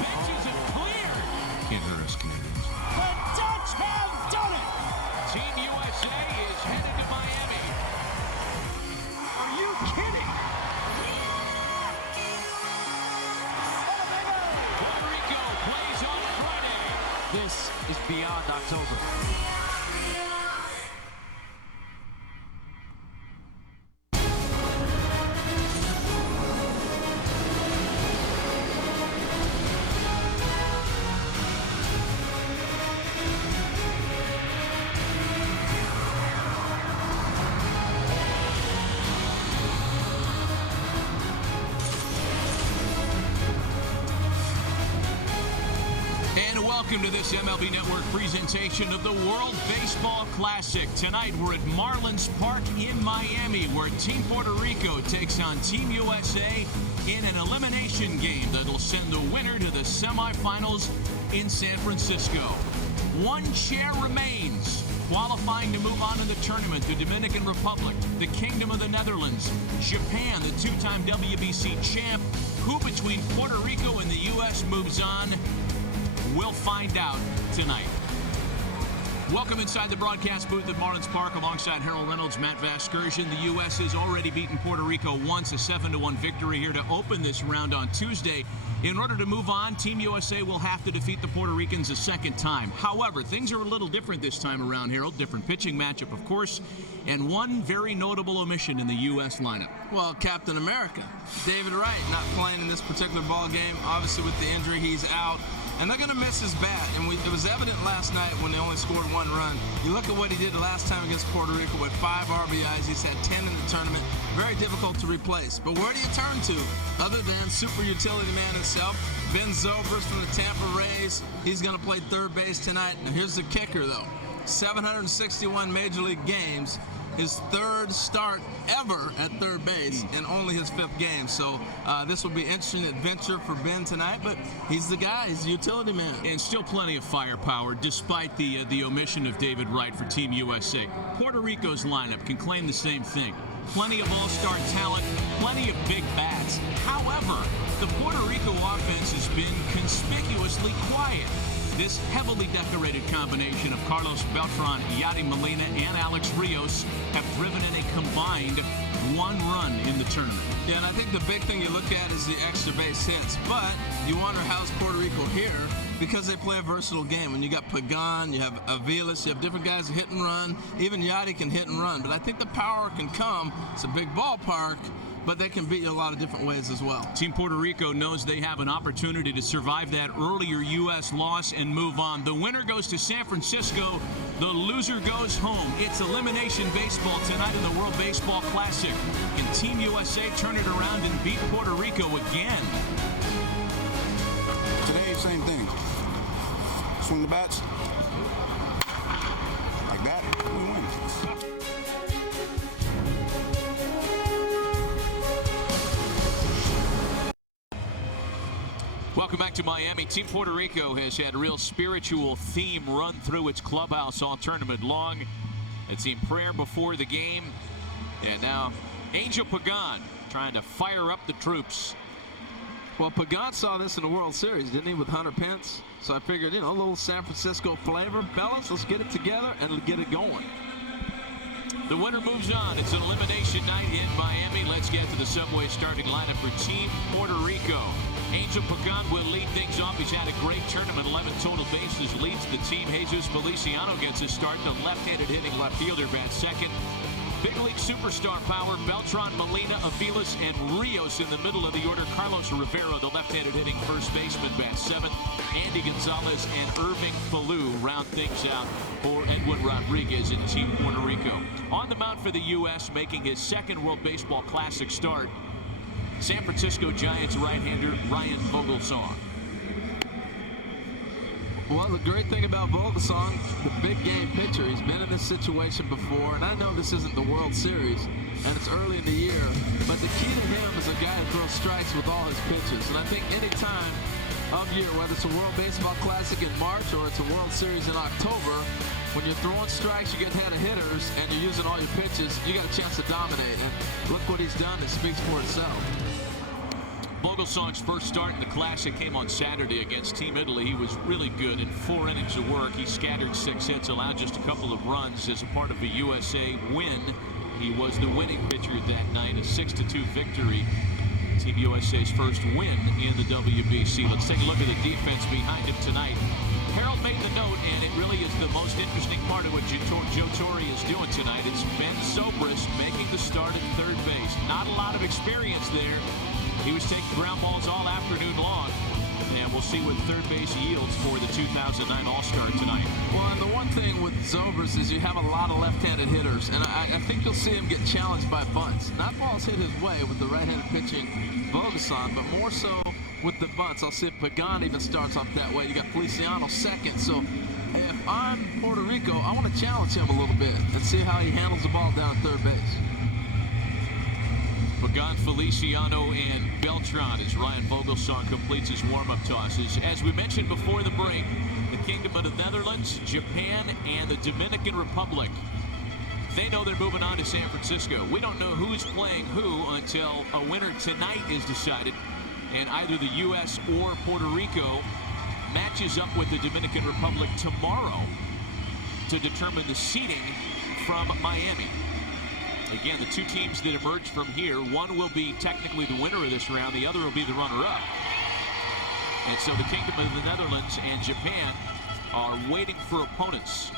benches have cleared. Can't hurt us, Canadians. The Dutch have done it. Team USA is headed to Miami. Are you kidding? Puerto Rico plays on Friday. This is beyond October. Welcome to this MLB Network presentation of the World Baseball Classic. Tonight we're at Marlins Park in Miami, where Team Puerto Rico takes on Team USA in an elimination game that'll send the winner to the semifinals in San Francisco. One chair remains. Qualifying to move on in the tournament, the Dominican Republic, the Kingdom of the Netherlands, Japan, the two-time WBC champ. Who between Puerto Rico and the U.S. moves on? We'll find out tonight. Welcome inside the broadcast booth at Marlins Park alongside Harold Reynolds, Matt Vasgersian. The U.S. has already beaten Puerto Rico once, a 7-1 victory here to open this round on Tuesday. In order to move on, Team USA will have to defeat the Puerto Ricans a second time. However, things are a little different this time around, Harold. Different pitching matchup, of course, and one very notable omission in the U.S. lineup. Well, Captain America, David Wright, not playing in this particular ball game. Obviously, with the injury, he's out. And they're going to miss his bat. And it was evident last night when they only scored one run. You look at what he did the last time against Puerto Rico with 5 RBIs. He's had 10 in the tournament. Very difficult to replace. But where do you turn to other than super utility man himself? Ben Zobrist from the Tampa Rays. He's going to play third base tonight. Now here's the kicker, though. 761 Major League games. His third start ever at third base and only his 5th game. So this will be an interesting adventure for Ben tonight, but he's the guy. He's the utility man. And still plenty of firepower despite the omission of David Wright for Team USA. Puerto Rico's lineup can claim the same thing. Plenty of all-star talent, plenty of big bats. However, the Puerto Rico offense has been conspicuously quiet. This heavily decorated combination of Carlos Beltran, Yadi Molina, and Alex Rios have driven in a combined 1 run in the tournament. Yeah, and I think the big thing you look at is the extra base hits. But you wonder how's Puerto Rico here, because they play a versatile game. When you got Pagan, you have Aviles, you have different guys that hit and run. Even Yadi can hit and run. But I think the power can come. It's a big ballpark, but they can beat you a lot of different ways as well. Team Puerto Rico knows they have an opportunity to survive that earlier U.S. loss and move on. The winner goes to San Francisco. The loser goes home. It's elimination baseball tonight in the World Baseball Classic. Can Team USA turn it around and beat Puerto Rico again? Today, same thing. Swing the bats. Like that, we win. Welcome back to Miami. Team Puerto Rico has had a real spiritual theme run through its clubhouse all tournament long. It's in prayer before the game. And now Angel Pagan trying to fire up the troops. Well, Pagan saw this in the World Series, didn't he, with Hunter Pence? So I figured, a little San Francisco flavor. Fellas, let's get it together and get it going. The winner moves on. It's an elimination night in Miami. Let's get to the Subway starting lineup for Team Puerto Rico. Angel Pagan will lead things off. He's had a great tournament, 11 total bases, leads the team. Jesus Feliciano gets his start. The left-handed hitting left fielder bats second. Big league superstar power, Beltran, Molina, Aviles, and Rios in the middle of the order. Carlos Rivera, the left-handed hitting first baseman, bats seventh. Andy Gonzalez and Irving Falou round things out for Edwin Rodriguez in Team Puerto Rico. On the mound for the U.S., making his second World Baseball Classic start, San Francisco Giants right-hander Ryan Vogelsong. Well, the great thing about Vogelsong, the big game pitcher, he's been in this situation before, and I know this isn't the World Series, and it's early in the year, but the key to him is a guy who throws strikes with all his pitches. And I think any time of year, whether it's a World Baseball Classic in March or it's a World Series in October, when you're throwing strikes, you get ahead of hitters, and you're using all your pitches, you got a chance to dominate. And look what he's done. It speaks for itself. Vogelsong's first start in the Classic came on Saturday against Team Italy. He was really good in 4 innings of work. He scattered 6 hits, allowed just a couple of runs as a part of a USA win. He was the winning pitcher that night, a 6-2 victory. Team USA's first win in the WBC. Let's take a look at the defense behind him tonight. Harold made the note, and it really is the most interesting part of what Joe Torre is doing tonight. It's Ben Zobrist making the start at third base. Not a lot of experience there. He was taking ground balls all afternoon long. And we'll see what third base yields for the 2009 All-Star tonight. Well, and the one thing with Zobrist is you have a lot of left-handed hitters, and I think you'll see him get challenged by bunts. Not balls hit his way with the right-handed pitching Vogelsong, but more so with the bunts. I'll see if Pagan even starts off that way. You got Feliciano second, so if I'm Puerto Rico, I want to challenge him a little bit and see how he handles the ball down at third base. Pagan, Feliciano, and Beltran as Ryan Vogelsong completes his warm-up tosses. As we mentioned before the break, the Kingdom of the Netherlands, Japan, and the Dominican Republic. They know they're moving on to San Francisco. We don't know who's playing who until a winner tonight is decided, and either the U.S. or Puerto Rico matches up with the Dominican Republic tomorrow to determine the seeding from Miami. Again, the two teams that emerge from here, one will be technically the winner of this round, the other will be the runner-up. And so the Kingdom of the Netherlands and Japan are waiting for opponents.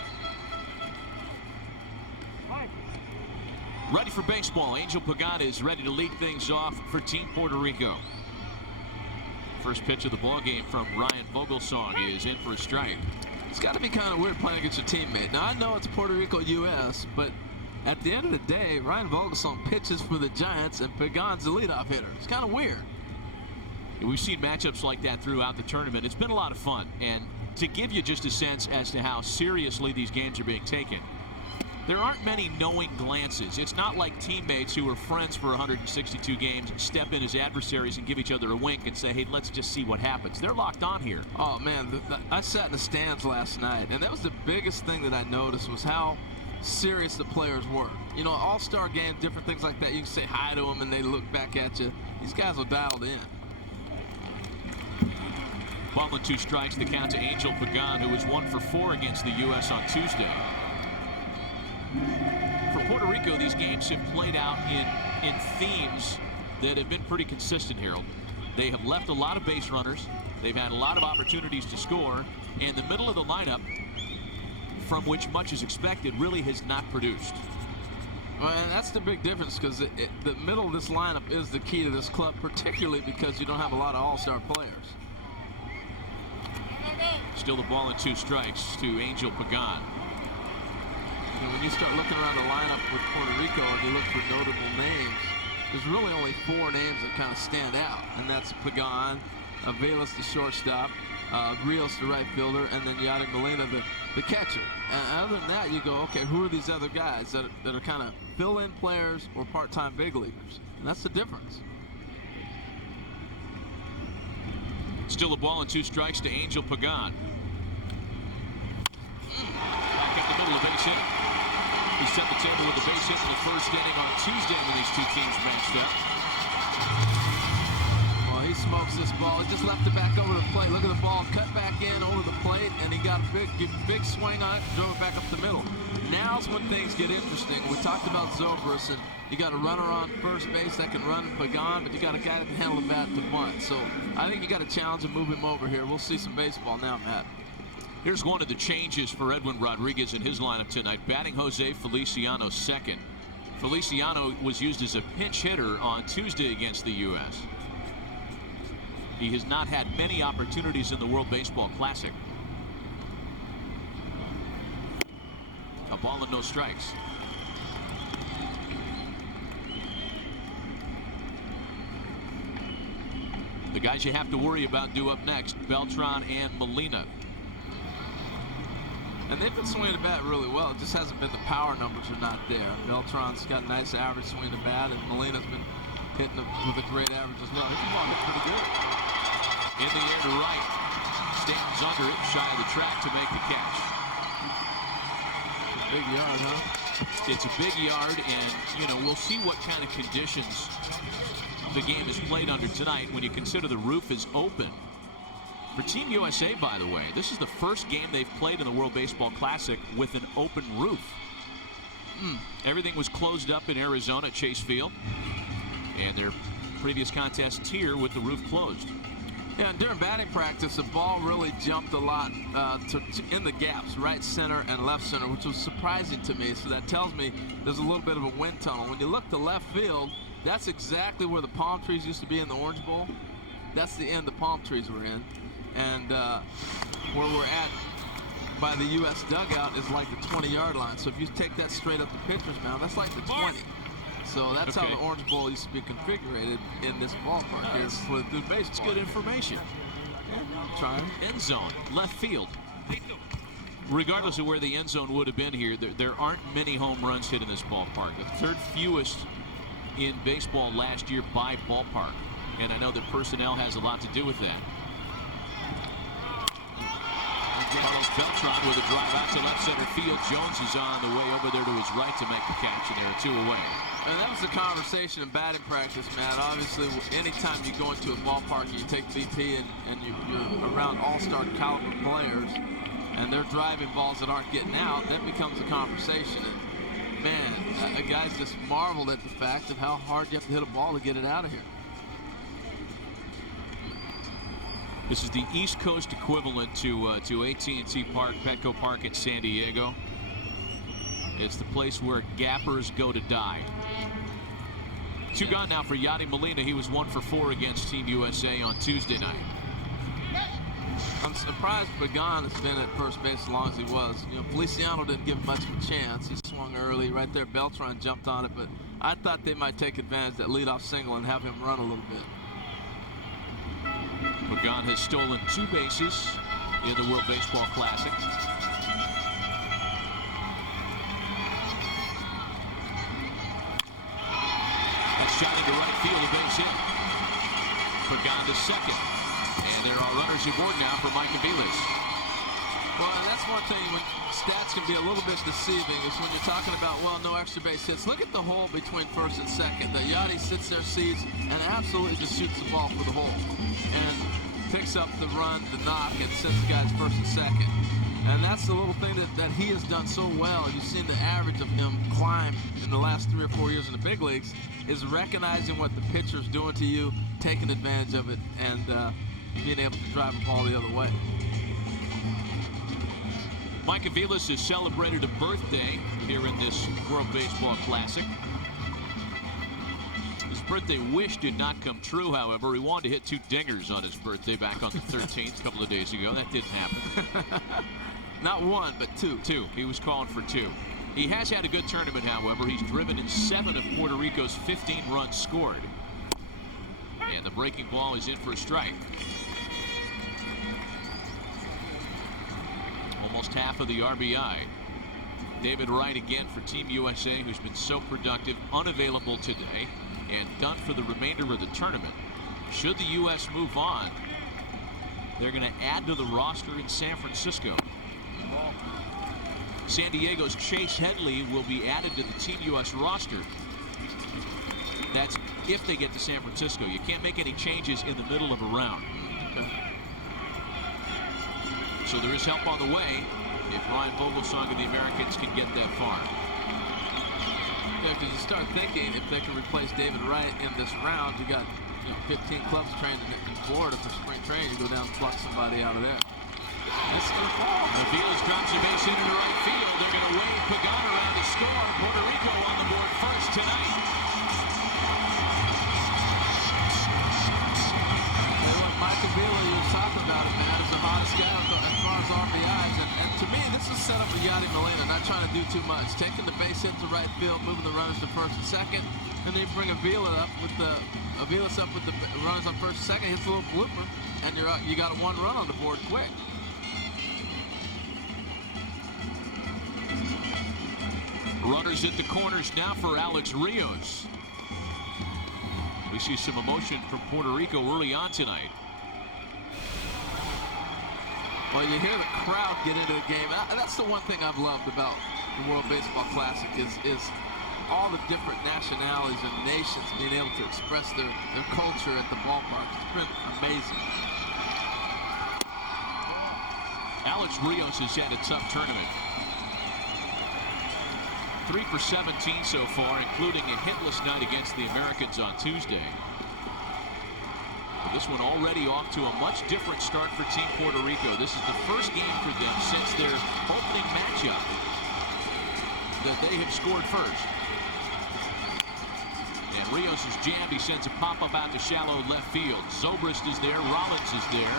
Ready for baseball. Angel Pagan is ready to lead things off for Team Puerto Rico. First pitch of the ball game from Ryan Vogelsong is in for a strike. It's got to be kind of weird playing against your teammate. Now, I know it's Puerto Rico, U.S., but at the end of the day, Ryan Vogelsong pitches for the Giants, and Pagan's the leadoff hitter. It's kind of weird. We've seen matchups like that throughout the tournament. It's been a lot of fun. And to give you just a sense as to how seriously these games are being taken, there aren't many knowing glances. It's not like teammates who are friends for 162 games step in as adversaries and give each other a wink and say, hey, let's just see what happens. They're locked on here. Oh, man, I sat in the stands last night, and that was the biggest thing that I noticed was how serious the players were. You know, all-star games, different things like that. You can say hi to them and they look back at you. These guys are dialed in. Ball and 2 strikes, the count to Angel Pagan, who was 1 for 4 against the U.S. on Tuesday. For Puerto Rico, these games have played out in themes that have been pretty consistent, Harold. They have left a lot of base runners. They've had a lot of opportunities to score. And the middle of the lineup, from which much is expected, really has not produced. Well, and that's the big difference, because the middle of this lineup is the key to this club, particularly because you don't have a lot of all-star players. Still the ball and 2 strikes to Angel Pagan. And when you start looking around the lineup with Puerto Rico and you look for notable names, there's really only 4 names that kind of stand out, and that's Pagan, Velas the shortstop, Rios the right fielder, and then Yadier Molina the catcher. And other than that, you go, okay, who are these other guys that are kind of fill-in players or part-time big leaguers? And that's the difference. Still a ball and 2 strikes to Angel Pagan. Back up the middle of base hit. He set the table with the base hit in the first inning on Tuesday when these two teams matched up. Well, he smokes this ball. He just left it back over the plate. Look at the ball cut back in over the plate, and he got a big swing on it, drove it back up the middle. Now's when things get interesting. We talked about Zobrist, and you got a runner on first base that can run Pagan, but you got a guy that can handle the bat to bunt. So I think you got to challenge and move him over here. We'll see some baseball now, Matt. Here's one of the changes for Edwin Rodriguez in his lineup tonight. Batting Jose Feliciano second. Feliciano was used as a pinch hitter on Tuesday against the U.S. He has not had many opportunities in the World Baseball Classic. A ball and no strikes. The guys you have to worry about due up next, Beltran and Molina. And they've been swinging the bat really well. It just hasn't been the power numbers are not there. Beltran's got a nice average swing the bat, and Molina's been hitting with a great average as well. He's been hitting pretty good. In the air to right. Stanton's under it, shy of the track to make the catch. It's a big yard, huh? It's a big yard, and, you know, we'll see what kind of conditions the game is played under tonight when you consider the roof is open. For Team USA, by the way, this is the first game they've played in the World Baseball Classic with an open roof. Everything was closed up in Arizona at Chase Field, and their previous contests here with the roof closed. Yeah, and during batting practice, the ball really jumped a lot in the gaps, right center and left center, which was surprising to me. So that tells me there's a little bit of a wind tunnel. When you look to left field, that's exactly where the palm trees used to be in the Orange Bowl. That's the end the palm trees were in. And where we're at by the U.S. dugout is like the 20-yard line. So if you take that straight up the pitcher's mound, that's like the 20. So that's how the Orange Bowl used to be configured in this ballpark here for the baseball. It's good information. Yeah, trying. End zone, left field. Regardless of where the end zone would have been here, there aren't many home runs hit in this ballpark. The third fewest in baseball last year by ballpark. And I know that personnel has a lot to do with that. Carlos Beltran with a drive out to left center field. Jones is on the way over there to his right to make the catch, and there are two away. And that was the conversation in batting practice, Matt. Obviously, anytime you go into a ballpark and you take BP and you're around all-star caliber players, and they're driving balls that aren't getting out, that becomes a conversation. And man, guys just marveled at the fact of how hard you have to hit a ball to get it out of here. This is the East Coast equivalent to AT&T Park, Petco Park in San Diego. It's the place where gappers go to die. Two gone now for Yadi Molina. He was 1 for 4 against Team USA on Tuesday night. I'm surprised Pagan has been at first base as long as he was. You know, Feliciano didn't give much of a chance. He swung early right there. Beltran jumped on it, but I thought they might take advantage of that leadoff single and have him run a little bit. Pagan has stolen 2 bases in the World Baseball Classic. That's shot into right field, a base hit. Pagan to second. And there are runners aboard now for Mike Aviles. Well, that's one thing when stats can be a little bit deceiving is when you're talking about, well, no extra base hits. Look at the hole between first and second. The Yadi sits there, sees, and absolutely just shoots the ball for the hole. And picks up the run, the knock, and sends the guys first and second. And that's the little thing that he has done so well. You've seen the average of him climb in the last 3 or 4 years in the big leagues, is recognizing what the pitcher's doing to you, taking advantage of it, and being able to drive the ball the other way. Mike Aviles has celebrated a birthday here in this World Baseball Classic. His birthday wish did not come true, however. He wanted to hit 2 dingers on his birthday back on the 13th, a couple of days ago. That didn't happen. Not 1, but 2. 2. He was calling for 2. He has had a good tournament, however. He's driven in 7 of Puerto Rico's 15 runs scored. And the breaking ball is in for a strike. Almost half of the RBI. David Wright again for Team USA, who's been so productive, unavailable today, and done for the remainder of the tournament. Should the U.S. move on, they're going to add to the roster in San Francisco. San Diego's Chase Headley will be added to the Team U.S. roster. That's if they get to San Francisco. You can't make any changes in the middle of a round. So there is help on the way if Ryan Vogelsong and the Americans can get that far. Yeah, because you start thinking if they can replace David Wright in this round, you got 15 clubs trained in Florida for spring training. You go down and pluck somebody out of there. That's going to fall. Aviles drops a base hit into right field. They're going to wave Pagan around to score. Puerto Rico on the board first tonight. Mike Aviles, you were talking about it, man, is the hottest guy as far as RBIs. And to me, this is set up for Yadi Molina, not trying to do too much. Taking the base hit to right field, moving the runners to first and second, and then you bring Aviles up with the runners on first and second, hits a little blooper, and you got a 1 run on the board quick. Runners at the corners now for Alex Rios. We see some emotion from Puerto Rico early on tonight. Well, you hear the crowd get into the game. That's the one thing I've loved about the World Baseball Classic is all the different nationalities and nations being able to express their culture at the ballpark. It's been amazing. Alex Rios has had a tough tournament. 3 for 17 so far, including a hitless night against the Americans on Tuesday. But this one already off to a much different start for Team Puerto Rico. This is the first game for them since their opening matchup that they have scored first. And Rios is jammed. He sends a pop-up out to shallow left field. Zobrist is there. Rollins is there.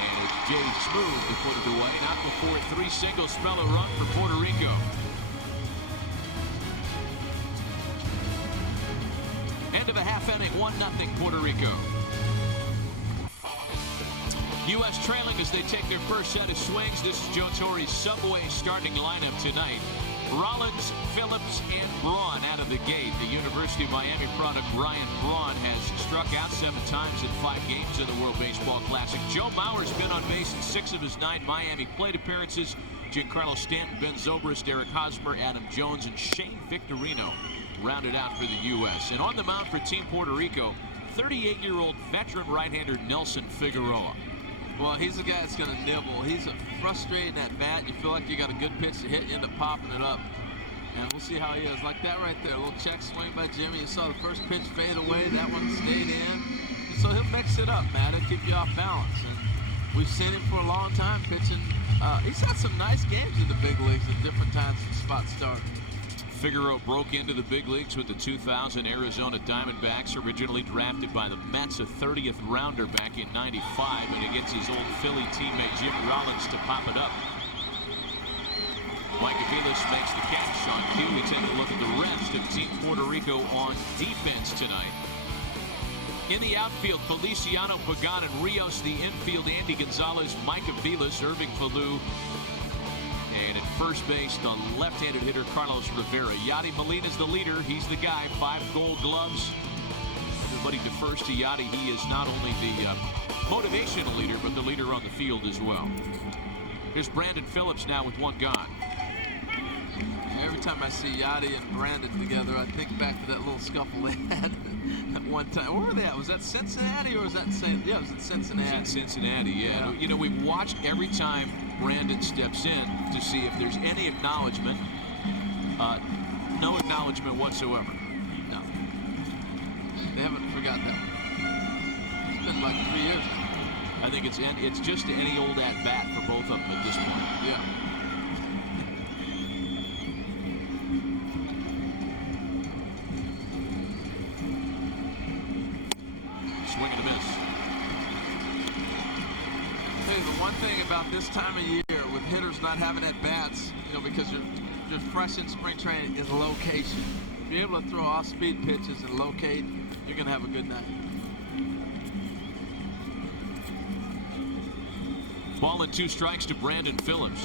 And it's Jay Smooth to put it away. Not before 3 singles spell a run for Puerto Rico. End of a half inning, 1-0 Puerto Rico. U.S. trailing as they take their first set of swings. This is Joe Torre's Subway starting lineup tonight. Rollins, Phillips, and Braun out of the gate. The University of Miami product Ryan Braun has struck out 7 times in 5 games in the World Baseball Classic. Joe Mauer's been on base in 6 of his 9 Miami plate appearances. Giancarlo Stanton, Ben Zobrist, Eric Hosmer, Adam Jones, and Shane Victorino rounded out for the U.S. And on the mound for Team Puerto Rico, 38-year-old veteran right-hander Nelson Figueroa. Well, he's the guy that's going to nibble. He's frustrating at bat. You feel like you got a good pitch to hit, you end up popping it up. And we'll see how he is. Like that right there. A little check swing by Jimmy. You saw the first pitch fade away. That one stayed in. So he'll mix it up, Matt. He'll keep you off balance. And we've seen him for a long time pitching. He's had some nice games in the big leagues at different times and spot start. Figueroa broke into the big leagues with the 2000 Arizona Diamondbacks, originally drafted by the Mets, a 30th rounder back in '95, and he gets his old Philly teammate Jim Rollins to pop it up. Mike Aviles makes the catch. On cue, we take a look at the rest of Team Puerto Rico on defense tonight. In the outfield, Feliciano Pagan and Rios. The infield, Andy Gonzalez, Mike Aviles, Irving Falou. And at first base, the left-handed hitter, Carlos Rivera. Yadi Molina's the leader. He's the guy. 5 gold gloves. Everybody defers to Yadi. He is not only the motivational leader, but the leader on the field as well. Here's Brandon Phillips now with 1 gone. Every time I see Yadi and Brandon together, I think back to that little scuffle they had at one time. Where were they at? Was that Cincinnati or was that yeah, it was at Cincinnati. It was at Cincinnati, yeah. You know, we've watched every time Brandon steps in to see if there's any acknowledgement. No acknowledgement whatsoever. No. They haven't forgot that. It's been like 3 years now. I think it's just any old at-bat for both of them at this point. Yeah. Swing and a miss. I'll tell you the one thing about this time of year with hitters not having at bats, you know, because you're fresh in spring training, is location. If you're able to throw off-speed pitches and locate, you're going to have a good night. Ball and 2 strikes to Brandon Phillips.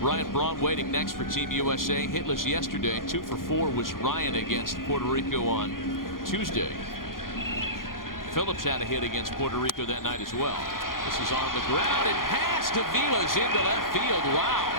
Ryan Braun waiting next for Team USA. Hitless yesterday. 2 for 4 was Ryan against Puerto Rico on Tuesday. Phillips had a hit against Puerto Rico that night as well. This is on the ground and past Aviles into left field. Wow.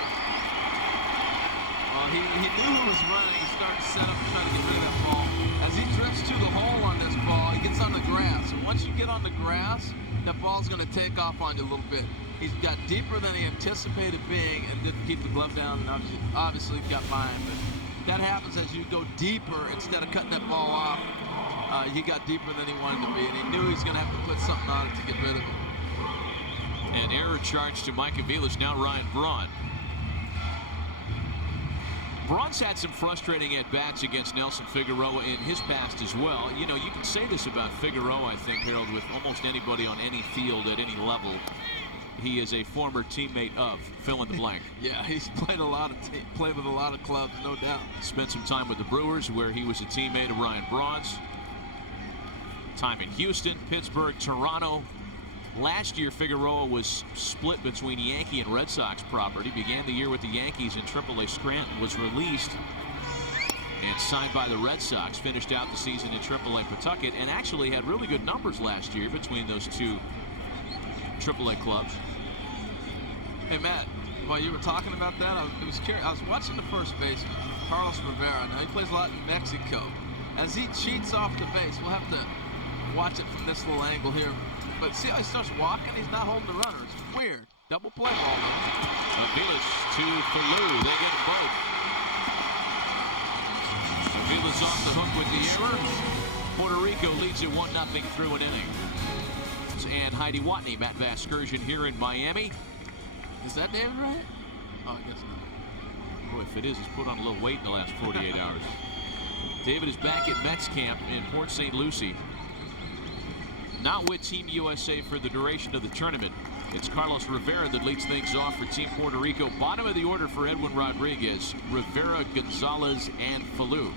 Well, he knew who was running. He started to set up and try to get rid of that ball. As he drifts to the hole on this ball, he gets on the grass. And once you get on the grass, that ball's going to take off on you a little bit. He's got deeper than he anticipated being and didn't keep the glove down, and obviously got by him. But that happens as you go deeper instead of cutting that ball off. He got deeper than he wanted to be, and he knew he was going to have to put something on it to get rid of it. An error charge to Mike Aviles. Now Ryan Braun. Braun's had some frustrating at-bats against Nelson Figueroa in his past as well. You know, you can say this about Figueroa, I think, Harold, with almost anybody on any field at any level. He is a former teammate of fill in the blank. Yeah, he's played played with a lot of clubs, no doubt. Spent some time with the Brewers, where he was a teammate of Ryan Braun's. Time in Houston, Pittsburgh, Toronto. Last year, Figueroa was split between Yankee and Red Sox property. Began the year with the Yankees in AAA Scranton, was released and signed by the Red Sox. Finished out the season in AAA Pawtucket and actually had really good numbers last year between those two AAA clubs. Hey, Matt, while you were talking about that, I was curious. I was watching the first baseman, Carlos Rivera. Now, he plays a lot in Mexico. As he cheats off the base, we'll have to watch it from this little angle here. But see how he starts walking? He's not holding the runner. It's weird. Double play ball, though. Aviles to Falou. They get them both. Aviles off the hook with the error. Puerto Rico leads it 1-0 through an inning. And Heidi Watney, Matt Vasgersian here in Miami. Is that David Wright? Oh, I guess not. Boy, if it is, he's put on a little weight in the last 48 hours. David is back at Mets camp in Port St. Lucie. Not with Team USA for the duration of the tournament. It's Carlos Rivera that leads things off for Team Puerto Rico. Bottom of the order for Edwin Rodriguez, Rivera, Gonzalez, and Falou.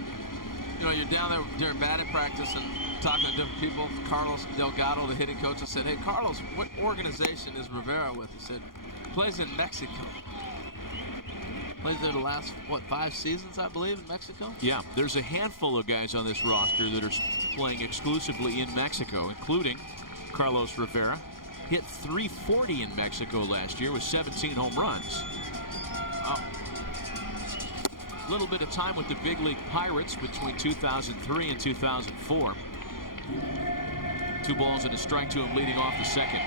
You know, you're down there during batting practice and talking to different people. Carlos Delgado, the hitting coach, I said, hey, Carlos, what organization is Rivera with? He said, plays in Mexico. Plays there the last, 5 seasons, I believe, in Mexico? Yeah, there's a handful of guys on this roster that are playing exclusively in Mexico, including Carlos Rivera. Hit .340 in Mexico last year with 17 home runs. A little bit of time with the big league Pirates between 2003 and 2004. 2 balls and a strike to him leading off the second.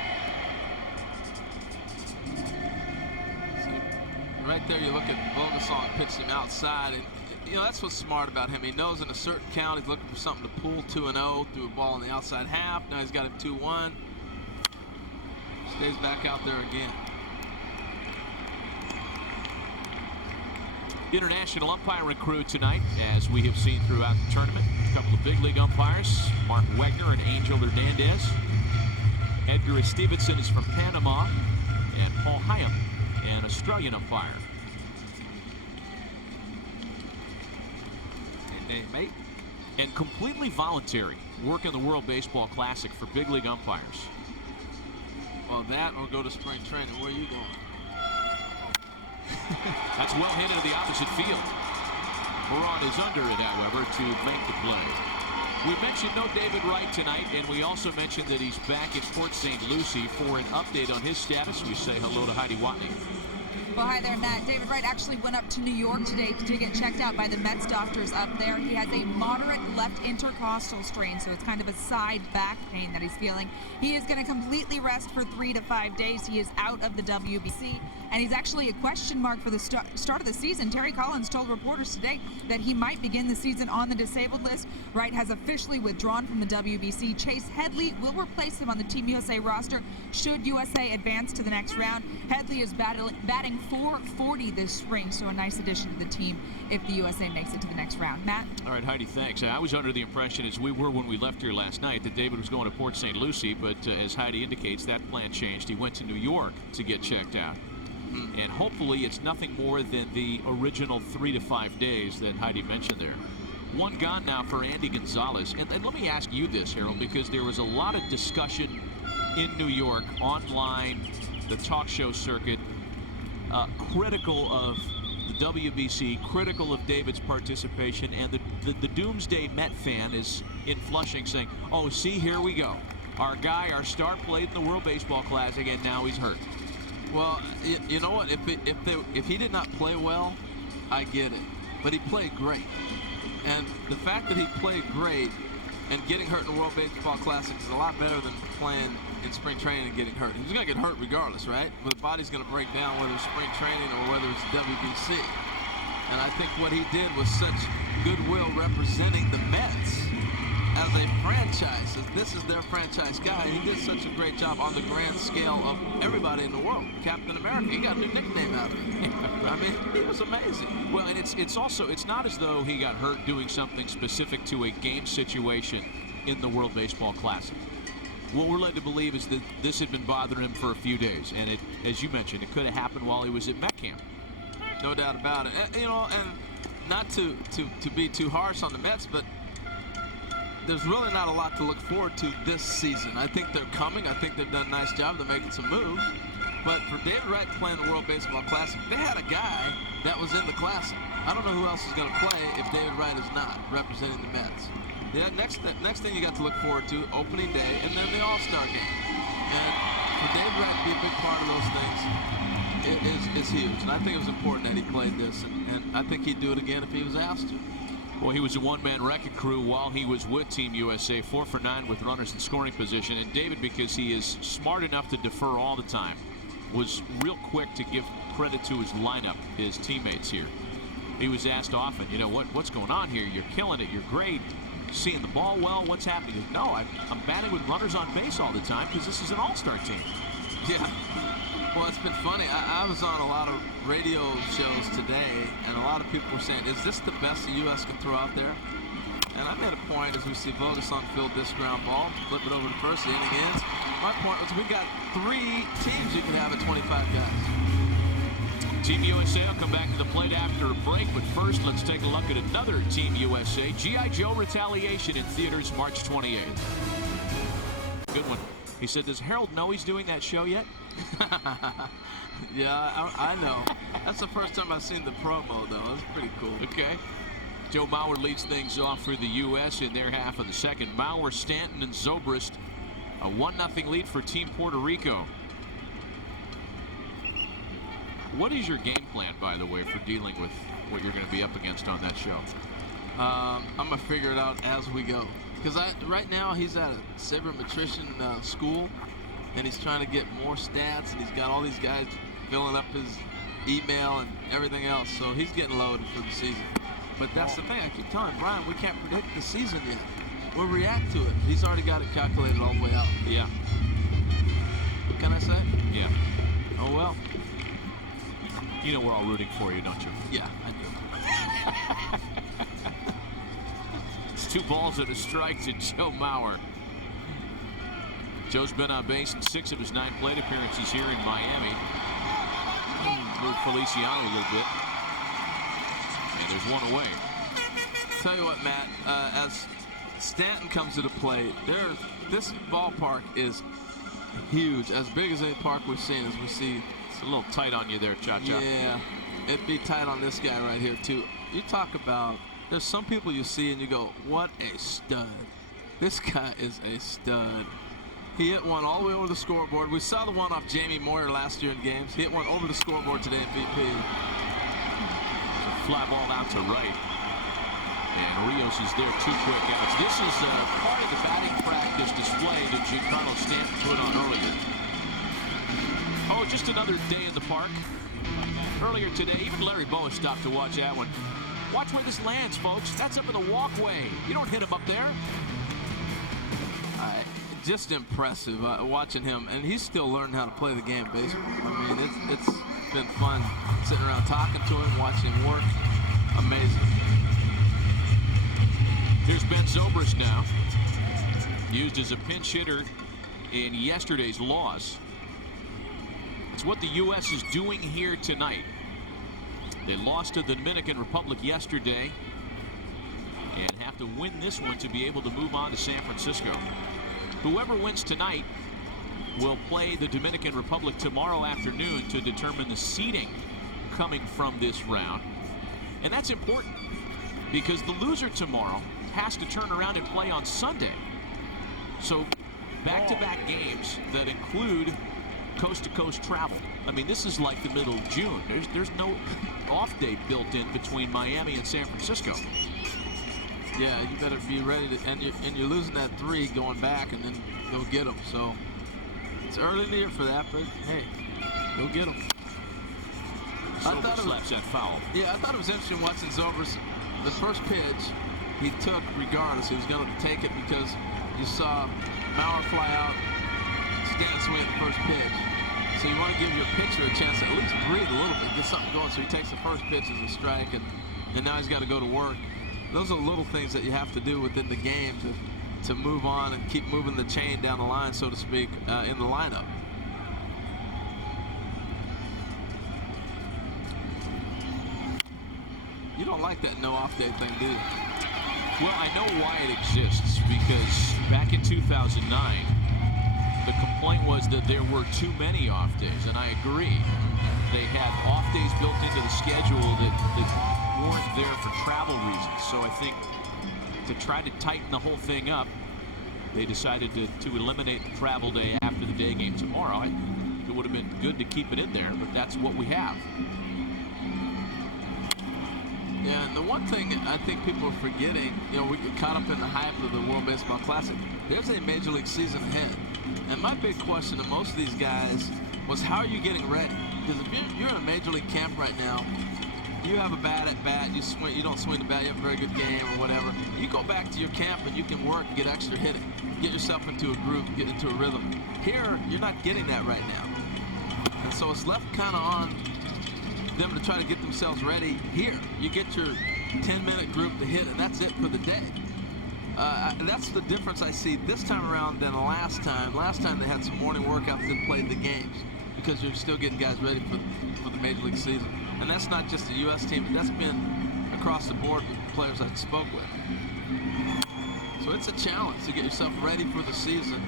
Right there, you look at Bogasong pitch him outside, and you know that's what's smart about him. He knows in a certain count he's looking for something to pull 2-0 through a ball in the outside half. Now he's got him 2-1. Stays back out there again. International umpiring crew tonight, as we have seen throughout the tournament. A couple of big league umpires, Mark Wegner and Angel Hernandez. Edgar Stevenson is from Panama, and Paul Hyam, an Australian umpire. Hey, mate. And completely voluntary work in the World Baseball Classic for big league umpires. Well, that or go to spring training. Where are you going? That's well hit into the opposite field. Moran is under it, however, to make the play. We mentioned no David Wright tonight, and we also mentioned that he's back in Port St. Lucie. For an update on his status, we say hello to Heidi Watney. Well, hi there, Matt. David Wright actually went up to New York today to get checked out by the Mets doctors up there. He has a moderate left intercostal strain, so it's kind of a side back pain that he's feeling. He is going to completely rest for 3 to 5 days. He is out of the WBC, and he's actually a question mark for the start of the season. Terry Collins told reporters today that he might begin the season on the disabled list. Wright has officially withdrawn from the WBC. Chase Headley will replace him on the Team USA roster should USA advance to the next round. Headley is batting .440 this spring, so a nice addition to the team if the USA makes it to the next round. Matt? All right, Heidi, thanks. I was under the impression, as we were when we left here last night, that David was going to Port St. Lucie, but as Heidi indicates, that plan changed. He went to New York to get checked out. And hopefully it's nothing more than the original 3 to 5 days that Heidi mentioned there. One gone now for Andy Gonzalez. And let me ask you this, Harold, because there was a lot of discussion in New York, online, the talk show circuit, critical of the WBC, critical of David's participation, and the doomsday Met fan is in Flushing saying, oh, see, here we go. Our guy, our star, played in the World Baseball Classic, and now he's hurt. Well, you know what? If he did not play well, I get it. But he played great. And the fact that he played great and getting hurt in the World Baseball Classic is a lot better than playing in spring training and getting hurt. He was going to get hurt regardless, right? But the body's going to break down whether it's spring training or whether it's WBC. And I think what he did was such goodwill representing the Mets as a franchise. This is their franchise guy. He did such a great job on the grand scale of everybody in the world. Captain America. He got a new nickname out of it. I mean, he was amazing. Well, and it's not as though he got hurt doing something specific to a game situation in the World Baseball Classic. What we're led to believe is that this had been bothering him for a few days, and it, as you mentioned, it could have happened while he was at Met camp. No doubt about it. And, you know, and not to be too harsh on the Mets, but there's really not a lot to look forward to this season. I think they're coming. I think they've done a nice job. They're making some moves. But for David Wright playing the World Baseball Classic, they had a guy that was in the Classic. I don't know who else is going to play if David Wright is not representing the Mets. The next thing you got to look forward to, opening day, and then the All-Star game. And for David Wright to be a big part of those things is huge. And I think it was important that he played this, and I think he'd do it again if he was asked to. Well, he was a one-man wrecking crew while he was with Team USA, 4 for 9 with runners in scoring position. And David, because he is smart enough to defer all the time, was real quick to give credit to his lineup, his teammates here. He was asked often, you know, what's going on here? You're killing it. You're great. Seeing the ball well. What's happening? He goes, no, I'm batting with runners on base all the time because this is an all-star team. Yeah. Well, it's been funny. I was on a lot of radio shows today, and a lot of people were saying, is this the best the U.S. can throw out there? And I made a point as we see Vogus on field this ground ball, flip it over to first, the inning ends. My point was we got 3 teams you can have at 25 guys. Team USA will come back to the plate after a break, but first let's take a look at another Team USA. G.I. Joe Retaliation in theaters March 28th. Good one. He said, does Harold know he's doing that show yet? Yeah, I know. That's the first time I've seen the promo, though. It's pretty cool. Okay. Joe Mauer leads things off for the U.S. in their half of the second. Mauer, Stanton, and Zobrist. A 1-0 lead for Team Puerto Rico. What is your game plan, by the way, for dealing with what you're going to be up against on that show? I'm going to figure it out as we go. Because right now he's at a sabermetrician school, and he's trying to get more stats, and he's got all these guys filling up his email and everything else. So he's getting loaded for the season. But that's the thing. I keep telling Brian, we can't predict the season yet. We'll react to it. He's already got it calculated all the way out. Yeah. What can I say? Yeah. Oh, well. You know we're all rooting for you, don't you? Yeah, I do. It's 2 balls and a strike to Joe Mauer. Joe's been on base in 6 of his 9 plate appearances here in Miami. Moved Feliciano a little bit. And there's 1 away. Tell you what, Matt, as Stanton comes to the plate, this ballpark is huge, as big as any park we've seen. As we see, it's a little tight on you there, Cha-Cha. Yeah, it'd be tight on this guy right here too. You talk about, there's some people you see and you go, what a stud. This guy is a stud. He hit one all the way over the scoreboard. We saw the one off Jamie Moyer last year in games. He hit one over the scoreboard today in BP. Fly ball out to right. And Rios is there, 2 quick outs. This is part of the batting practice display that Giancarlo Stanton put on earlier. Oh, just another day in the park. Earlier today, even Larry Bowa stopped to watch that one. Watch where this lands, folks. That's up in the walkway. You don't hit him up there. Just impressive watching him, and he's still learning how to play the game baseball. I mean, it's been fun sitting around talking to him, watching him work. Amazing. Here's Ben Zobrist now, used as a pinch hitter in yesterday's loss. It's what the U.S. is doing here tonight. They lost to the Dominican Republic yesterday and have to win this one to be able to move on to San Francisco. Whoever wins tonight will play the Dominican Republic tomorrow afternoon to determine the seeding coming from this round. And that's important because the loser tomorrow has to turn around and play on Sunday. So back-to-back games that include coast-to-coast travel. I mean, this is like the middle of June. There's no off day built in between Miami and San Francisco. Yeah, you better be ready to, and you're losing that 3 going back, and then go get them. So it's early in the year for that, but hey, go get them. Zobrist slaps that foul. Yeah, I thought it was interesting watching Zobrist. The first pitch he took regardless. He was going to take it because you saw Mauer fly out, Stanton swing at the first pitch. So you want to give your pitcher a chance to at least breathe a little bit, get something going. So he takes the first pitch as a strike, and now he's got to go to work. Those are little things that you have to do within the game to move on and keep moving the chain down the line, so to speak, in the lineup. You don't like that no off day thing, do you? Well, I know why it exists, because back in 2009, the complaint was that there were too many off days, and I agree. They had off days built into the schedule that weren't there for travel reasons. So I think to try to tighten the whole thing up, they decided to eliminate the travel day after the the day game tomorrow. It would have been good to keep it in there, but that's what we have. Yeah, and the one thing I think people are forgetting, we get caught up in the hype of the World Baseball Classic. There's a Major League season ahead. And my big question to most of these guys was, how are you getting ready? Because if you're in a Major League camp right now, you have a bat at bat, you don't swing the bat, you have a very good game or whatever. You go back to your camp and you can work and get extra hitting. Get yourself into a groove, get into a rhythm. Here, you're not getting that right now. And so it's left kind of on them to try to get themselves ready here. You get your 10-minute group to hit, and that's it for the day. That's the difference I see this time around than last time. Last time they had some morning workouts and played the games because you're still getting guys ready for the Major League season. And that's not just the U.S. team, but that's been across the board with players I spoke with. So it's a challenge to get yourself ready for the season.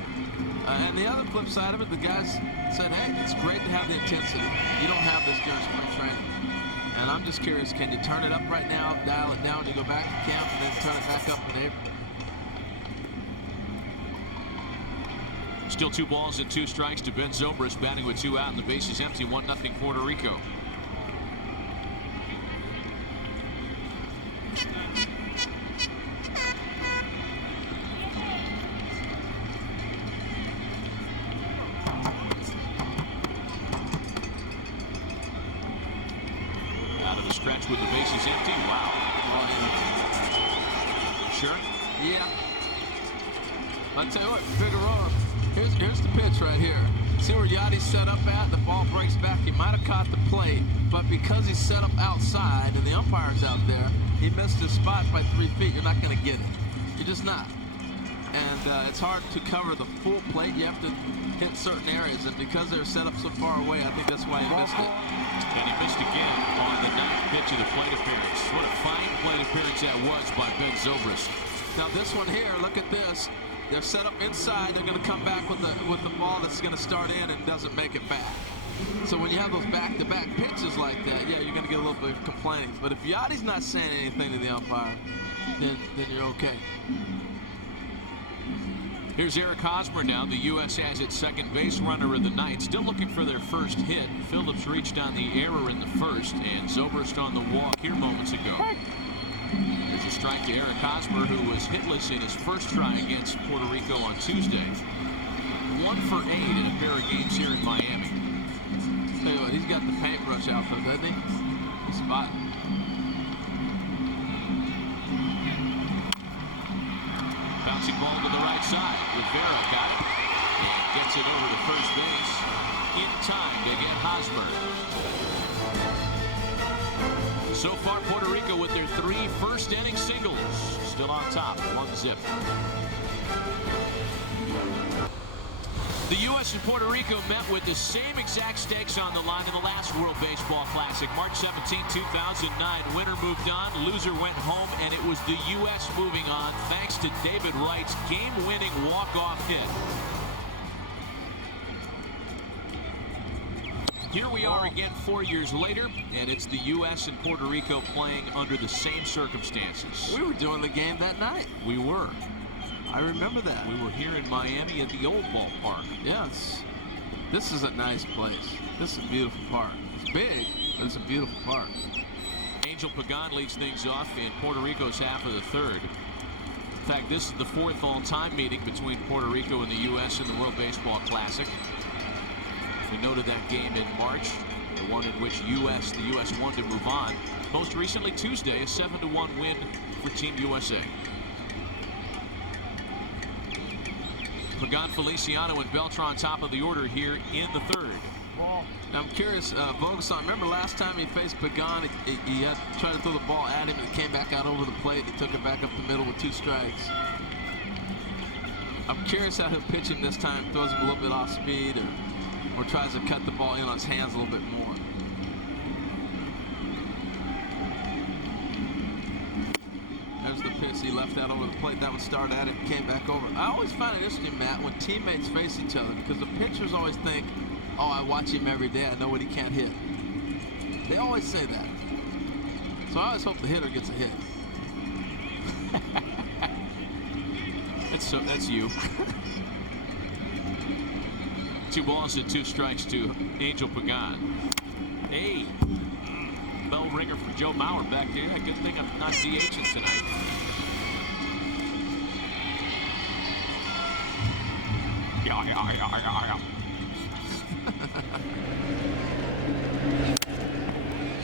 And the other flip side of it, the guys said, hey, it's great to have the intensity. You don't have this during spring training. And I'm just curious, can you turn it up right now, dial it down, you go back to camp, and then turn it back up in April? Still 2 balls and 2 strikes to Ben Zobrist, batting with 2 out and the bases empty. 1-0 Puerto Rico. Out of the stretch with the bases empty. Wow. Sure? Yeah. I'll tell you what, Figueroa, here's the pitch right here. See where Yachty's set up at? The ball breaks back. He might have caught the plate, but because he's set up outside and the umpire's out there, he missed his spot by 3 feet. You're not going to get it. You're just not. And it's hard to cover the full plate. You have to hit certain areas, and because they're set up so far away, I think that's why he missed it. And he missed again on the 9th pitch of the plate appearance. What a fine plate appearance that was by Ben Zobrist. Now this one here, look at this. They're set up inside. They're going to come back with the ball that's going to start in and doesn't make it back. So when you have those back-to-back pitches like that, yeah, you're going to get a little bit of complaining. But if Yachty's not saying anything to the umpire, then you're okay. Here's Eric Hosmer now. The U.S. has its second base runner of the night. Still looking for their first hit. Phillips reached on the error in the first, and Zobrist on the walk here moments ago. There's a strike to Eric Hosmer, who was hitless in his first try against Puerto Rico on Tuesday. 1 for 8 in a pair of games here in Miami. Tell you what, he's got the paintbrush out though, doesn't he? He's spotting. Bouncing ball to the right side. Rivera got it and gets it over to first base in time to get Hosmer. So far, Puerto Rico with their 3 first-inning singles. Still on top, 1-0. The U.S. and Puerto Rico met with the same exact stakes on the line in the last World Baseball Classic. March 17, 2009. Winner moved on, loser went home, and it was the U.S. moving on thanks to David Wright's game-winning walk-off hit. Here we are again 4 years later, and it's the U.S. and Puerto Rico playing under the same circumstances. We were doing the game that night. We were. I remember that. We were here in Miami at the old ballpark. Yes. This is a nice place. This is a beautiful park. It's big, but it's a beautiful park. Angel Pagan leads things off in Puerto Rico's half of the third. In fact, this is the 4th all-time meeting between Puerto Rico and the U.S. in the World Baseball Classic. We noted that game in March, the one in which the U.S. won to move on. Most recently, Tuesday, a 7-1 win for Team USA. Pagan, Feliciano, and Beltran top of the order here in the third. Now I'm curious, Bogason, remember last time he faced Pagan, he had tried to throw the ball at him and it came back out over the plate. They took it back up the middle with 2 strikes. I'm curious how he'll pitch him this time. Throws him a little bit off speed or tries to cut the ball in on his hands a little bit more. There's the pitch he left out over the plate. That would start at it, came back over. I always find it interesting, Matt, when teammates face each other, because the pitchers always think, oh, I watch him every day. I know what he can't hit. They always say that. So I always hope the hitter gets a hit. That's you. 2 balls and 2 strikes to Angel Pagan. Hey, bell ringer for Joe Mauer back there. Good thing I'm not DHing tonight.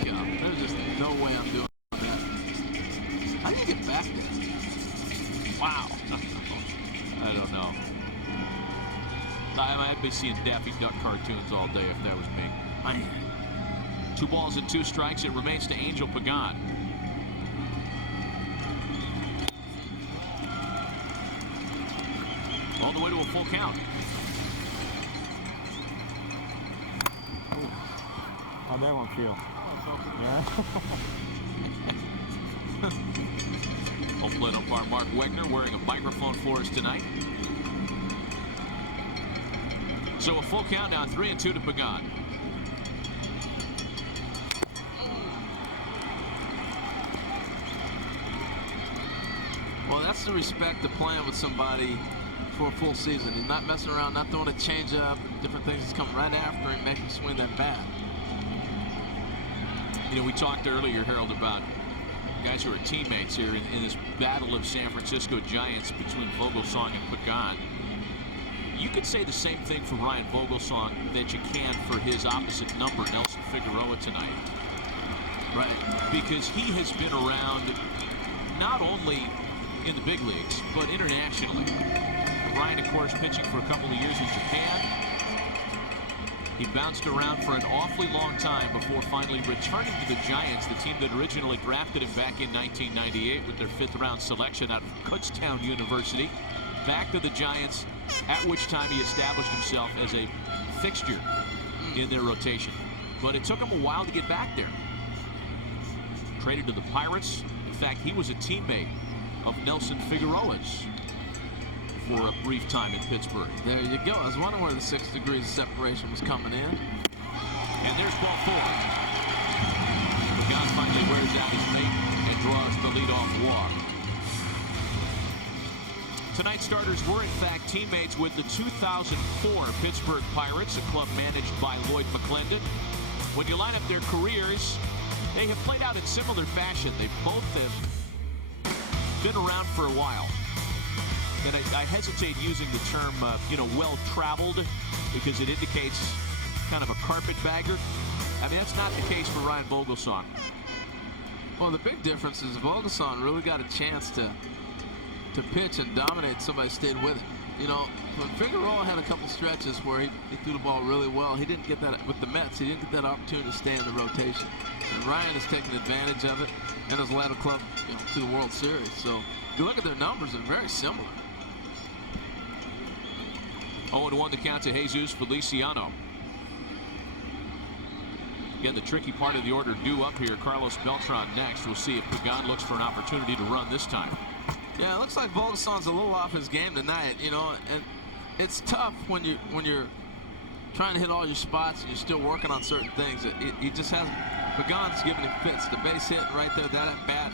Yeah. There's just no way I'm doing that. How do you get back there? Wow. I don't know. I'd be seeing Daffy Duck cartoons all day if that was me. 2 balls and 2 strikes. It remains to Angel Pagan. All the way to a full count. How'd that one feel? Yeah. Home plate umpire Mark Wegner wearing a microphone for us tonight. So a full count now, 3-2 to Pagan. Well, that's the respect of playing with somebody for a full season. He's not messing around, not throwing a changeup, different things. He's coming right after him, making him swing that bat. You know, we talked earlier, Harold, about guys who are teammates here in this battle of San Francisco Giants between Vogelsong and Pagan. You could say the same thing for Ryan Vogelsong that you can for his opposite number, Nelson Figueroa, tonight. Right. Because he has been around not only in the big leagues, but internationally. Ryan, of course, pitching for a couple of years in Japan. He bounced around for an awfully long time before finally returning to the Giants, the team that originally drafted him back in 1998 with their 5th-round selection out of Kutztown University. Back to the Giants, at which time he established himself as a fixture in their rotation. But it took him a while to get back there. Traded to the Pirates. In fact, he was a teammate of Nelson Figueroa's for a brief time in Pittsburgh. There you go. I was wondering where the 6 degrees of separation was coming in. And there's ball 4. Pagan finally wears out his mate and draws the leadoff walk. Tonight's starters were, in fact, teammates with the 2004 Pittsburgh Pirates, a club managed by Lloyd McClendon. When you line up their careers, they have played out in similar fashion. They both have been around for a while. And I hesitate using the term, well-traveled, because it indicates kind of a carpetbagger. I mean, that's not the case for Ryan Vogelsong. Well, the big difference is Vogelsong really got a chance to pitch and dominate. Somebody stayed with it. You know, when Figueroa had a couple stretches where he threw the ball really well, he didn't get that with the Mets. He didn't get that opportunity to stay in the rotation. And Ryan has taken advantage of it and has led a club to the World Series. So if you look at their numbers, they're very similar. 0-1 the count to Jesus Feliciano. Again, the tricky part of the order due up here. Carlos Beltran next. We'll see if Pagan looks for an opportunity to run this time. Yeah, it looks like Vogelsong's a little off his game tonight, and it's tough when you're trying to hit all your spots and you're still working on certain things. He just hasn't. Pagan's giving him fits. The base hit right there, that at bat,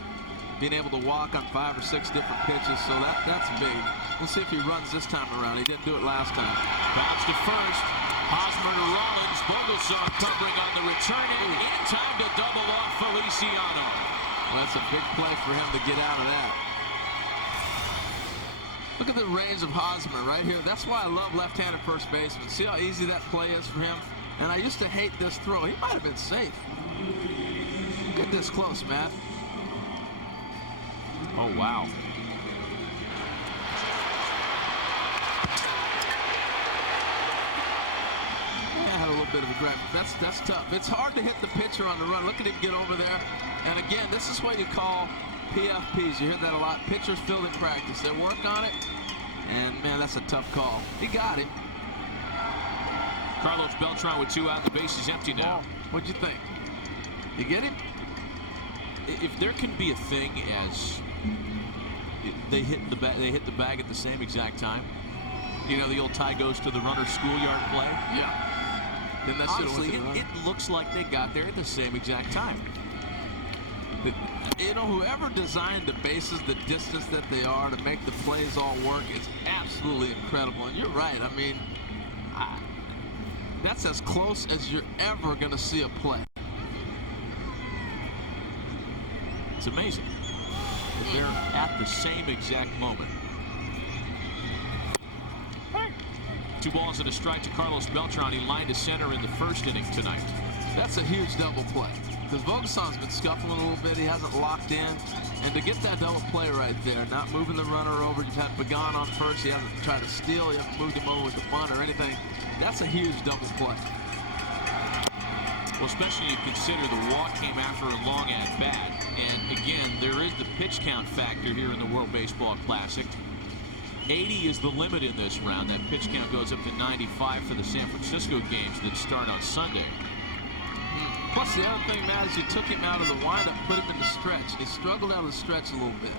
being able to walk on 5 or 6 different pitches, so that's big. We'll see if he runs this time around. He didn't do it last time. Bounce to first. Hosmer to Rollins. Vogelsong covering on the return in time to double off Feliciano. Well, that's a big play for him to get out of that. Look at the range of Hosmer right here. That's why I love left-handed first baseman. See how easy that play is for him? And I used to hate this throw. He might have been safe. Get this close, Matt. Oh, wow. I had a little bit of a grab. That's tough. It's hard to hit the pitcher on the run. Look at him get over there. And again, this is what you call PFPs. You hear that a lot. Pitchers fielding practice. They work on it. And, man, that's a tough call. He got him. Carlos Beltran with 2 out. The base is empty now. What'd you think? You get him? If there can be a thing as they hit the bag at the same exact time, you know, the old tie goes to the runner schoolyard play. Yeah. Then that's honestly, it looks like they got there at the same exact time. You know, whoever designed the bases, the distance that they are to make the plays all work is absolutely incredible. And you're right. I mean, That's as close as you're ever going to see a play. It's amazing that they're at the same exact moment. 2 balls and a strike to Carlos Beltran. He lined to center in the first inning tonight. That's a huge double play because Vogelsson's been scuffling a little bit. He hasn't locked in. And to get that double play right there, not moving the runner over, you've had Pagan on first. He hasn't tried to steal. He hasn't moved him over with the bunt or anything. That's a huge double play. Well, especially you consider the walk came after a long at bat. And again, there is the pitch count factor here in the World Baseball Classic. 80 is the limit in this round. That pitch count goes up to 95 for the San Francisco games that start on Sunday. Plus, the other thing, Matt, is you took him out of the windup, put him in the stretch. He struggled out of the stretch a little bit.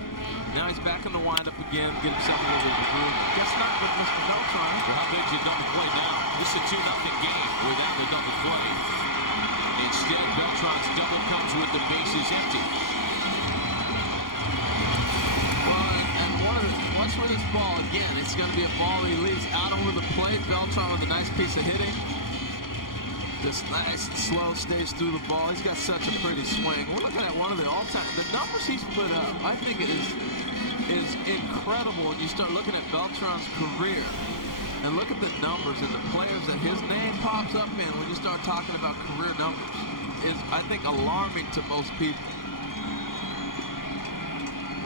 Now he's back in the windup again, get himself a little bit of a groove. Guess not with Mr. Beltran. Well, how big's your double play now? This is a 2-0 game without the double play. Instead, Beltran's double comes with the bases empty. Watch with this ball again. It's going to be a ball he leaves out over the plate. Beltran with a nice piece of hitting. Just nice and slow, stays through the ball. He's got such a pretty swing. We're looking at one of the all-time. The numbers he's put up, I think is incredible when you start looking at Beltran's career and look at the numbers and the players that his name pops up in when you start talking about career numbers is, I think, alarming to most people.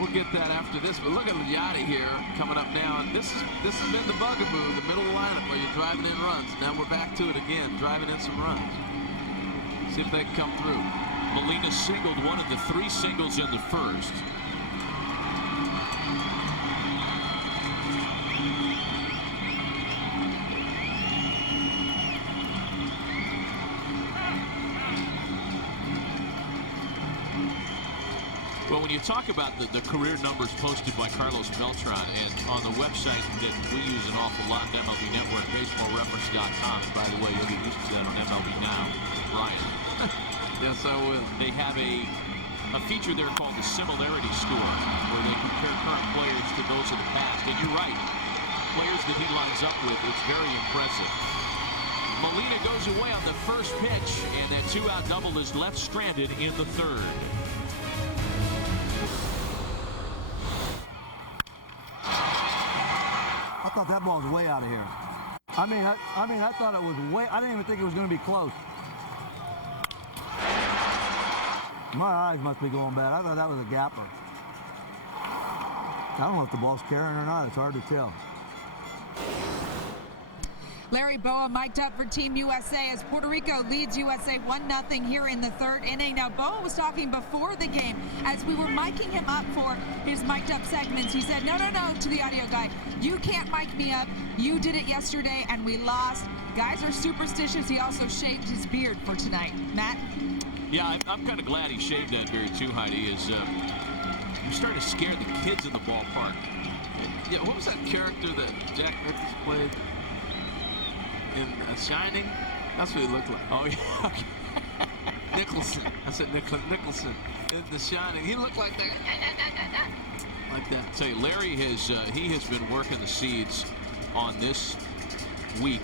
We'll get that after this, but look at Yachty here coming up now, and this has been the bugaboo, the middle lineup where you're driving in runs. Now we're back to it again, driving in some runs. See if they can come through. Molina singled one of the 3 singles in the first. Well, when you talk about the career numbers posted by Carlos Beltran, and on the website that we use an awful lot, MLB Network, baseballreference.com, and by the way, you'll get used to that on MLB Now, Brian. Yes, I will. They have a feature there called the Similarity Score, where they compare current players to those of the past. And you're right, players that he lines up with, it's very impressive. Molina goes away on the first pitch, and that 2-out double is left stranded in the third. I thought that ball was way out of here. I mean, I thought it was way. I didn't even think it was going to be close. My eyes must be going bad. I thought that was a gapper. I don't know if the ball's carrying or not. It's hard to tell. Larry Boa mic'd up for Team USA as Puerto Rico leads USA 1-0 here in the third inning. Now, Boa was talking before the game as we were micing him up for his mic'd up segments. He said, no, to the audio guy. You can't mic me up. You did it yesterday and we lost. Guys are superstitious. He also shaved his beard for tonight. Matt? Yeah, I'm kind of glad he shaved that beard too, Heidi. You're starting to scare the kids in the ballpark. Yeah, what was that character that Jack Nicholson played in Shining? That's what he looked like. Oh, yeah. Nicholson. I said Nicholson in The Shining. He looked like that. Like that. I'll tell you, Larry has been working the seeds on this week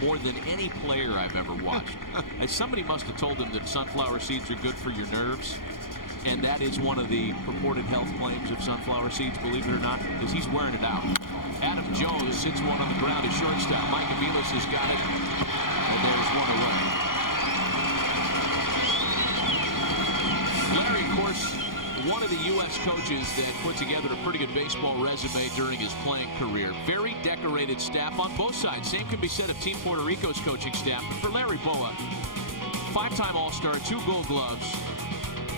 more than any player I've ever watched. And somebody must have told him that sunflower seeds are good for your nerves. And that is one of the purported health claims of sunflower seeds, believe it or not, because he's wearing it out. Adam Jones sits one on the ground at shortstop. Mike Aviles has got it. And there's one away. Larry, of course, one of the U.S. coaches that put together a pretty good baseball resume during his playing career. Very decorated staff on both sides. Same can be said of Team Puerto Rico's coaching staff. But for Larry Boa, 5-time All-Star, 2 Gold Gloves,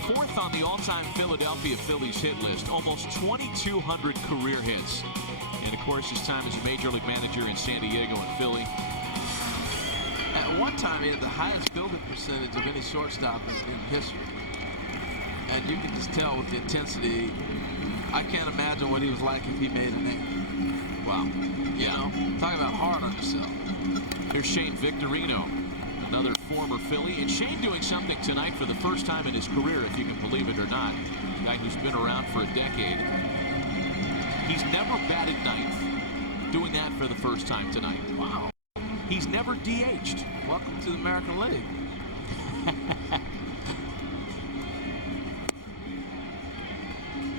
4th on the all-time Philadelphia Phillies hit list, almost 2,200 career hits. And, of course, his time as a Major League manager in San Diego and Philly. At one time, he had the highest fielding percentage of any shortstop in history. And you can just tell with the intensity. I can't imagine what he was like if he made a name. Wow. You know, talk about hard on yourself. Here's Shane Victorino, another former Philly. And Shane doing something tonight for the first time in his career, if you can believe it or not. A guy who's been around for a decade. He's never batted ninth. Doing that for the first time tonight. Wow. He's never DH'd. Welcome to the American League.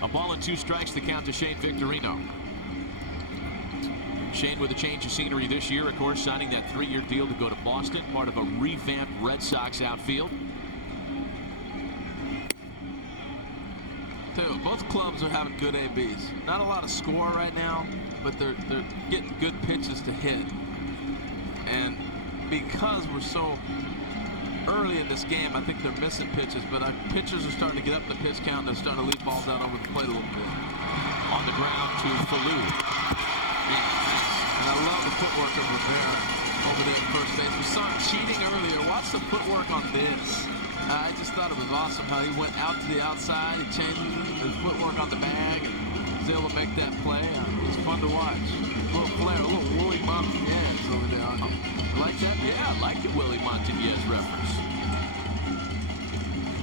A ball and 2 strikes to count to Shane Victorino. Shane with a change of scenery this year, of course, signing that 3-year deal to go to Boston, part of a revamped Red Sox outfield. Both clubs are having good ABs. Not a lot of score right now, but they're getting good pitches to hit. And because we're so early in this game, I think they're missing pitches, but our pitchers are starting to get up the pitch count. They're starting to leave balls out over the plate a little bit. On the ground to Falou. And I love the footwork of Rivera over there at first base. We saw him cheating earlier. Watch the footwork on this. I just thought it was awesome how he went out to the outside. He changed his footwork on the bag and was able to make that play. It was fun to watch. A little flair, a little Willie Montanez over there. You like that? Yeah, I like the Willie Montanez reference.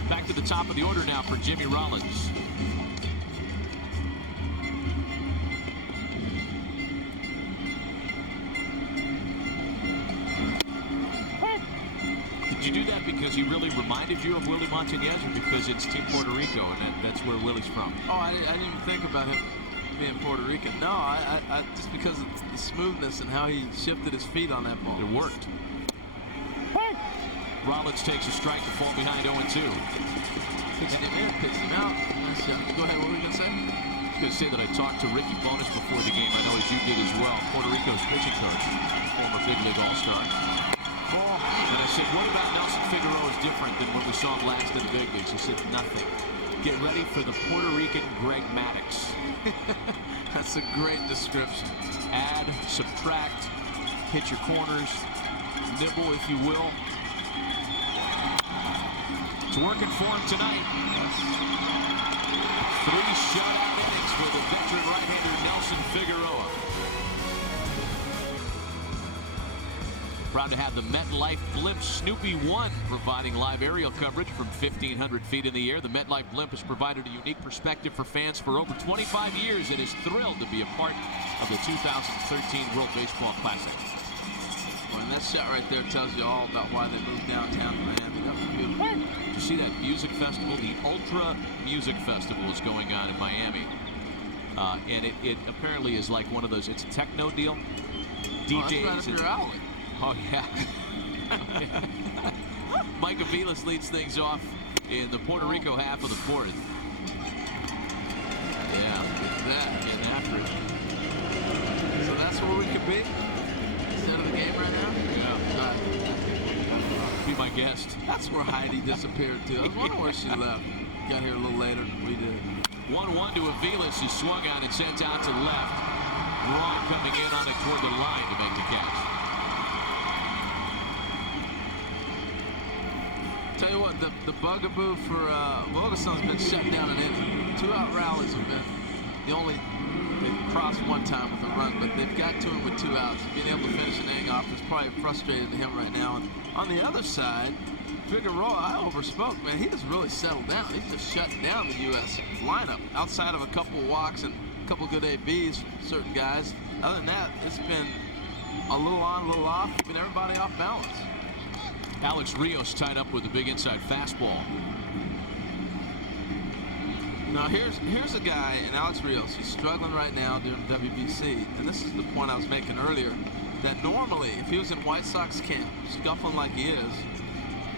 Back to the top of the order now for Jimmy Rollins. Did you do that because he really reminded you of Willie Montanez, or because it's Team Puerto Rico and that's where Willie's from? Oh, I didn't even think about him being Puerto Rican. No, I just because of the smoothness and how he shifted his feet on that ball. It worked. Rollins takes a strike to fall behind 0-2. Pitching him in, pitching him out. Nice shot. Go ahead, what were you going to say? I was going to say that I talked to Ricky Bonas before the game. I know as you did as well. Puerto Rico's pitching coach, former big league all-star. And I said, what about Nelson Figueroa is different than what we saw him last in the big leagues? He said, nothing. Get ready for the Puerto Rican Greg Maddux. That's a great description. Add, subtract, hit your corners, nibble if you will. It's working for him tonight. 3 shutout innings for the veteran right-hander Nelson Figueroa. Proud to have the MetLife Blimp Snoopy 1 providing live aerial coverage from 1,500 feet in the air. The MetLife Blimp has provided a unique perspective for fans for over 25 years and is thrilled to be a part of the 2013 World Baseball Classic. Well, and that shot right there tells you all about why they moved downtown to Miami. That was beautiful. Did you see that music festival? The Ultra Music Festival is going on in Miami. And it apparently is like one of those, it's a techno deal. DJs. That's right up your alley. Oh, yeah. Mike Aviles leads things off in the Puerto Rico half of the 4th. Yeah, That. getting after it. So that's where we could be instead of the game right now? Yeah. Be my guest. That's where Heidi disappeared, too. I was wondering where she left. Got here a little later than we did. 1-1 to Aviles. He swung on and sent out to left. Braun coming in on it toward the line to make the catch. Tell you what, the bugaboo for Wilkerson's been shut down an inning. 2-out rallies have been the only. They've crossed one time with a run, but they've got to him with 2 outs. Being able to finish an inning off is probably frustrating to him right now. And on the other side, Figueroa, I overspoke, man. He just really settled down. He's just shutting down the U.S. lineup. Outside of a couple of walks and a couple of good ABs from certain guys, other than that, it's been a little on, a little off, keeping everybody off balance. Alex Rios tied up with a big inside fastball. Now here's a guy in Alex Rios. He's struggling right now during WBC, and this is the point I was making earlier, that normally if he was in White Sox camp, scuffling like he is,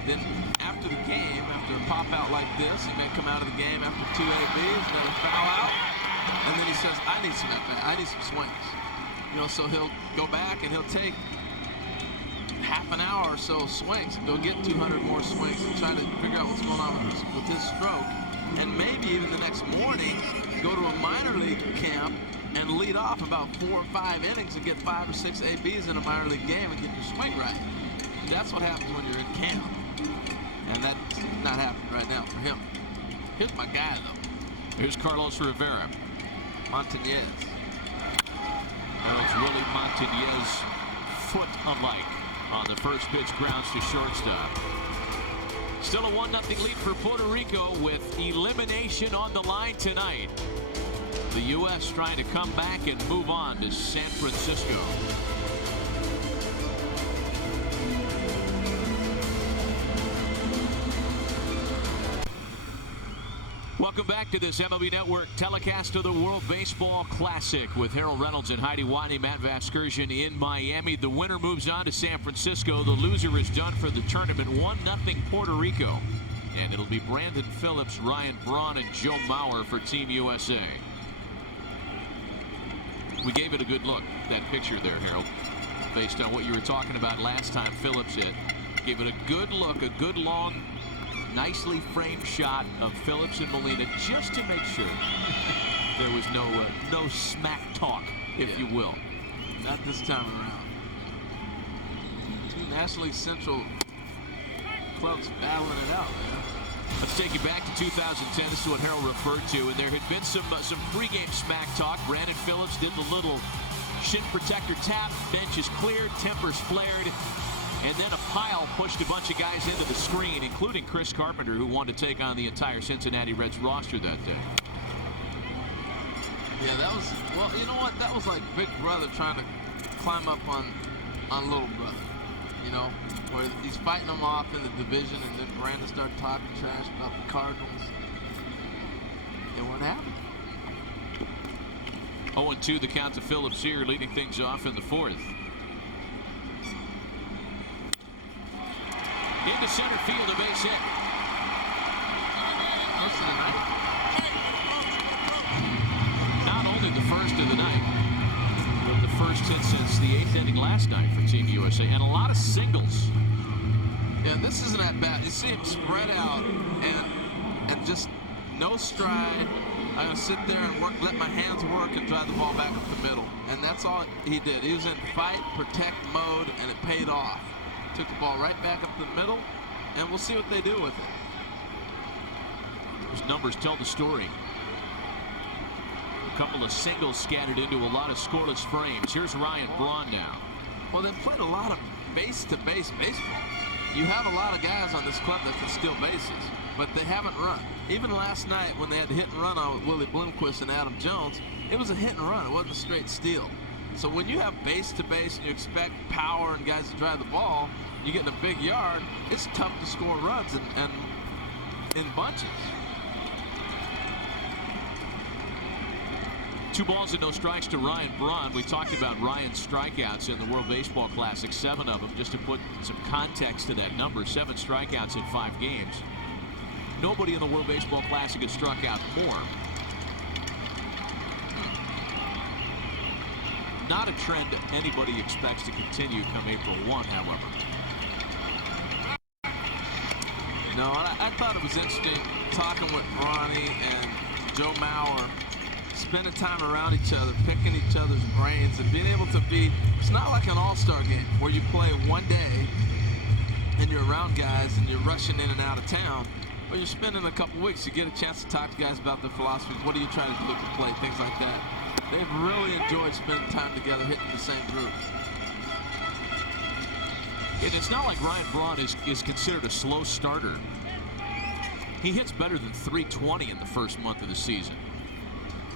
then after the game, after a pop out like this, he may come out of the game after 2 ABs, then a foul out, and then he says, I need some at-bat, I need some swings. You know, so he'll go back and he'll take half an hour or so of swings and go get 200 more swings and try to figure out what's going on with his stroke. And maybe even the next morning, go to a minor league camp and lead off about 4 or 5 innings and get 5 or 6 ABs in a minor league game and get your swing right. That's what happens when you're in camp. And that's not happening right now for him. Here's my guy, though. Here's Carlos Rivera. Montanez. Well, it's Willie Montanez, foot unlike. On the first pitch, grounds to shortstop. Still a 1-0 lead for Puerto Rico with elimination on the line tonight. The U.S. trying to come back and move on to San Francisco. Welcome back to this MLB Network telecast of the World Baseball Classic with Harold Reynolds and Heidi Watney, Matt Vasgersian in Miami. The winner moves on to San Francisco. The loser is done for the tournament. 1-0 Puerto Rico. And it'll be Brandon Phillips, Ryan Braun, and Joe Mauer for Team USA. We gave it a good look, that picture there, Harold, based on what you were talking about last time Phillips hit. Gave it a good look, a good long, nicely framed shot of Phillips and Molina, just to make sure there was no smack talk, if you will. Not this time around. Two National League Central clubs battling it out, man. Let's take you back to 2010. This is what Harold referred to, and there had been some pregame smack talk. Brandon Phillips did the little shin protector tap. Bench is cleared, tempers flared. And then a pile pushed a bunch of guys into the screen, including Chris Carpenter, who wanted to take on the entire Cincinnati Reds roster that day. Yeah, that was, well, you know what? That was like Big Brother trying to climb up on Little Brother. You know, where he's fighting them off in the division, and then Brandon started talking trash about the Cardinals. They weren't having it. 0-2 the count to Phillips here, leading things off in the fourth. Into center field, a base hit. First of the night. Not only the first of the night, but the first hit since the 8th inning last night for Team USA, and a lot of singles. Yeah, this isn't that bad. You see him spread out and just no stride. I'm gonna sit there and work, let my hands work, and drive the ball back up the middle. And that's all he did. He was in fight, protect mode, and it paid off. Took the ball right back up the middle, and we'll see what they do with it. Those numbers tell the story. A couple of singles scattered into a lot of scoreless frames. Here's Ryan Braun now. Well, they've played a lot of base-to-base baseball. You have a lot of guys on this club that can steal bases, but they haven't run. Even last night when they had to hit and run on with Willie Bloomquist and Adam Jones, it was a hit and run. It wasn't a straight steal. So when you have base-to-base and you expect power and guys to drive the ball, you get in a big yard, it's tough to score runs and in bunches. 2 balls and no strikes to Ryan Braun. We talked about Ryan's strikeouts in the World Baseball Classic, 7 of them. Just to put some context to that number, 7 strikeouts in 5 games. Nobody in the World Baseball Classic has struck out more. Not a trend anybody expects to continue come April 1, however. No, I thought it was interesting talking with Ronnie and Joe Mauer, spending time around each other, picking each other's brains, and being able to be, it's not like an all-star game where you play one day and you're around guys and you're rushing in and out of town, but you're spending a couple weeks. You get a chance to talk to guys about their philosophies. What are you trying to do at the plate? Things like that. They've really enjoyed spending time together, hitting the same group. And it's not like Ryan Braun is considered a slow starter. He hits better than .320 in the first month of the season.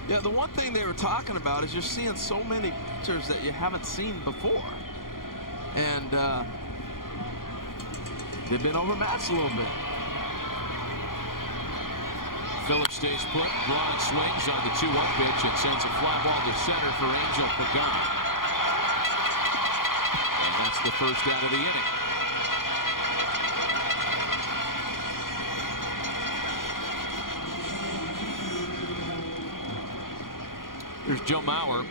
Yeah, the one thing they were talking about is you're seeing so many pitchers that you haven't seen before. And they've been overmatched a little bit. Phillips stays put. Braun swings on the 2-1 pitch and sends a fly ball to center for Angel Pagano. And that's the first out of the inning. Here's Joe Mauer.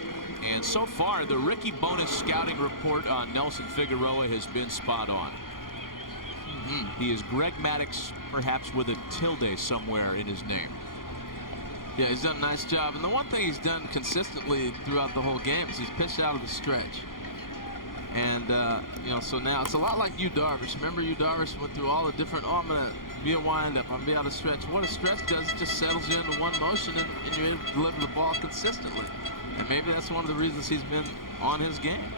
And so far, the Ricky Bonus scouting report on Nelson Figueroa has been spot on. He is Greg Maddux, perhaps with a tilde somewhere in his name. Yeah, he's done a nice job. And the one thing he's done consistently throughout the whole game is he's pitched out of the stretch. And, you know, so now it's a lot like Yu Darvish. Remember Yu Darvish went through all the different, oh, I'm going to be a windup, I'm going to be out of stretch. What a stretch does, it just settles you into one motion and you're able to deliver the ball consistently. And maybe that's one of the reasons he's been on his game.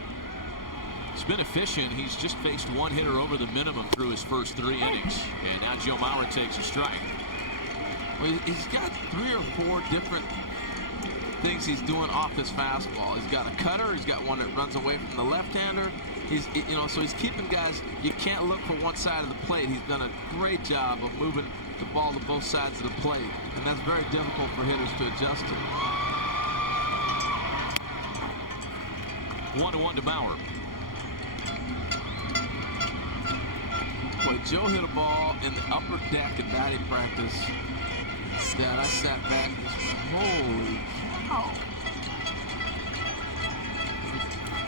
He's been efficient. He's just faced one hitter over the minimum through his first 3 innings. And now Joe Mauer takes a strike. Well, he's got 3 or 4 different things he's doing off his fastball. He's got a cutter. He's got one that runs away from the left-hander. He's, you know, so he's keeping guys. You can't look for one side of the plate. He's done a great job of moving the ball to both sides of the plate, and that's very difficult for hitters to adjust to. 1-1 to Bauer. Boy, Joe hit a ball in the upper deck at batting practice that I sat back and just went, holy cow.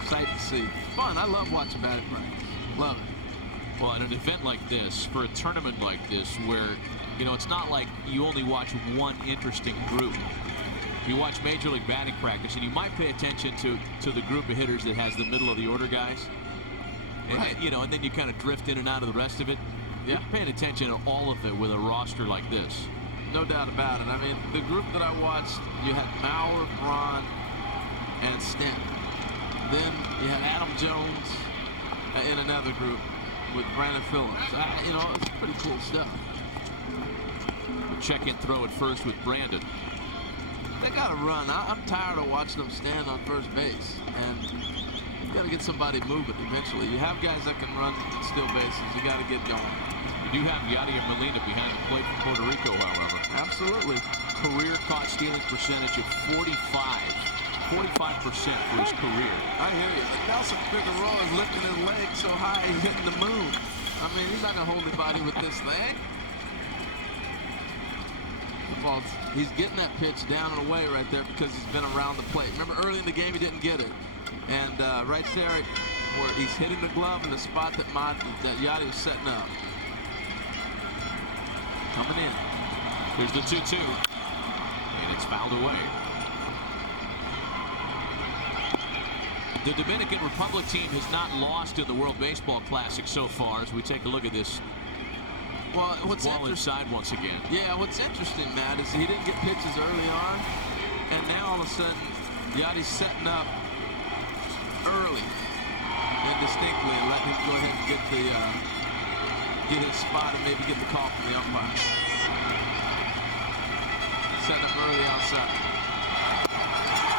Sight to see. Fun. I love watching batting practice. Love it. Well, at an event like this, for a tournament like this, where, you know, it's not like you only watch one interesting group. You watch Major League batting practice, and you might pay attention to the group of hitters that has the middle of the order guys. And, Right. you know, and then you kind of drift in and out of the rest of it. Yeah. You're paying attention to all of it with a roster like this. No doubt about it. I mean, the group that I watched, you had Mauer, Braun, and Stanton. Then you had Adam Jones in another group with Brandon Phillips. You know, it's pretty cool stuff. A check-in throw at first with Brandon. They got to run. I'm tired of watching them stand on first base. And you got to get somebody moving eventually. You have guys that can run and steal bases. You got to get going. You do have Yadier Molina behind the plate for Puerto Rico, however. Absolutely. Career caught stealing percentage of 45% for his career. I hear you. And Nelson Figueroa is lifting his leg so high he's hitting the moon. I mean, he's not going to hold anybody with this leg. Well, he's getting that pitch down and away right there because he's been around the plate. Remember, early in the game, he didn't get it. And right there, where he's hitting the glove in the spot that Yadi was setting up. Coming in. Here's the 2-2. And it's fouled away. The Dominican Republic team has not lost in the World Baseball Classic so far as we take a look at this. Well, what's ball inside once again. Yeah, what's interesting, Matt, is he didn't get pitches early on, and now all of a sudden, Yadi's setting up early and distinctly, and letting him go ahead and get his spot and maybe get the call from the umpire. Setting up early outside.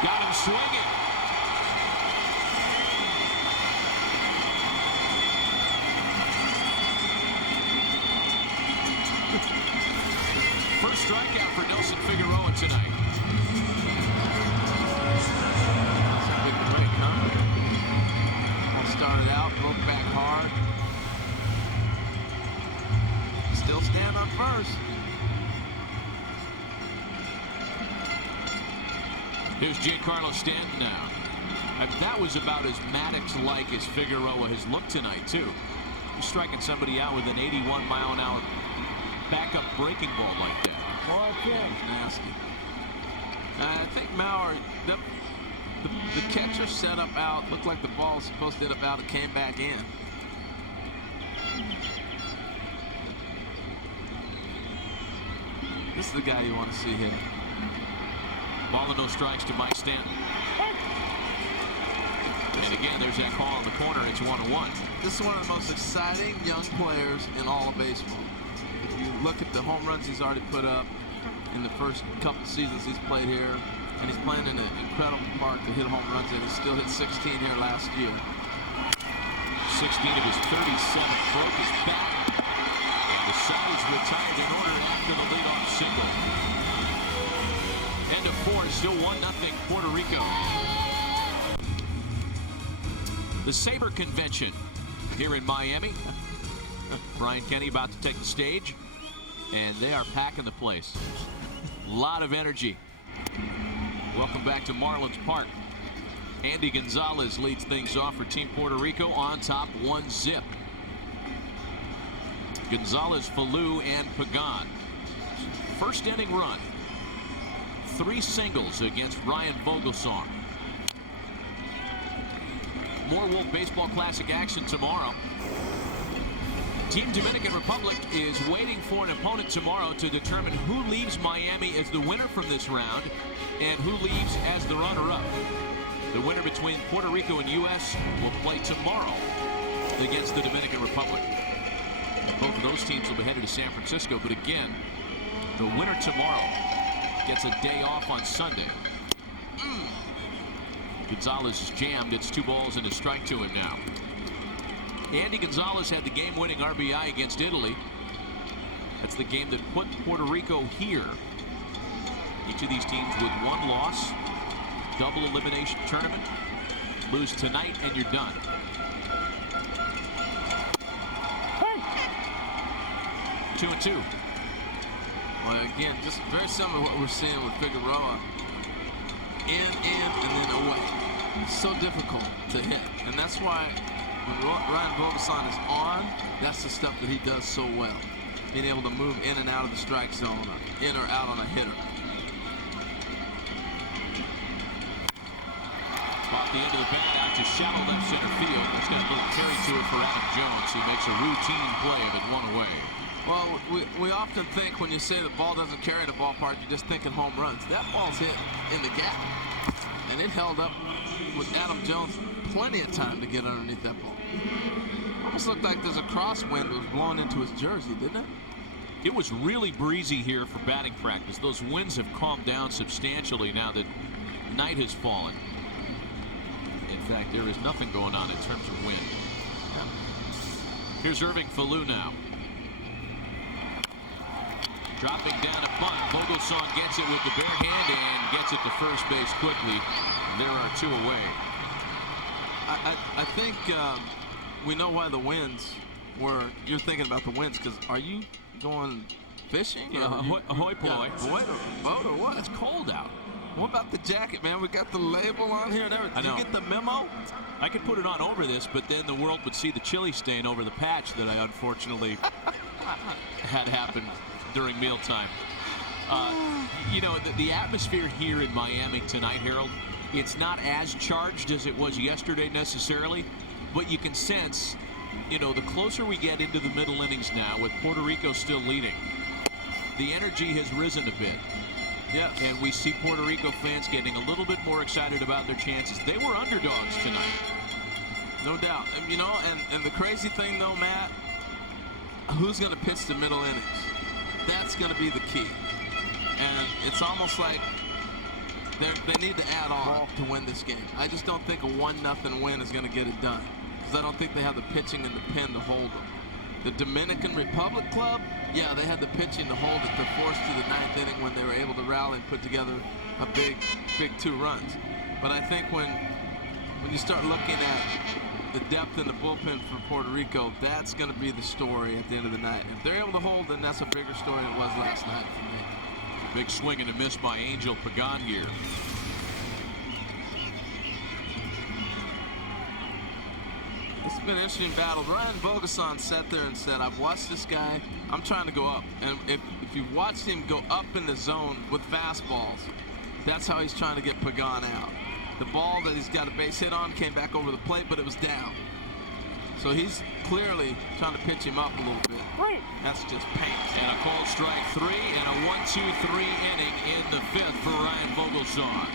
Got him swinging. First strikeout for Nelson Figueroa tonight. That's a big break, huh? All started out, broke back hard. Still stand on first. Here's Giancarlo Stanton now. And that was about as Maddox-like as Figueroa has looked tonight, too. He's striking somebody out with an 81-mile-an-hour backup breaking ball like that. Nasty. I think Mauer, the catcher set up out, looked like the ball was supposed to hit up out, it came back in. This is the guy you want to see hit. Ball and no strikes to Mike Stanton. And again, there's that call in the corner. It's 1-1. This is one of the most exciting young players in all of baseball. If you look at the home runs he's already put up in the first couple seasons he's played here, and he's playing in an incredible park to hit home runs in. He still hit 16 here last year. 16 of his 37 broke his back. And the side is retired in order after the leadoff single. End of 4, still 1-0 Puerto Rico. The Sabre Convention here in Miami. Brian Kenny about to take the stage, and they are packing the place. A lot of energy. Welcome back to Marlins Park. Andy Gonzalez leads things off for Team Puerto Rico on top 1-0. Gonzalez, Falou, and Pagan. First inning run. 3 singles against Ryan Vogelsong. More World Baseball Classic action tomorrow. Team Dominican Republic is waiting for an opponent tomorrow to determine who leaves Miami as the winner from this round and who leaves as the runner-up. The winner between Puerto Rico and U.S. will play tomorrow against the Dominican Republic. Both of those teams will be headed to San Francisco, but again, the winner tomorrow gets a day off on Sunday. Gonzalez is jammed. It's 2 balls and a strike to him now. Andy Gonzalez had the game-winning RBI against Italy. That's the game that put Puerto Rico here. Each of these teams with one loss. Double elimination tournament. Lose tonight and you're done. 2-2. Well, again, just very similar to what we're seeing with Figueroa. In, and then away. It's so difficult to hit. And that's why when Ryan Vogelsong is on, that's the stuff that he does so well. Being able to move in and out of the strike zone, or in or out on a hitter. Off the end of the bat out to shallow left center field. That's got a little carry to it for Adam Jones. He makes a routine play of it one away. Well, we often think when you say the ball doesn't carry in a ballpark, you're just thinking home runs. That ball's hit in the gap. And it held up with Adam Jones plenty of time to get underneath that ball. Almost looked like there's a crosswind that was blowing into his jersey, didn't it? It was really breezy here for batting practice. Those winds have calmed down substantially now that night has fallen. In fact, there is nothing going on in terms of wind. Here's Irving Falou now. Dropping down a bunt. Vogelsong gets it with the bare hand and gets it to first base quickly. There are two away. I think we know why the winds were. You're thinking about the winds because are you going fishing? Ahoy poy. Boat or what? It's cold out. What about the jacket, man? We got the label on here and everything. Did you get the memo? I could put it on over this, but then the world would see the chili stain over the patch that I unfortunately had happen during mealtime. You know, the atmosphere here in Miami tonight, Harold, it's not as charged as it was yesterday necessarily, but you can sense, you know, the closer we get into the middle innings now, with Puerto Rico still leading, the energy has risen a bit. Yeah, and we see Puerto Rico fans getting a little bit more excited about their chances. They were underdogs tonight. No doubt. And, you know, and the crazy thing, though, Matt, who's going to pitch the middle innings? That's going to be the key. And it's almost like they need to add on to win this game. I just don't think a 1-0 win is going to get it done. Because I don't think they have the pitching and the pen to hold them. The Dominican Republic club, yeah, they had the pitching to hold it. They're forced to the 9th inning when they were able to rally and put together a big 2 runs. But I think when you start looking at the depth in the bullpen for Puerto Rico, that's going to be the story at the end of the night. If they're able to hold, then that's a bigger story than it was last night for me. Big swing and a miss by Angel Pagan here. It's been an interesting battle. Ryan Vogelsong sat there and said, I've watched this guy. I'm trying to go up. And if you watched him go up in the zone with fastballs, that's how he's trying to get Pagan out. The ball that he's got a base hit on came back over the plate, but it was down. So he's clearly trying to pitch him up a little bit. That's just paint. And a called strike 3 and a 1-2-3 inning in the 5th for Ryan Vogelsong.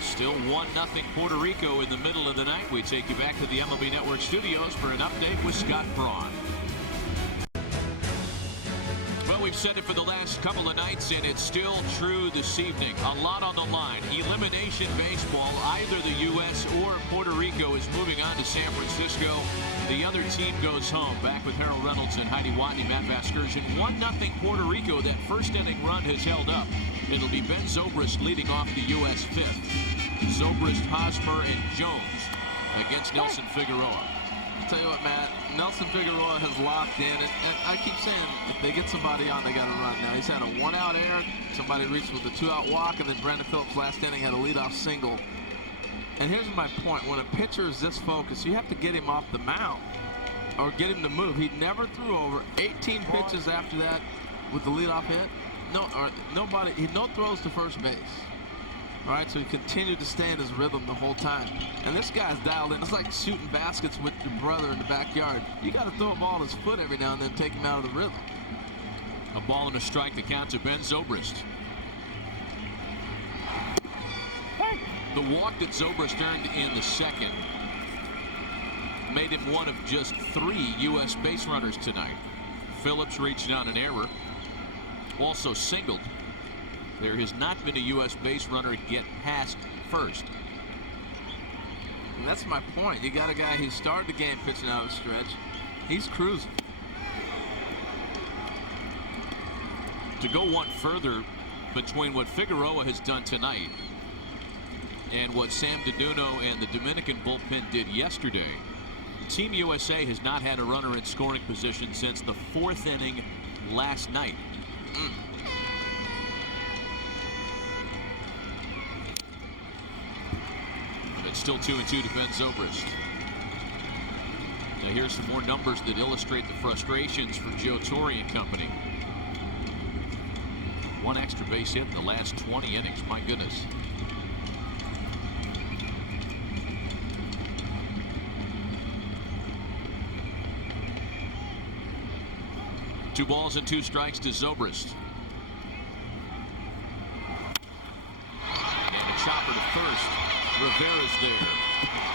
Still 1-0 Puerto Rico in the middle of the night. We take you back to the MLB Network studios for an update with Scott Braun. Well, we've said it for the last couple of nights, and it's still true this evening. A lot on the line. Elimination baseball. Either the U.S. or Puerto Rico is moving on to San Francisco. The other team goes home. Back with Harold Reynolds and Heidi Watney, Matt Vasgersian. 1-0 Puerto Rico. That first inning run has held up. It'll be Ben Zobrist leading off the U.S. 5th. Zobrist, Hosmer, and Jones against Nelson Figueroa. I'll tell you what, Matt, Nelson Figueroa has locked in, and I keep saying if they get somebody on, they got to run. Now, he's had a 1-out error, somebody reached with a 2-out walk, and then Brandon Phillips last inning had a leadoff single. And here's my point. When a pitcher is this focused, you have to get him off the mound or get him to move. He never threw over 18 pitches after that with the leadoff hit. No throws to first base. All right, so he continued to stay in his rhythm the whole time. And this guy's dialed in. It's like shooting baskets with your brother in the backyard. You got to throw a ball at his foot every now and then, take him out of the rhythm. A ball and a strike to count to Ben Zobrist. The walk that Zobrist earned in the second made him one of just 3 U.S. base runners tonight. Phillips reached on an error. Also singled. There has not been a U.S. base runner get past first. And that's my point. You got a guy who started the game pitching out of the stretch. He's cruising. to go one further between what Figueroa has done tonight and what Sam DiDuno and the Dominican bullpen did yesterday. Team USA has not had a runner in scoring position since the 4th inning last night. It's still 2-2 to Ben Zobrist. Now here's some more numbers that illustrate the frustrations for Joe Torre and company. 1 extra base hit in the last 20 innings. My goodness. Two balls and 2 strikes to Zobrist. And a chopper to first. Rivera's there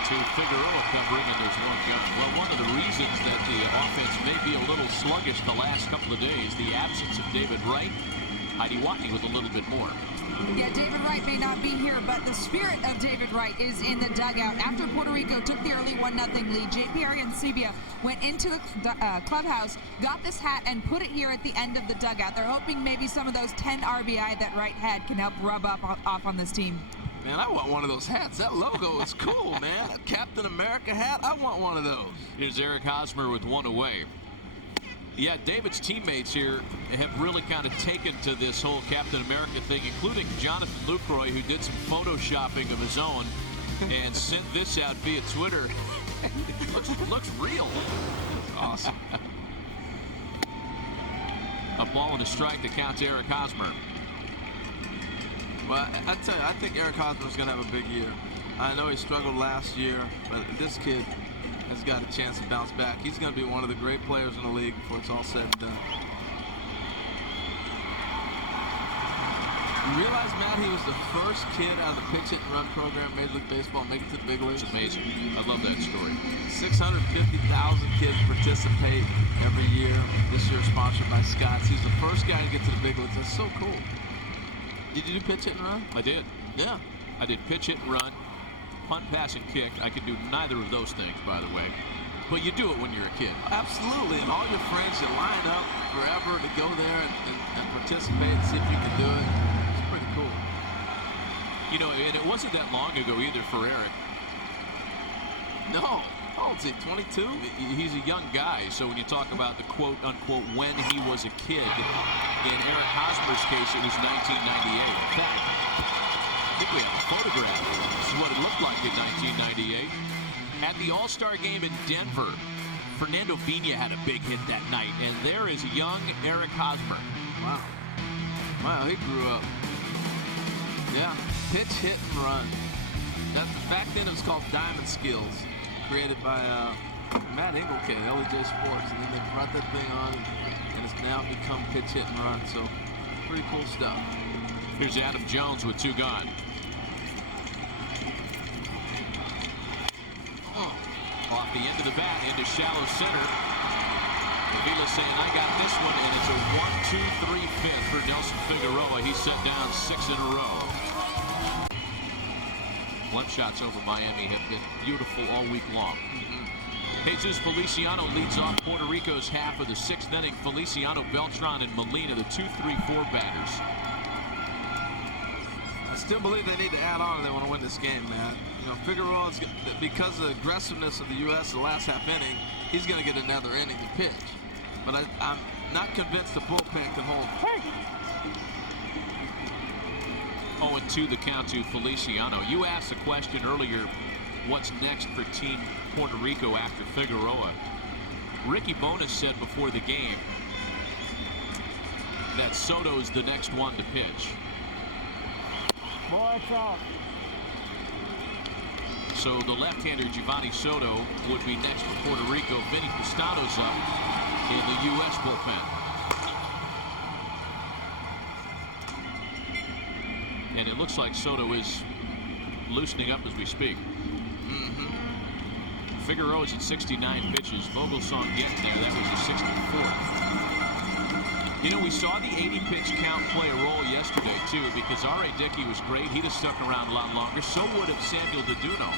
to Figueroa covering, and there's 1 gone. Well, one of the reasons that the offense may be a little sluggish the last couple of days, the absence of David Wright. Heidi Watney with a little bit more. Yeah, David Wright may not be here, but the spirit of David Wright is in the dugout. After Puerto Rico took the early 1-0 lead, JP Ariancibia went into the clubhouse, got this hat, and put it here at the end of the dugout. They're hoping maybe some of those 10 RBI that Wright had can help rub off on this team. Man, I want one of those hats. That logo is cool, man. That Captain America hat, I want one of those. Here's Eric Hosmer with 1 away. Yeah, David's teammates here have really kind of taken to this whole Captain America thing, including Jonathan Lucroy, who did some photoshopping of his own and sent this out via Twitter. It looks real. Awesome. A ball and a strike to count to Eric Hosmer. Well, I tell you, I think Eric Hosmer's going to have a big year. I know he struggled last year, but this kid has got a chance to bounce back. He's going to be one of the great players in the league before it's all said and done. You realize, Matt, he was the first kid out of the pitch hit and run program, Major League Baseball, make it to the big leagues. It's amazing. I love that story. 650,000 kids participate every year. This year sponsored by Scott's. He's the first guy to get to the big leagues. It's so cool. Did you do pitch hit and run? I did. Yeah. I did pitch hit and run, punt, pass, and kick. I could do neither of those things, by the way. But you do it when you're a kid. Absolutely. And all your friends, you line up forever to go there and participate and see if you can do it. It's pretty cool. You know, and it wasn't that long ago either for Eric. No. How old is he, 22? He's a young guy, so when you talk about the quote-unquote when he was a kid, in Eric Hosmer's case, it was 1998. In fact, I think we have a photograph. This is what it looked like in 1998. At the All-Star game in Denver, Fernando Vina had a big hit that night, and there is young Eric Hosmer. Wow. Wow, he grew up. Yeah, pitch, hit, and run. Back then it was called Diamond Skills, created by Matt Engelke, LEJ Sports, and then they brought that thing on, and it's now become pitch, hit, and run. So, pretty cool stuff. Here's Adam Jones with 2 gone. Off the end of the bat into shallow center. Avila saying, I got this one, and it's a 1-2-3 for Nelson Figueroa. He's set down 6 in a row. Left shots over Miami have been beautiful all week long. Jesus Feliciano leads off Puerto Rico's half of the 6th inning. Feliciano, Beltran, and Molina, the 2-3-4 batters. I still believe they need to add on if they want to win this game, man. You know, Figueroa, because of the aggressiveness of the U.S. the last half inning, he's going to get another inning to pitch. But I'm not convinced the bullpen can hold. 0-2 the count to Feliciano. You asked the question earlier, what's next for Team Puerto Rico after Figueroa? Ricky Bonas said before the game that Soto's the next one to pitch. Boy, it's out. So the left-hander Giovanni Soto would be next for Puerto Rico. Vinny Pistano's up in the U.S. bullpen. And it looks like Soto is loosening up as we speak. Figueroa's at 69 pitches. Vogelsong getting there. That was the 64th. You know, we saw the 80-pitch count play a role yesterday, too, because R.A. Dickey was great. He'd have stuck around a lot longer. So would have Samuel DiDuno.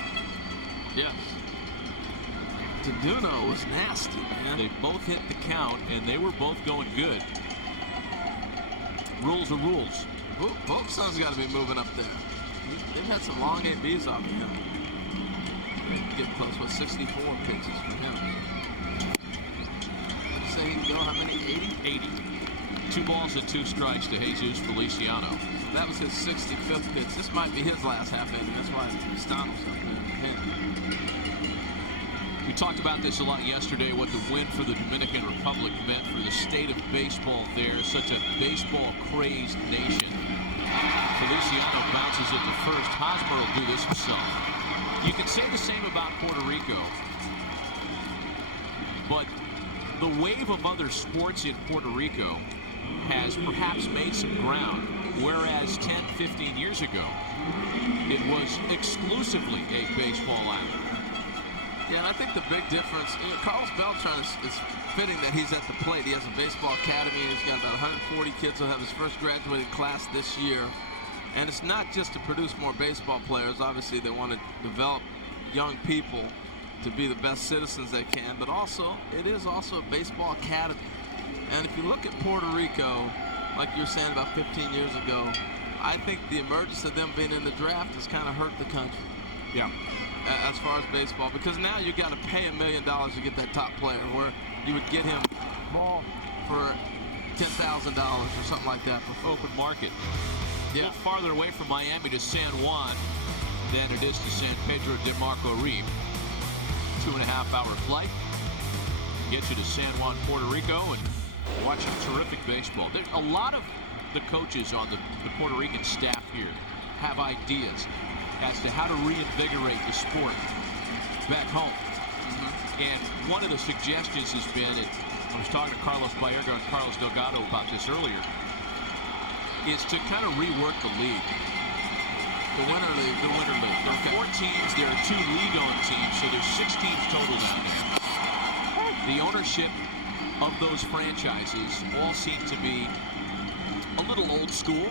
Yes. DiDuno was nasty, man. They both hit the count, and they were both going good. Rules are rules. Both sons got to be moving up there. They've had some long ABs off of him. Get close with 64 pitches for him. Let's say he can go how many? 80? 80. 2 balls and 2 strikes to Jesus Feliciano. That was his 65th pitch. This might be his last half inning. That's why Stano's up there. We talked about this a lot yesterday, what the win for the Dominican Republic meant for the state of baseball there. Such a baseball-crazed nation. Feliciano bounces it to first. Hosmer will do this himself. You can say the same about Puerto Rico, but the wave of other sports in Puerto Rico has perhaps made some ground, whereas 10, 15 years ago, it was exclusively a baseball island. Yeah, and I think the big difference, Carlos Beltran is fitting that he's at the plate. He has a baseball academy. He's got about 140 kids who'll have his first graduating class this year. And it's not just to produce more baseball players. Obviously, they want to develop young people to be the best citizens they can, but also, it is also a baseball academy. And if you look at Puerto Rico, like you were saying about 15 years ago, I think the emergence of them being in the draft has kind of hurt the country. Yeah. As far as baseball, because now you got to pay $1 million to get that top player, where you would get him ball for $10,000 or something like that. Open market. Yeah. A little farther away from Miami to San Juan than it is to San Pedro de Marco Rive. 2.5-hour flight. Get you to San Juan, Puerto Rico, and watch some terrific baseball. There's a lot of the coaches on the Puerto Rican staff here have ideas as to how to reinvigorate the sport back home. And one of the suggestions has been, and I was talking to Carlos Baerga and Carlos Delgado about this earlier, is to kind of rework the league. The Winter League. The Winter League. There are 4 teams. There are 2 league-owned teams, so there's 6 teams total down there. The ownership of those franchises all seem to be a little old school,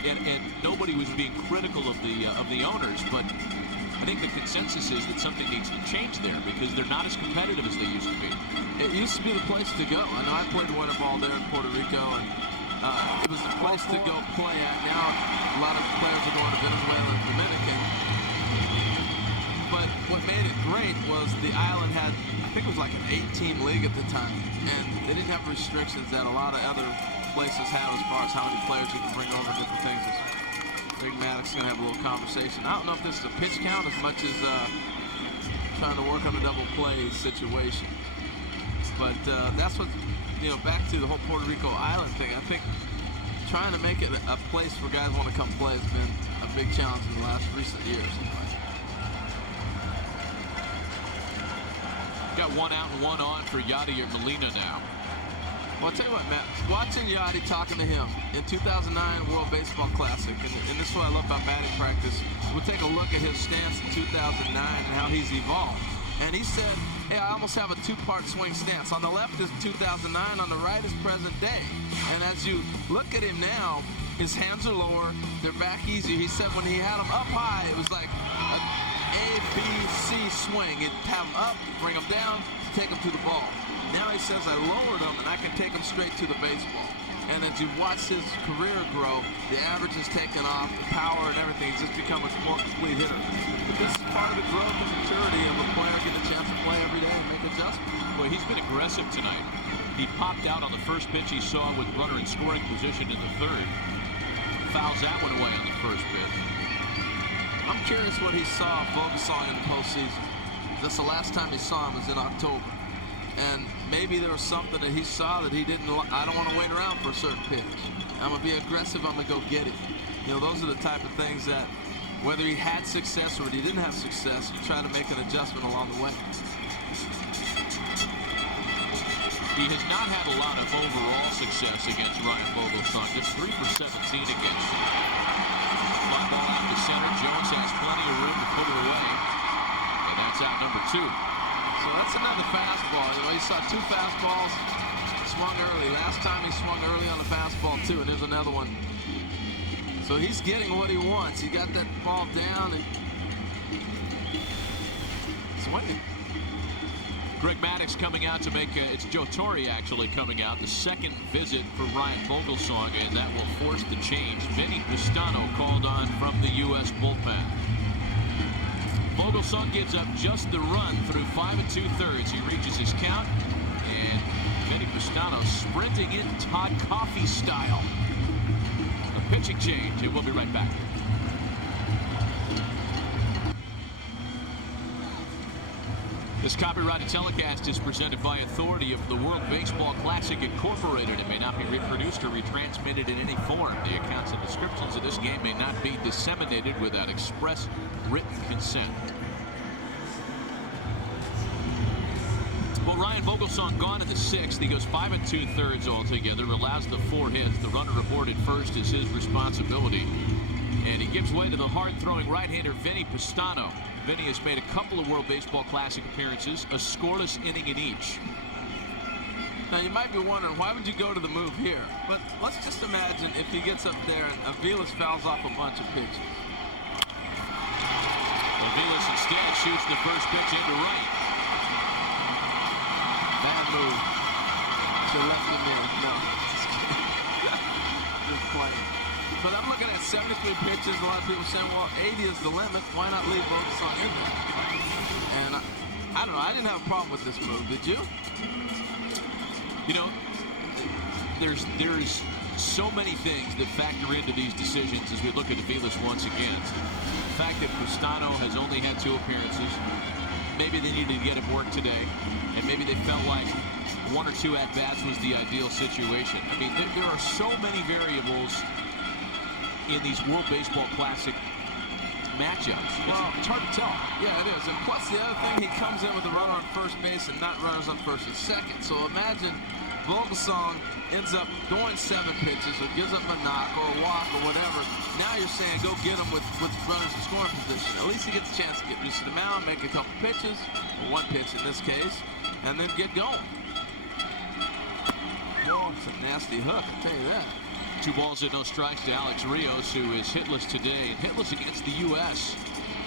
and nobody was being critical of the owners, but I think the consensus is that something needs to change there because they're not as competitive as they used to be. It used to be the place to go. I know I played winter ball there in Puerto Rico, and it was the place to go play at. Now a lot of players are going to Venezuela and Dominican. But what made it great was the island had, I think it was like an 8-team league at the time, and they didn't have restrictions that a lot of other places have as far as how many players you can bring over, different things. Big Maddox is going to have a little conversation. I don't know if this is a pitch count as much as trying to work on a double play situation. But that's what, back to the whole Puerto Rico island thing. I think trying to make it a place where guys want to come play has been a big challenge in the last recent years. Got 1 out and 1 on for Yadier Molina now. Well, I'll tell you what, Matt, watching Yadi, talking to him in 2009 World Baseball Classic, and this is what I love about batting practice, we'll take a look at his stance in 2009 and how he's evolved. And he said, hey, I almost have a 2-part swing stance. On the left is 2009, on the right is present day. And as you look at him now, his hands are lower, they're back easier. He said when he had them up high, it was like a A, B, C swing. He'd have them up, bring them down, take them to the ball. Now he says I lowered them and I can take them straight to the baseball. And as you watch his career grow, the average has taken off, the power and everything. He's just become a more complete hitter. But this is part of the growth and maturity of a player getting a chance to play every day and make adjustments. Well, he's been aggressive tonight. He popped out on the first pitch he saw with runner in scoring position in the third. Fouls that one away on the first pitch. I'm curious what he saw of Bogasaw in the postseason. That's the last time he saw him was in October. And maybe there was something that he saw that he didn't. I don't want to wait around for a certain pitch. I'm going to be aggressive. I'm going to go get it. Those are the type of things that, whether he had success or he didn't have success, you try to make an adjustment along the way. He has not had a lot of overall success against Ryan Vogelsong. Just 3 for 17 against him. Fly ball out to center. Jones has plenty of room to put it away. And that's out number 2. So that's another fastball. You saw 2 fastballs, swung early. Last time he swung early on the fastball too, and there's another one. So he's getting what he wants. He got that ball down and swinging. Greg Maddux coming out to make, it's Joe Torre actually coming out, the second visit for Ryan Vogelsong, and that will force the change. Vinny Pistano called on from the U.S. bullpen. Vogelsong gives up just the run through 5 2/3. He reaches his count, and Vinny Pistano sprinting in Todd Coffey style. A pitching change, and we'll be right back. This copyrighted telecast is presented by authority of the World Baseball Classic Incorporated. It may not be reproduced or retransmitted in any form. The accounts and descriptions of this game may not be disseminated without express written consent. Well, Ryan Vogelsong gone in the 6th. He goes 5 2/3 altogether, allows the 4 hits. The runner aboard at first is his responsibility. And he gives way to the hard-throwing right-hander Vinny Pistano. Vinny has made a couple of World Baseball Classic appearances, a scoreless inning in each. Now, you might be wondering, why would you go to the move here? But let's just imagine if he gets up there and Aviles fouls off a bunch of pitches. Aviles instead shoots the first pitch into right. Bad move. To left him there. No. Just playing. But I'm looking at 73 pitches. A lot of people saying, well, 80 is the limit. Why not leave Vogelsong in there? And I don't know. I didn't have a problem with this move. Did you? You know, there's so many things that factor into these decisions as we look at Aviles once again. The fact that Pistano has only had 2 appearances. Maybe they needed to get him work today. And maybe they felt like 1 or 2 at-bats was the ideal situation. I mean, there are so many variables in these World Baseball Classic matchups. It's hard to tell. Yeah, it is. And plus the other thing, he comes in with a runner on first base and not runners on first and second. So imagine Vogelsong ends up going 7 pitches or gives up a knock or a walk or whatever. Now you're saying go get him with runners in scoring position. At least he gets a chance to get used to the mound, make a couple pitches, or 1 pitch in this case, and then get going. Oh, it's a nasty hook, I'll tell you that. 2 balls and no strikes to Alex Rios, who is hitless today, and hitless against the U.S.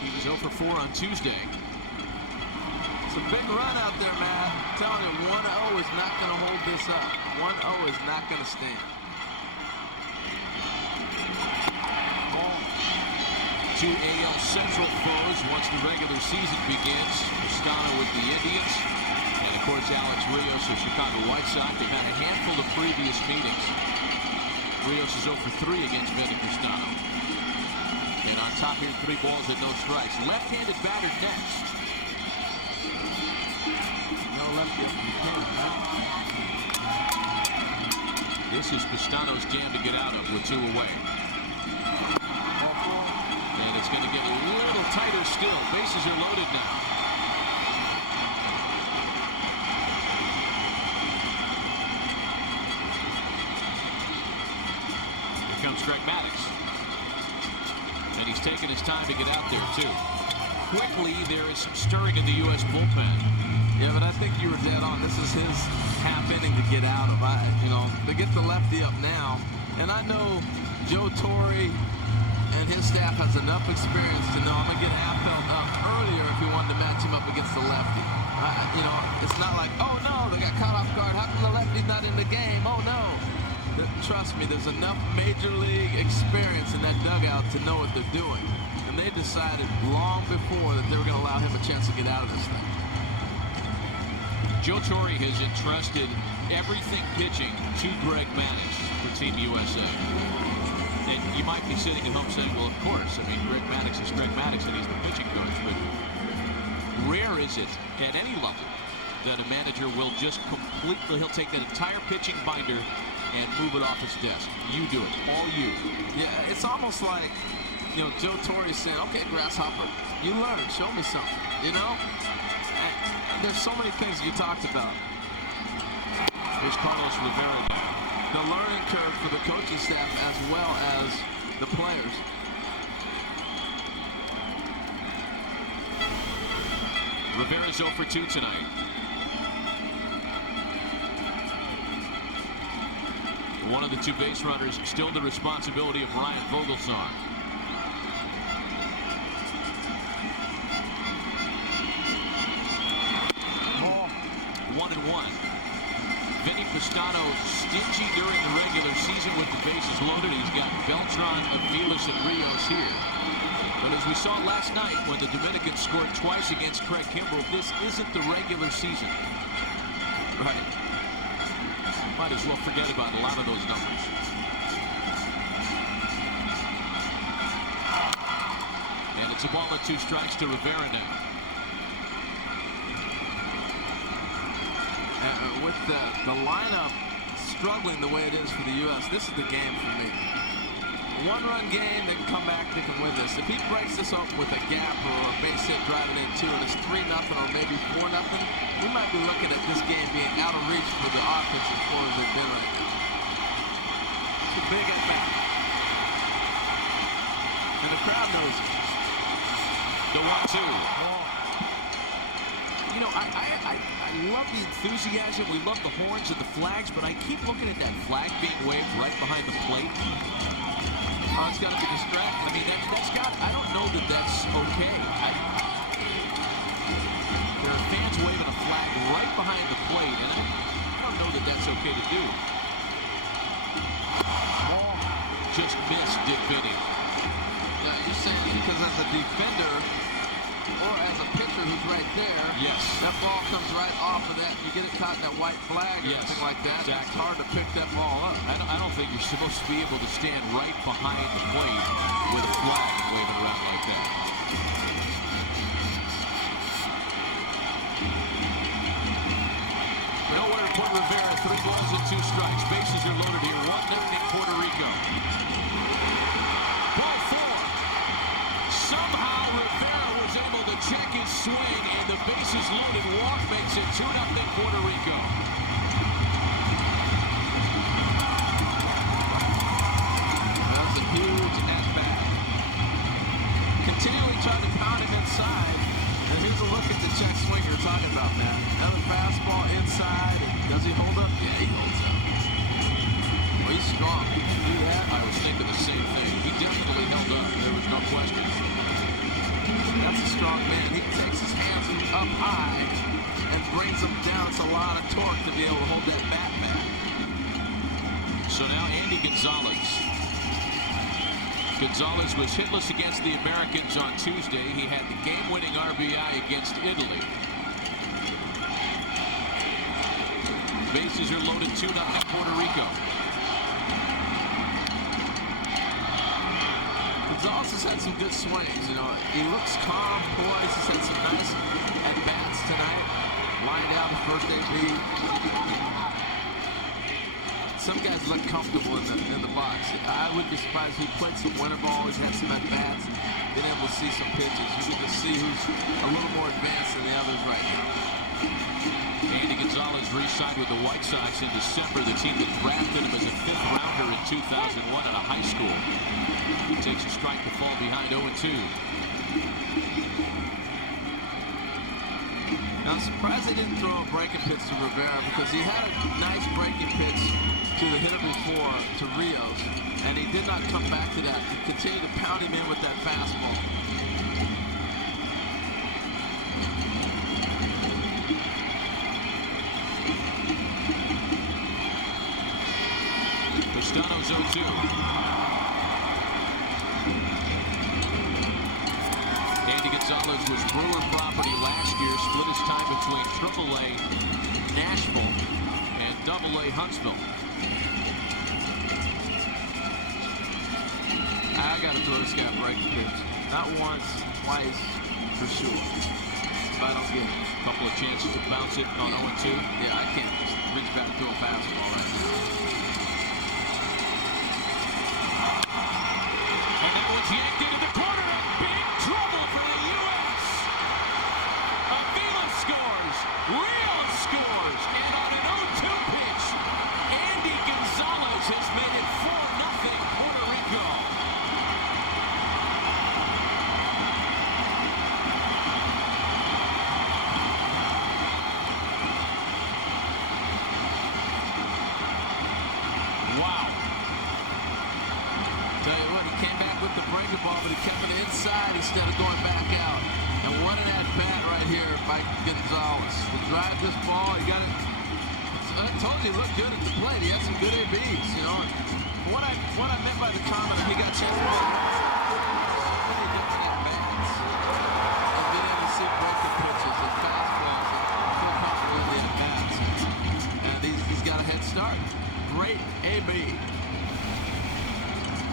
He was 0 for 4 on Tuesday. It's a big run out there, Matt. I'm telling you, 1-0 is not going to hold this up. 1-0 is not going to stand. Ball. 2 AL Central foes once the regular season begins. Pistano with the Indians, and of course Alex Rios of Chicago White Sox. They've had a handful of previous meetings. Rios is 0 for 3 against Vinny Pistano. And on top here, 3 balls and no strikes. Left-handed batter next. No lefty. This is Pistano's jam to get out of with 2 away. And it's going to get a little tighter still. Bases are loaded now. Comes Greg Maddux, and he's taking his time to get out there too. Quickly, there is some stirring in the U.S. bullpen. Yeah, but I think you were dead on. This is his half inning to get out of. They get the lefty up now, and I know Joe Torre and his staff has enough experience to know I'm gonna get Appel up earlier if he wanted to match him up against the lefty. It's not like, oh no, they got caught off guard. How come the lefty's not in the game? Oh no. Trust me, there's enough major league experience in that dugout to know what they're doing. And they decided long before that they were going to allow him a chance to get out of this thing. Joe Torre has entrusted everything pitching to Greg Maddux for Team USA. And you might be sitting at home saying, well, of course. I mean, Greg Maddux is Greg Maddux, and he's the pitching coach. But rare is it at any level that a manager will just completely, he'll take that entire pitching binder and move it off his desk. You do it. All you. Yeah, it's almost like, Joe Torre saying, okay, Grasshopper, you learn. Show me something, And there's so many things you talked about. Here's Carlos Rivera now. The learning curve for the coaching staff as well as the players. Rivera's 0 for 2 tonight. One of the 2 base runners still the responsibility of Ryan Vogelsong. Castano stingy during the regular season with the bases loaded. He's got Beltran, Aviles, and Rios here. But as we saw last night when the Dominicans scored twice against Craig Kimbrell, this isn't the regular season. Right. Might as well forget about a lot of those numbers. And it's a ball and 2 strikes to Rivera now. With the lineup struggling the way it is for the U.S., this is the game for me. A one-run game, they can come back, they can win this. If he breaks this up with a gap or a base hit driving in 2 and it's 3-0 or maybe 4-0, we might be looking at this game being out of reach for the offense as far as they've been right now. It's a big at-bat. And the crowd knows it. The 1-2. You know, I love the enthusiasm. We love the horns and the flags, but I keep looking at that flag being waved right behind the plate. Oh, it's got to be distracting. I mean, that's got, I don't know that that's okay. There are fans waving a flag right behind the plate, and I don't know that that's okay to do. Ball just missed Dick Vinny. Yeah, you're saying because as a defender, or as a pitcher who's right there, yes, that ball comes right off of that. You get it caught in that white flag or anything like that. Exactly. It's hard to pick that ball up. I don't think you're supposed to be able to stand right behind the plate with a flag waving around like that. Nowhere to put Rivera. 3 balls and 2 strikes. Bases are loaded here. 1-0 Puerto Rico. Ball 4. Somehow Rivera was able to check his swing, and the bases loaded walk makes it 2-0 Puerto Rico. That's a huge at-bat. Continually trying to pound him inside. And here's a look at the check swing you're talking about, man. Another fastball inside. Does he hold up? Yeah, he holds up. Well, he's strong. He can do that. I was thinking the same thing. He definitely held up. There was no question. That's a strong man. He takes his hands up high and brings them down. It's a lot of torque to be able to hold that bat back. So now Andy Gonzalez. Gonzalez was hitless against the Americans on Tuesday. He had the game-winning RBI against Italy. Bases are loaded 2-0 Puerto Rico. Gonzalez has had some good swings. You know, he looks calm, poised. He's had some nice at-bats tonight. Lined out the first AB. Some guys look comfortable in the box. I would be surprised if he played some winter ball. He's had some at-bats. Been able to see some pitches. You can just see who's a little more advanced than the others right now. Andy Gonzalez re-signed with the White Sox in December. The team that drafted him as a 5th rounder in 2001 out of high school. He takes a strike to fall behind 0-2. Now, I'm surprised they didn't throw a breaking pitch to Rivera because he had a nice breaking pitch to the hitter before, to Rios, and he did not come back to that. He continued to pound him in with that fastball. Castano's 0-2. Andy Gonzalez was Brewer property last year, split his time between AAA Nashville and AA Huntsville. I got to throw this guy a breaking pitch. Not once, twice, for sure. If I don't get it. A couple of chances to bounce it on 0-2. Yeah, I can't just reach back to a fastball right now. And that one's yanked into the corner, and big trouble for the U.S. Aviles scores, Rios scores, and on an 0-2 pitch, Andy Gonzalez has made it 4-0 Puerto Rico. Wow. Tell you what, he came back with the breaking ball, but he kept it inside instead of going back out. And what an at-bat right here by Gonzalez. To drive this ball, he got it. I told you he looked good at the plate. He had some good ABs, you know. What I meant by the comment that he got a chance to play many different at-bats and being able to see breaking pitches and fastballs and feel comfortable in the at-bats. And he's got a head start. Great AB.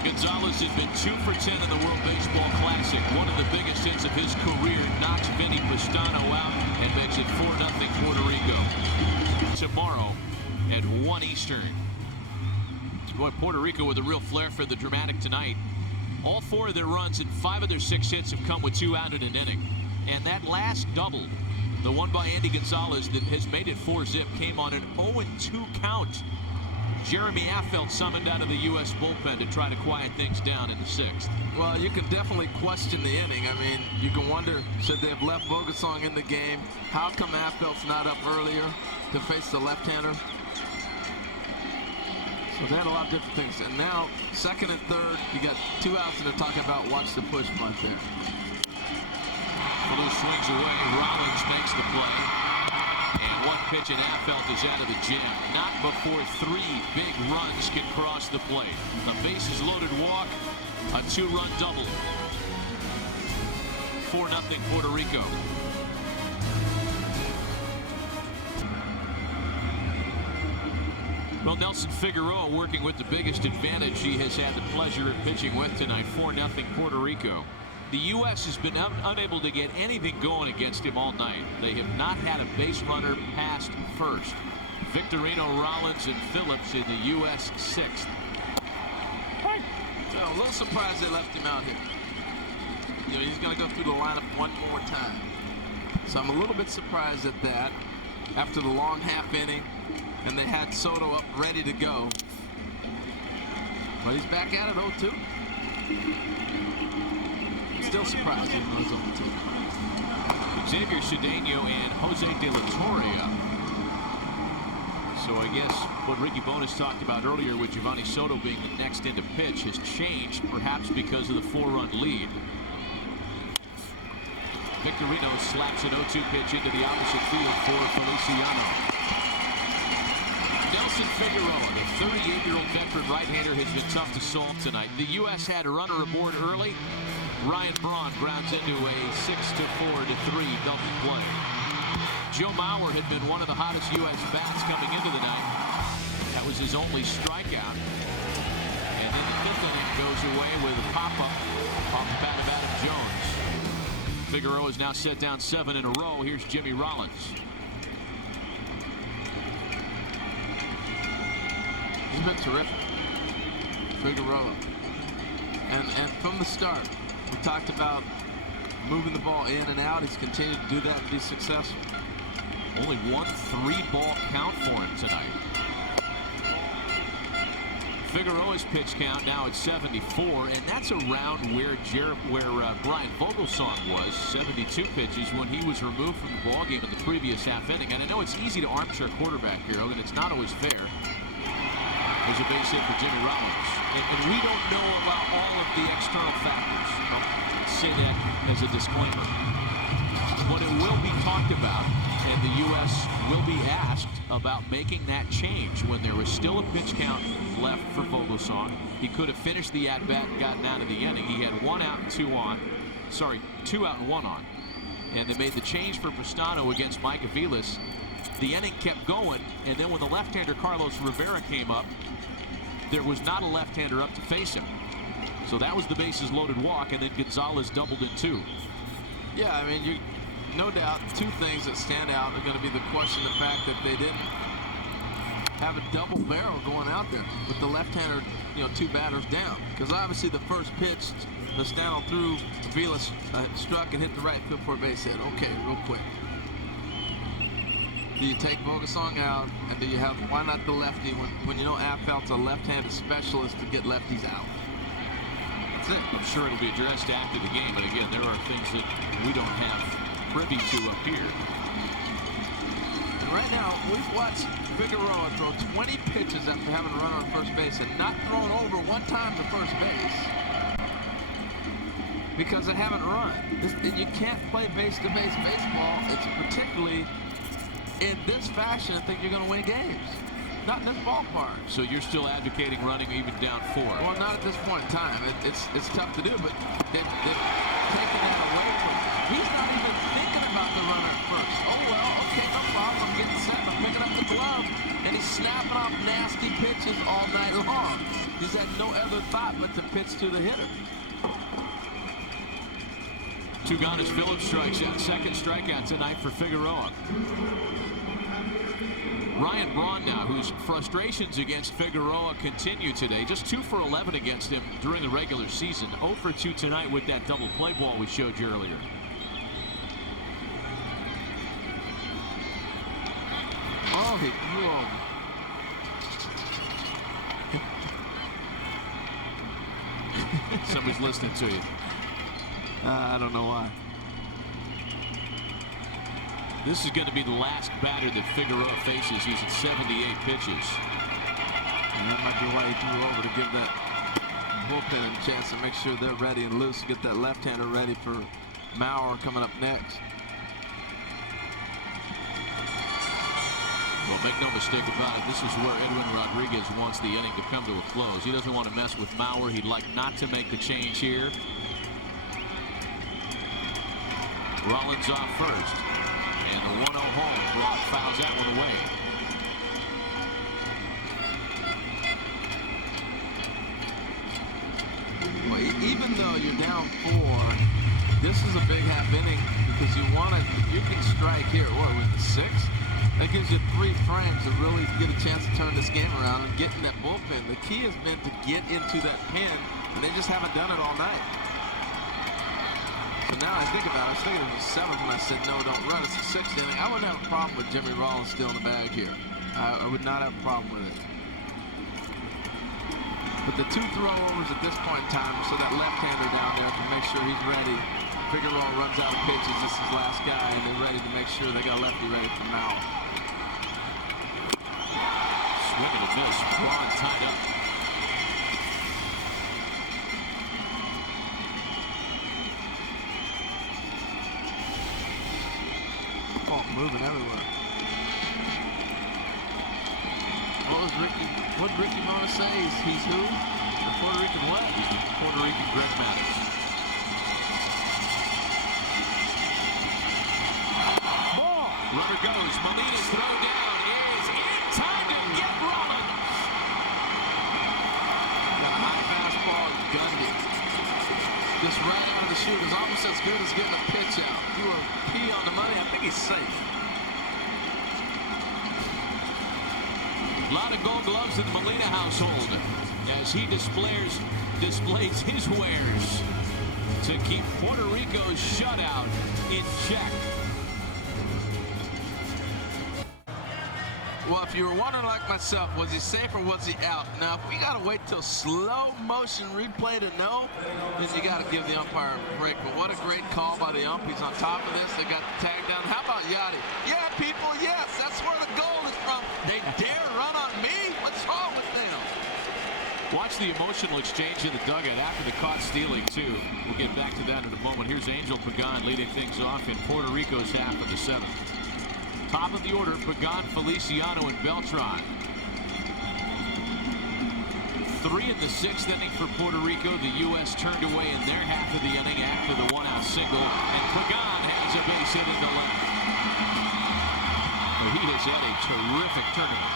Gonzalez has been 2 for 10 in the World Baseball Classic. One of the biggest hits of his career knocks Vinny Pastano out and makes it 4-0 Puerto Rico. Tomorrow at 1 Eastern. Boy, Puerto Rico with a real flair for the dramatic tonight. All 4 of their runs and 5 of their 6 hits have come with 2 out in an inning. And that last double, the one by Andy Gonzalez that has made it 4-zip, came on an 0-2 count. Jeremy Affeldt summoned out of the U.S. bullpen to try to quiet things down in the 6th. Well, you can definitely question the inning. I mean, you can wonder, should they have left Bogasong in the game? How come Affeldt's not up earlier to face the left-hander? So they had a lot of different things. And now, 2nd and 3rd, you got 2 outs and they're talking about watch the push bunt there. Blue swings away. Rollins makes the play. And 1 pitch and Affeldt is out of the jam. Not before 3 big runs can cross the plate. A bases loaded walk, a 2-run double. 4-0 Puerto Rico. Well, Nelson Figueroa working with the biggest advantage he has had the pleasure of pitching with tonight. 4-0 Puerto Rico. The U.S. has been unable to get anything going against him all night. They have not had a base runner past first. Victorino, Rollins, and Phillips in the U.S. 6th. So a little surprised they left him out here. You know, he's going to go through the lineup one more time. So I'm a little bit surprised at that. After the long half inning, and they had Soto up ready to go. But he's back at it 0-2. Still surprised even though it's 0-2. Xavier Cedeno and Jose De La Torre. So I guess what Ricky Bonas talked about earlier with Giovanni Soto being the next in to pitch has changed, perhaps because of the 4-run lead. Victorino slaps an 0-2 pitch into the opposite field for Feliciano. Nelson Figueroa, the 38-year-old veteran right-hander, has been tough to solve tonight. The U.S. had a runner aboard early. Ryan Braun grounds into a 6-4-3 double play. Joe Mauer had been one of the hottest U.S. bats coming into the night. That was his only strikeout. And then the 5th inning goes away with a pop-up off the bat of Adam Jones. Figueroa is now set down 7 in a row. Here's Jimmy Rollins. He's been terrific, Figueroa. And from the start, we talked about moving the ball in and out. He's continued to do that and be successful. Only 1 3-ball count for him tonight. Figueroa's pitch count now at 74, and that's around where Brian Vogelsong was, 72 pitches, when he was removed from the ballgame in the previous half inning. And I know it's easy to armchair quarterback here, and it's not always fair. There's a base hit for Jimmy Rollins. And we don't know about all of the external factors. I'll say that as a disclaimer. But it will be talked about, and the U.S. will be asked about making that change when there was still a pitch count left for Vogelsong. He could have finished the at-bat and gotten out of the inning. He had 1 out and 2 on. Sorry, 2 out and 1 on. And they made the change for Pastano against Mike Aviles. The inning kept going, and then when the left-hander Carlos Rivera came up, there was not a left-hander up to face him. So that was the bases loaded walk, and then Gonzalez doubled in 2. Yeah, I mean, no doubt 2 things that stand out are going to be the question, the fact that they didn't have a double barrel going out there with the left-hander, 2 batters down. Because obviously the first pitch, Pastano threw, Aviles struck and hit the right field for a base hit. Okay, real quick. Do you take Bogasong out, and do you have, why not the lefty when you know Affeldt's a left-handed specialist to get lefties out? That's it. I'm sure it'll be addressed after the game, but again, there are things that we don't have privy to up here. And right now, we've watched Figueroa throw 20 pitches after having run on first base and not thrown over 1 time to first base because they haven't run. You can't play base-to-base baseball. It's particularly, in this fashion and think you're going to win games. Not in this ballpark. So you're still advocating running even down 4? Well, not at this point in time. It's tough to do, but they've taken that away from him. He's not even thinking about the runner at first. Oh, well, okay, no problem. I'm getting set. I'm picking up the glove. And he's snapping off nasty pitches all night long. He's had no other thought but to pitch to the hitter. 2 gone as Phillips strikes out. Second strikeout tonight for Figueroa. Ryan Braun now, whose frustrations against Figueroa continue today. Just 2 for 11 against him during the regular season. 0 for 2 tonight with that double play ball we showed you earlier. Oh, he threw over. Somebody's listening to you. I don't know why. This is going to be the last batter that Figueroa faces. He's at 78 pitches. And that might be why he threw over, to give that bullpen a chance to make sure they're ready and loose. Get that left-hander ready for Maurer coming up next. Well, make no mistake about it. This is where Edwin Rodriguez wants the inning to come to a close. He doesn't want to mess with Maurer. He'd like not to make the change here. Rollins off first. And the 1-0 home. Brock fouls that one away. Well, even though you're down 4, this is a big half inning because you want to. You can strike here. What, with the 6? That gives you 3 frames to really get a chance to turn this game around and get in that bullpen. The key has been to get into that pen, and they just haven't done it all night. So now I think about it, I was thinking it was 7th when I said no, don't run. It's the 6th inning. I wouldn't have a problem with Jimmy Rollins still in the bag here. I would not have a problem with it. But the 2 throwovers at this point in time, so that left-hander down there can make sure he's ready. Figueroa runs out of pitches. This is his last guy, and they're ready to make sure they got lefty ready for Maurer. Swing and a miss. Braun tied up. Ball moving everywhere. What did Ricky Mona say? He's who? The Puerto Rican what? He's the Puerto Rican Greg Maddux. Ball! Runner goes. Molina's throw down is in time to get Rollins. Got a high fastball, gunned it. Just right out of the chute is almost as good as getting a pitch out. You were P on the money. I think he's safe. A lot of gold gloves in the Molina household as he displays his wares to keep Puerto Rico's shutout in check. Well, if you were wondering like myself, was he safe or was he out? Now, if we got to wait till slow motion replay to know, then you got to give the umpire a break. But what a great call by the ump. He's on top of this. They got the tag down. How about Yachty? Yeah, people, yes. That's where the goal is from. They dare run on me? What's wrong with them? Watch the emotional exchange in the dugout after the caught stealing, too. We'll get back to that in a moment. Here's Angel Pagan leading things off in Puerto Rico's half of the 7th. Top of the order, Pagan, Feliciano, and Beltran. 3 in the 6th inning for Puerto Rico. The U.S. turned away in their half of the inning after the 1-out single, and Pagan has a base hit in the left. He has had a terrific tournament.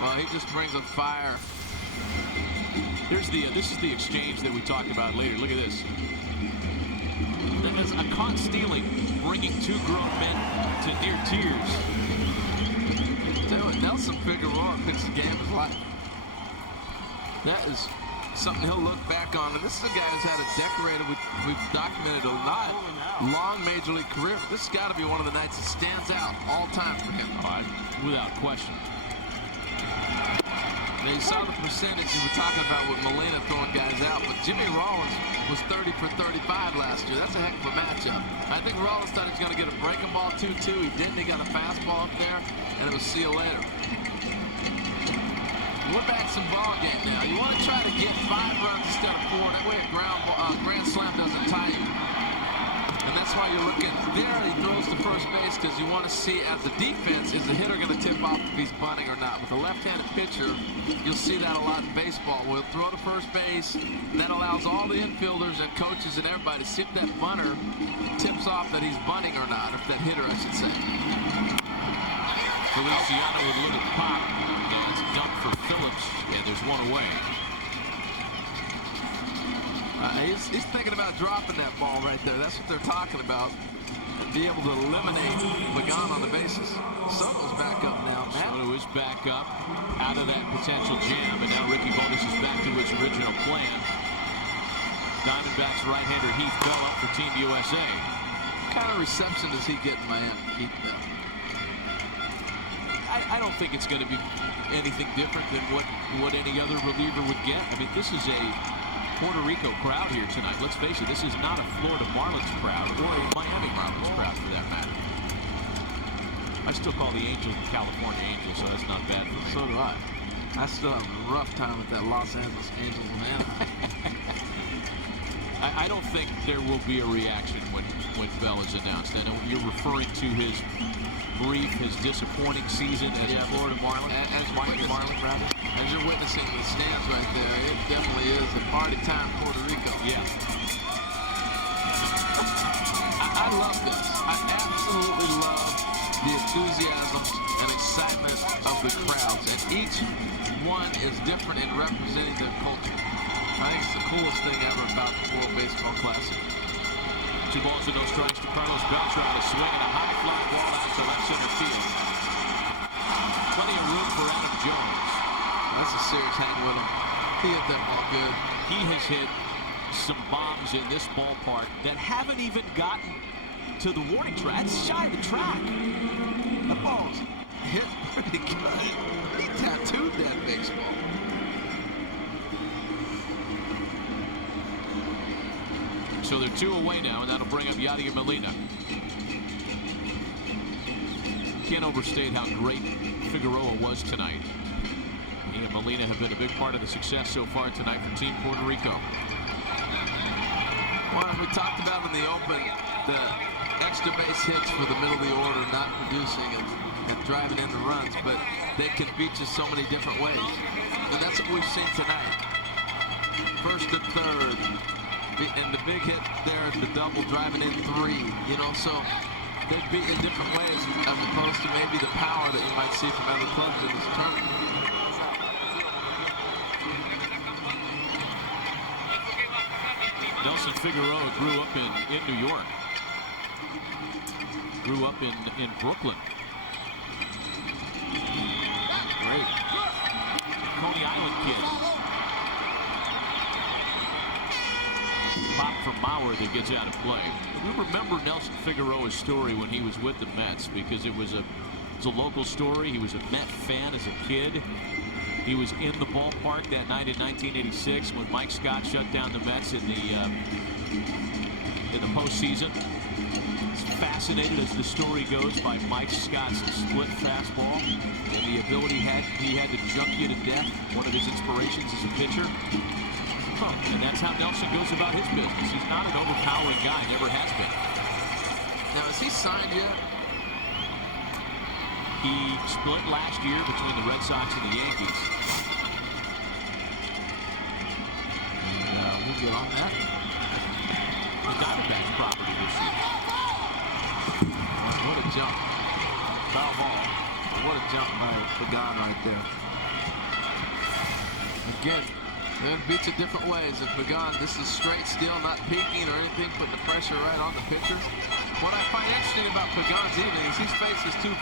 Well, he just brings a fire. This is the exchange that we talked about later. Look at this. That is a caught stealing, bringing 2 grown men to near tears. Tell you what, Nelson Figueroa pitched the game of his life. That is something he'll look back on. And this is a guy who's had a decorated, we've documented a lot, long major league career. But this has got to be one of the nights that stands out all time for him. Without question. Now, you saw the percentage you were talking about with Molina throwing guys out, but Jimmy Rollins was 30 for 35 last year. That's a heck of a matchup. I think Rollins thought he was going to get a breaking ball 2-2. He didn't. He got a fastball up there, and it was see you later. We're back some ball game now. You want to try to get 5 runs instead of 4. That way a grand slam doesn't tie you. And that's why you're looking there. He throws to first base because you want to see as the defense, is the hitter going to tip off if he's bunting or not. With a left-handed pitcher, you'll see that a lot in baseball. We'll throw to first base. That allows all the infielders and coaches and everybody to see if that bunter tips off that he's bunting or not, or if that hitter, I should say. Feliciano with a little pop. And it's dumped for Phillips, and there's one away. He's thinking about dropping that ball right there. That's what they're talking about. And be able to eliminate Pagan on the bases. Soto's back up now. Soto is back up out of that potential jam, and now Ricky Bonus is back to his original plan. Diamondbacks right-hander Heath Bell up for Team USA. What kind of reception does he get in Miami, Heath Bell? I don't think it's going to be anything different than what any other reliever would get. I mean, this is a Puerto Rico crowd here tonight. Let's face it, this is not a Florida Marlins crowd or a Miami Marlins crowd for that matter. I still call the Angels the California Angels, so that's not bad for me. So do I. I still have a rough time with that Los Angeles Angels and Anaheim. I don't think there will be a reaction when Bell is announced. I know you're referring to his brief, his disappointing season as a Florida Marlin. As you're witnessing the stands right there, it definitely is a party time Puerto Rico. Yeah. I love this. I absolutely love the enthusiasm and excitement of the crowds, and each one is different in representing their culture. I think it's the coolest thing ever about the World Baseball Classic. 2 balls and no strikes to Carlos Beltran. A swing and a high fly ball out to left center field. Plenty of room for Adam Jones. That's a serious hang with him. He hit that ball good. He has hit some bombs in this ballpark that haven't even gotten to the warning track. It's shy of the track. The ball's hit pretty good. He tattooed that baseball. So they're 2 away now, and that'll bring up Yadier Molina. Can't overstate how great Figueroa was tonight. He and Molina have been a big part of the success so far tonight for Team Puerto Rico. Well, we talked about in the open the extra base hits for the middle of the order not producing and driving in the runs, but they can beat you so many different ways. And that's what we've seen tonight. First and third. And the big hit there, the double driving in 3, you know, so they beat in different ways as opposed to maybe the power that you might see from other clubs in this tournament. Nelson Figueroa grew up in New York. Grew up in Brooklyn. Great. Coney Island kid. Pop from Mauer that gets out of play. We remember Nelson Figueroa's story when he was with the Mets because it was a local story. He was a Met fan as a kid. He was in the ballpark that night in 1986 when Mike Scott shut down the Mets in the postseason. He's fascinated, as the story goes, by Mike Scott's split fastball and the ability he had to junk you to death. One of his inspirations as a pitcher. And that's how Nelson goes about his business. He's not an overpowering guy, never has been. Now, is he signed yet? He split last year between the Red Sox and the Yankees. We'll get on that. The Diamondbacks property this year. What a jump. Foul ball. What a jump by Pagan right there. Again, it beats it different ways. If Pagan, this is straight steel, not peeking or anything, putting the pressure right on the pitcher. What I find interesting about Pagan's evening is he's faced his two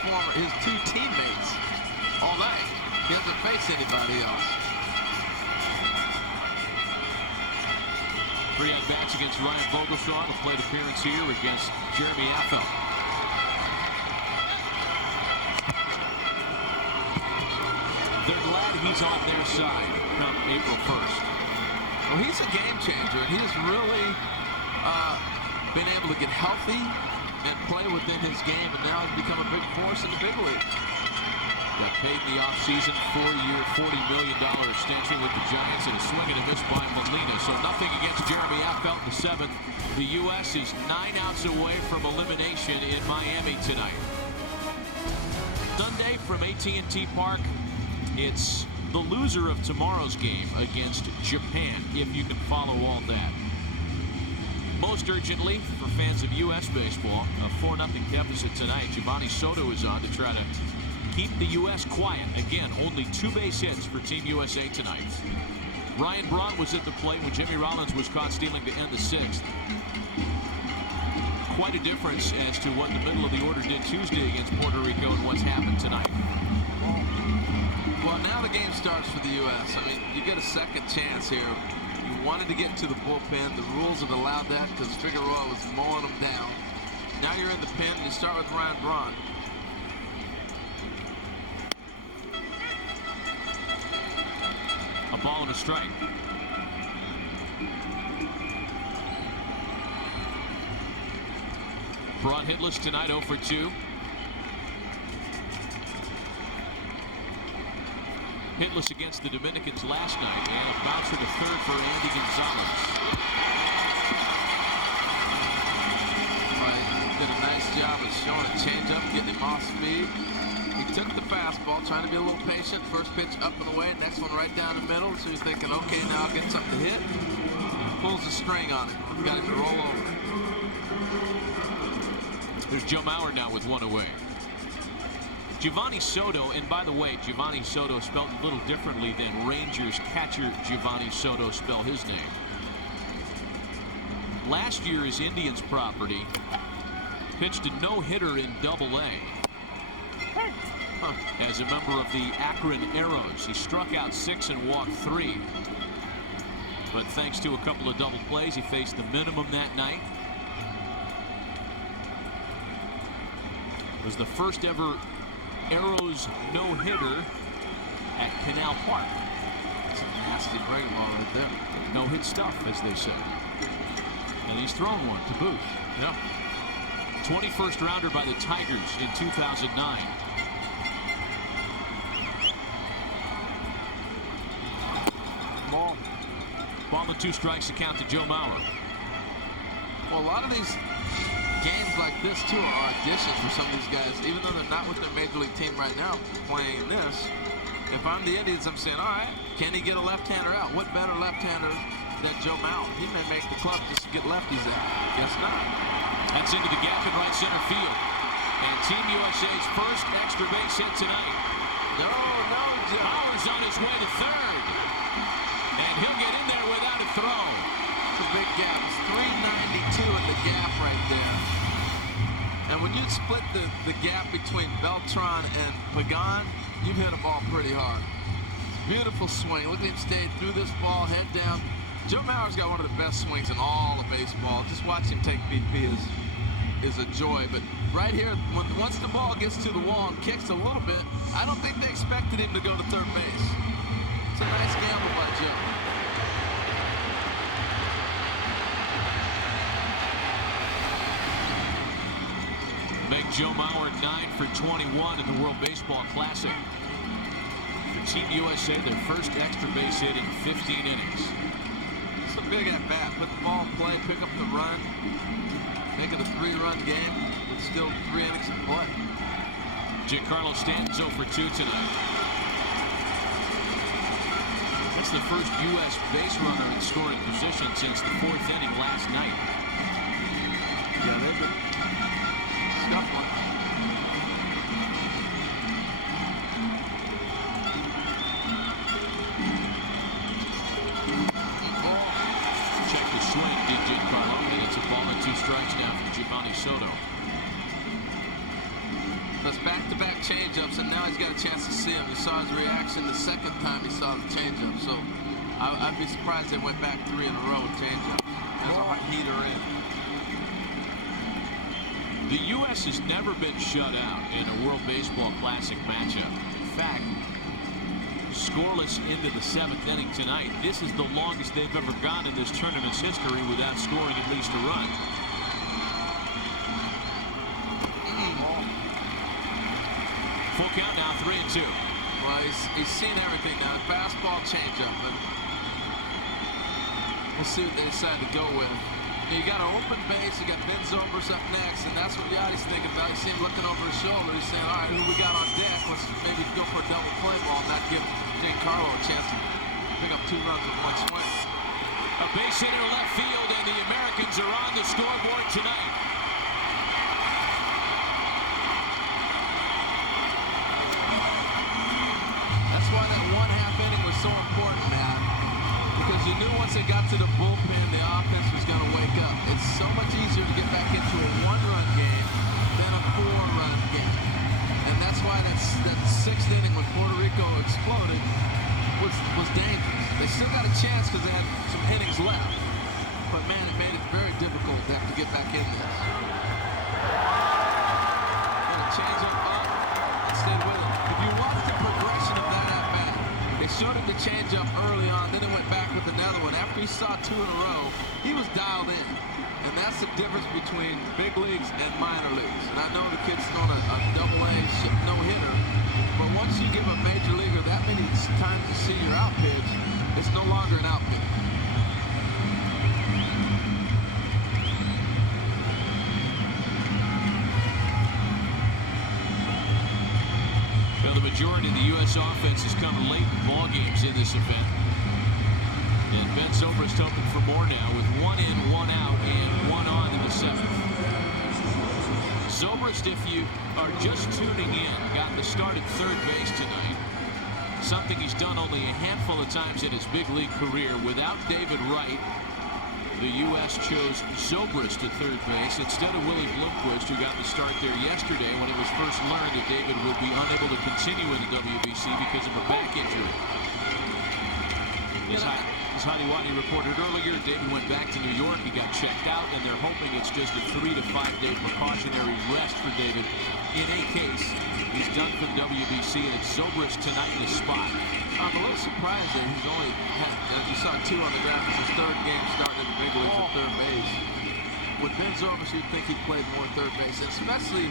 teammates all night. He doesn't face anybody else. 3 at-bats against Ryan Vogelsong, who plate appearance here against Jeremy Affeldt. They're glad he's on their side come April 1st. Well, he's a game changer, and he has really been able to get healthy and play within his game, and now has become a big force in the big leagues. Got paid in the offseason, 4-year, $40 million extension with the Giants, and a swing and a miss by Molina. So nothing against Jeremy Affeldt in the 7th. The U.S. is 9 outs away from elimination in Miami tonight. Sunday from AT&T Park, it's the loser of tomorrow's game against Japan, if you can follow all that. Most urgently, for fans of U.S. baseball, a 4-0 deficit tonight. Giovanni Soto is on to try to keep the U.S. quiet. Again, only 2 base hits for Team USA tonight. Ryan Braun was at the plate when Jimmy Rollins was caught stealing to end the 6th. Quite a difference as to what the middle of the order did Tuesday against Puerto Rico and what's happened tonight. Well, now the game starts for the U.S. I mean, you get a second chance here. You wanted to get to the bullpen. The rules have allowed that because Figueroa was mowing them down. Now you're in the pen and you start with Ryan Braun. A ball and a strike. Braun hitless tonight, 0 for 2. Hitless against the Dominicans last night, and a bouncer to third for Andy Gonzalez. Right, did a nice job of showing a changeup, getting him off speed. He took the fastball, trying to be a little patient. First pitch up and away, next one right down the middle. So he's thinking, okay, now I'll get something to hit. Pulls the string on it. Got him to roll over. There's Joe Mauer now with 1 away. Giovanni Soto, and by the way, Giovanni Soto spelled a little differently than Rangers catcher Giovanni Soto spelled his name. Last year as Indians property, pitched a no-hitter in Double-A. As a member of the Akron Arrows, he struck out 6 and walked 3. But thanks to a couple of double plays, he faced the minimum that night. It was the first ever Arrows no-hitter at Canal Park. It's a nasty break ball right there. No-hit stuff, as they say. And he's thrown one to boot. Yeah. 21st rounder by the Tigers in 2009. Ball and 2 strikes to count to Joe Mauer. Well, a lot of these games like this too are auditions for some of these guys, even though they're not with their major league team right now playing this. If I'm the Indians, I'm saying, all right, can he get a left-hander out? What better left-hander than Joe Mauer? He may make the club just to get lefties out. Guess not. That's into the gap in right center field. And Team USA's first extra base hit tonight. No, Joe. Mauer's on his way to third. And he'll get in there without a throw. It's a big gap. It's 392 in the gap right there. And when you split the gap between Beltran and Pagan, you've hit a ball pretty hard. Beautiful swing. Look at him stay through this ball, head down. Joe Mauer's got one of the best swings in all of baseball. Just watch him take BP is a joy. But right here, once the ball gets to the wall and kicks a little bit, I don't think they expected him to go to third base. It's a nice gamble by Joe. Make Joe Mauer 9 for 21 in the World Baseball Classic. For Team USA, their first extra base hit in 15 innings. It's a big at bat. Put the ball in play, pick up the run, make it a 3-run game with still 3 innings in play. Giancarlo Stanton's 0 for 2 tonight. That's the first U.S. base runner in scoring position since the 4th inning last night. Yeah, they've been scuffling. Check the swing, did Giancarlo, and it's a ball and 2 strikes now from Giovanni Soto. Those back-to-back changeups, and now he's got a chance to see him. You saw his reaction the second time he saw the changeup. So I'd be surprised they went back 3 in a row with changeup. There's a heater in. The U.S. has never been shut out in a World Baseball Classic matchup. In fact, scoreless into the 7th inning tonight. This is the longest they've ever gone in this tournament's history without scoring at least a run. Full count now, 3-2. Well, he's seen everything now. The fastball, changeup, but we'll see what they decide to go with. You got an open base. You got Ben Zobrist up next, and that's what Yachty's thinking about. You see him looking over his shoulder. He's saying, all right, who we got on deck? Let's maybe go for a double play ball and not give Giancarlo a chance to pick up 2 runs in 1 swing. A base hit in left field, and the Americans are on the scoreboard tonight. That's why that 1/2 inning was so important, Matt. Because you knew once they got to the bullpen, the offense was going to wake up. It's so much easier to get back into a 1-run game than a 4-run game. And that's why that 6th inning when Puerto Rico exploded was dangerous. They still got a chance because they had some innings left. But, man, it made it very difficult to have to get back in this. And a changeup up and stayed with it. If you watch the progression of that at-bat, they showed him the changeup early on, then it went back with another one. After he saw 2 in a row, he was dialed in. And that's the difference between big leagues and minor leagues. And I know the kid's throwing a double-A no-hitter, but once you give a major leaguer that many times to see your out pitch, it's no longer an out pitch. Well, the majority of the U.S. offense has come late in ball games in this event. And Ben Zobrist hoping for more now with 1 in, 1 out, and 1 on in the 7th. Zobrist, if you are just tuning in, got the start at third base tonight. Something he's done only a handful of times in his big league career. Without David Wright, the U.S. chose Zobrist at third base instead of Willie Bloomquist, who got the start there yesterday when it was first learned that David would be unable to continue in the WBC because of a back injury. As Heidi Watney reported earlier, David went back to New York. He got checked out, and they're hoping it's just a 3 to 5 day precautionary rest for David. In a case, he's done for the WBC, and it's Zobrist tonight in his spot. I'm a little surprised that he's only had, as you saw, 2 on the ground. It's his 3rd game starting in the big leagues at third base. With Ben Zobrist, you'd think he played more third base, and especially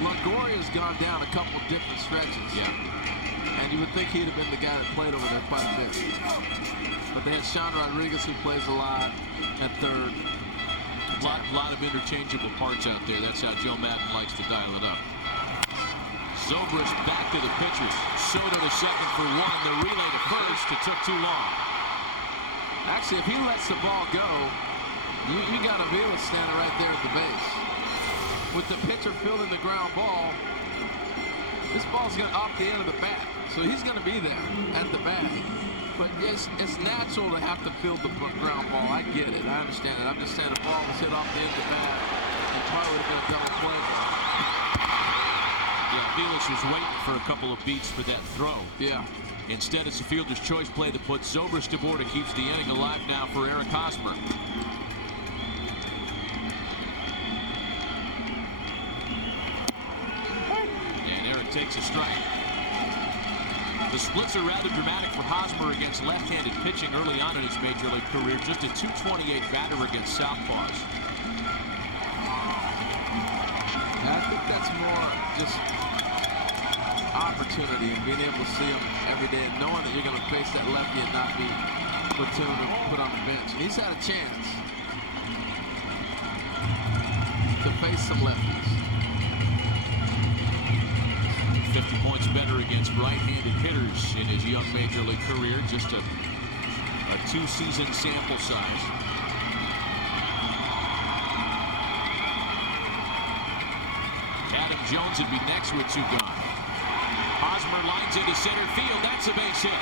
Longoria's gone down a couple different stretches. Yeah. And you would think he'd have been the guy that played over there quite a bit. But they had Sean Rodriguez, who plays a lot at third. A lot of interchangeable parts out there. That's how Joe Madden likes to dial it up. Zobrist back to the pitchers. Soto to second for 1. The relay to first. It took too long. Actually, if he lets the ball go, you got Avila standing right there at the base. With the pitcher fielding the ground ball, this ball's going off the end of the bat. So he's going to be there at the bat. But it's natural to have to field the ground ball. I get it. I understand it. I'm just saying the ball was hit off the end of the bat. It probably would have been a double play. Yeah, Vilas was waiting for a couple of beats for that throw. Yeah. Instead, it's a fielder's choice play that puts Zobrist aboard and keeps the inning alive now for Eric Hosmer. And Eric takes a strike. The splits are rather dramatic for Hosmer against left-handed pitching early on in his major league career. Just a .228 batter against southpaws. I think that's more just opportunity and being able to see him every day and knowing that you're going to face that lefty and not be platooned or put on the bench. And he's had a chance to face some lefties. 50 points better against right-handed hitters in his young major league career. Just a 2-season sample size. Adam Jones would be next with 2 gone. Hosmer lines into center field. That's a base hit.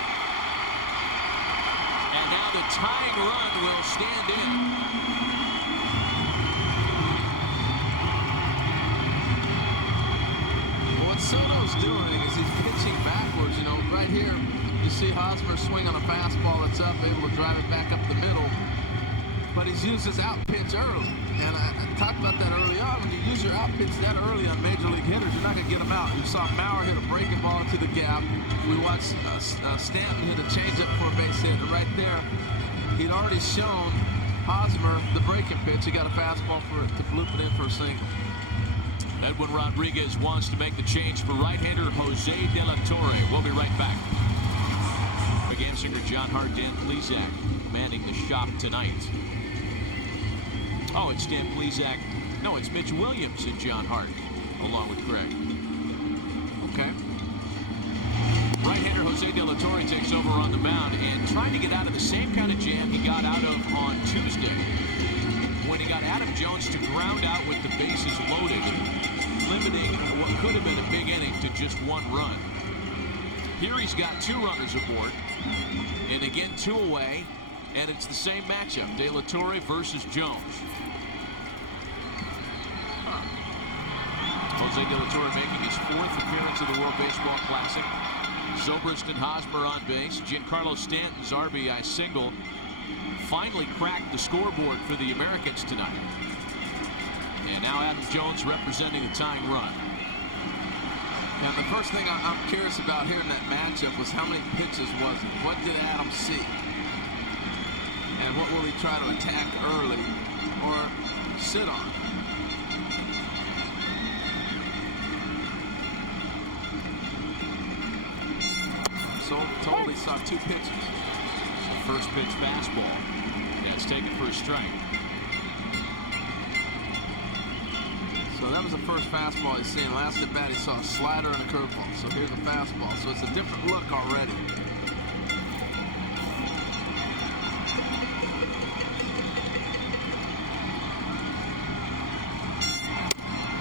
And now the tying run will stand in. Soto's doing is he's pitching backwards. You know, right here you see Hosmer swing on a fastball that's up, able to drive it back up the middle. But he's used his out pitch early. And I talked about that early on. When you use your out pitch that early on major league hitters, you're not going to get them out. You saw Maurer hit a breaking ball into the gap. We watched Stanton hit a changeup for a base hit. And right there, he'd already shown Hosmer the breaking pitch. He got a fastball to bloop it in for a single. Edwin Rodriguez wants to make the change for right-hander Jose De La Torre. We'll be right back. Game singer John Hart, Dan Plesac manning the shop tonight. Oh, it's Dan Plesac. No, it's Mitch Williams and John Hart, along with Greg. Okay. Right-hander Jose De La Torre takes over on the mound and trying to get out of the same kind of jam he got out of on Tuesday when he got Adam Jones to ground out with the bases loaded, limiting what could have been a big inning to just one run. Here he's got 2 runners aboard, and again 2 away, and it's the same matchup, De La Torre versus Jones. Jose De La Torre making his 4th appearance of the World Baseball Classic. Zobrist and Hosmer on base. Giancarlo Stanton's RBI single finally cracked the scoreboard for the Americans tonight. And now Adam Jones representing the tying run. And the first thing I'm curious about here in that matchup was how many pitches was it? What did Adam see? And what will he try to attack early or sit on? So told he saw 2 pitches. The first pitch fastball. That's taken for a strike. So that was the first fastball he's seen. Last at bat he saw a slider and a curveball. So here's a fastball. So it's a different look already.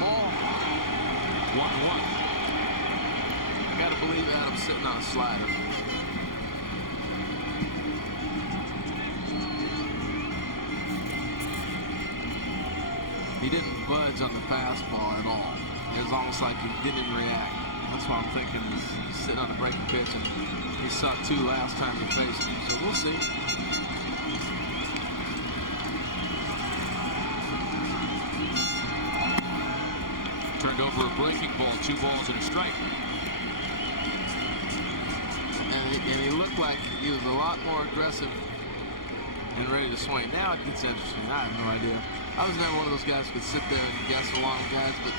Ball. 1-1. I gotta believe Adam's sitting on a slider. He didn't budge on the fastball at all. It was almost like he didn't react. That's why I'm thinking he's sitting on a breaking pitch, and he saw 2 last time he faced him. So we'll see. Turned over a breaking ball, 2 balls and a strike. And he looked like he was a lot more aggressive and ready to swing. Now it gets interesting. I have no idea. I was never one of those guys who could sit there and guess along with guys, but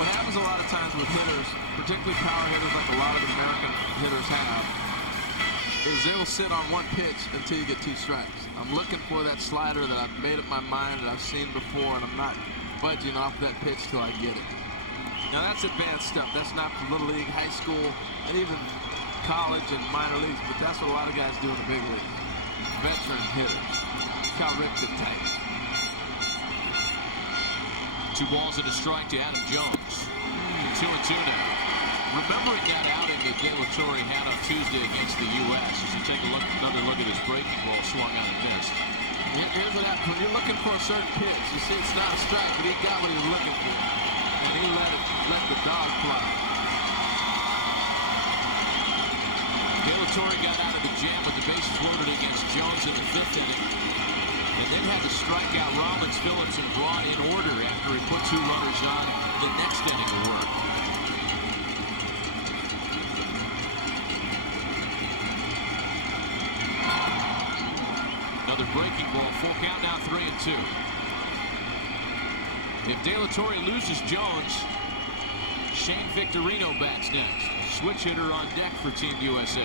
what happens a lot of times with hitters, particularly power hitters like a lot of the American hitters have, is they will sit on 1 pitch until you get 2 strikes. I'm looking for that slider that I've made up my mind that I've seen before, and I'm not budging off that pitch till I get it. Now that's advanced stuff. That's not for Little League, high school, and even college and minor leagues, but that's what a lot of guys do in the big league. Veteran hitters. Cal Ripken type. 2 balls and a strike to Adam Jones. 2-2 now. Remembering that outing that De La Torre had on Tuesday against the U.S. as you take another look at his breaking ball, swung out and missed. Here's what happens when you're looking for a certain pitch. You see it's not a strike, but he got what he was looking for. And he let the dog fly. De La Torre got out of the jam with the bases loaded against Jones in the 5th inning. And then had to strike out Rollins, Phillips, and Braun in order after he put 2 runners on the next inning of work. Another breaking ball, full count now, 3-2. If De La Torre loses Jones, Shane Victorino bats next. Switch hitter on deck for Team USA.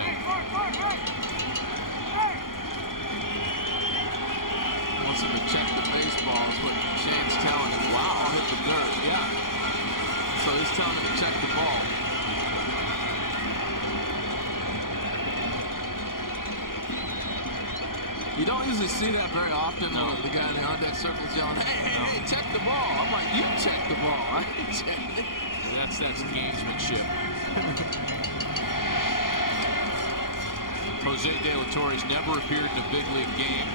Wants him to check the baseball is what Shane's telling him. Wow, I'll hit the dirt. Yeah. So he's telling him to check the ball. You don't usually see that very often. No. The guy in the on-deck circle is yelling, hey, check the ball. I'm like, you check the ball. I ain't checking it. That's gamesmanship. Jose De La Torre's never appeared in a big league game.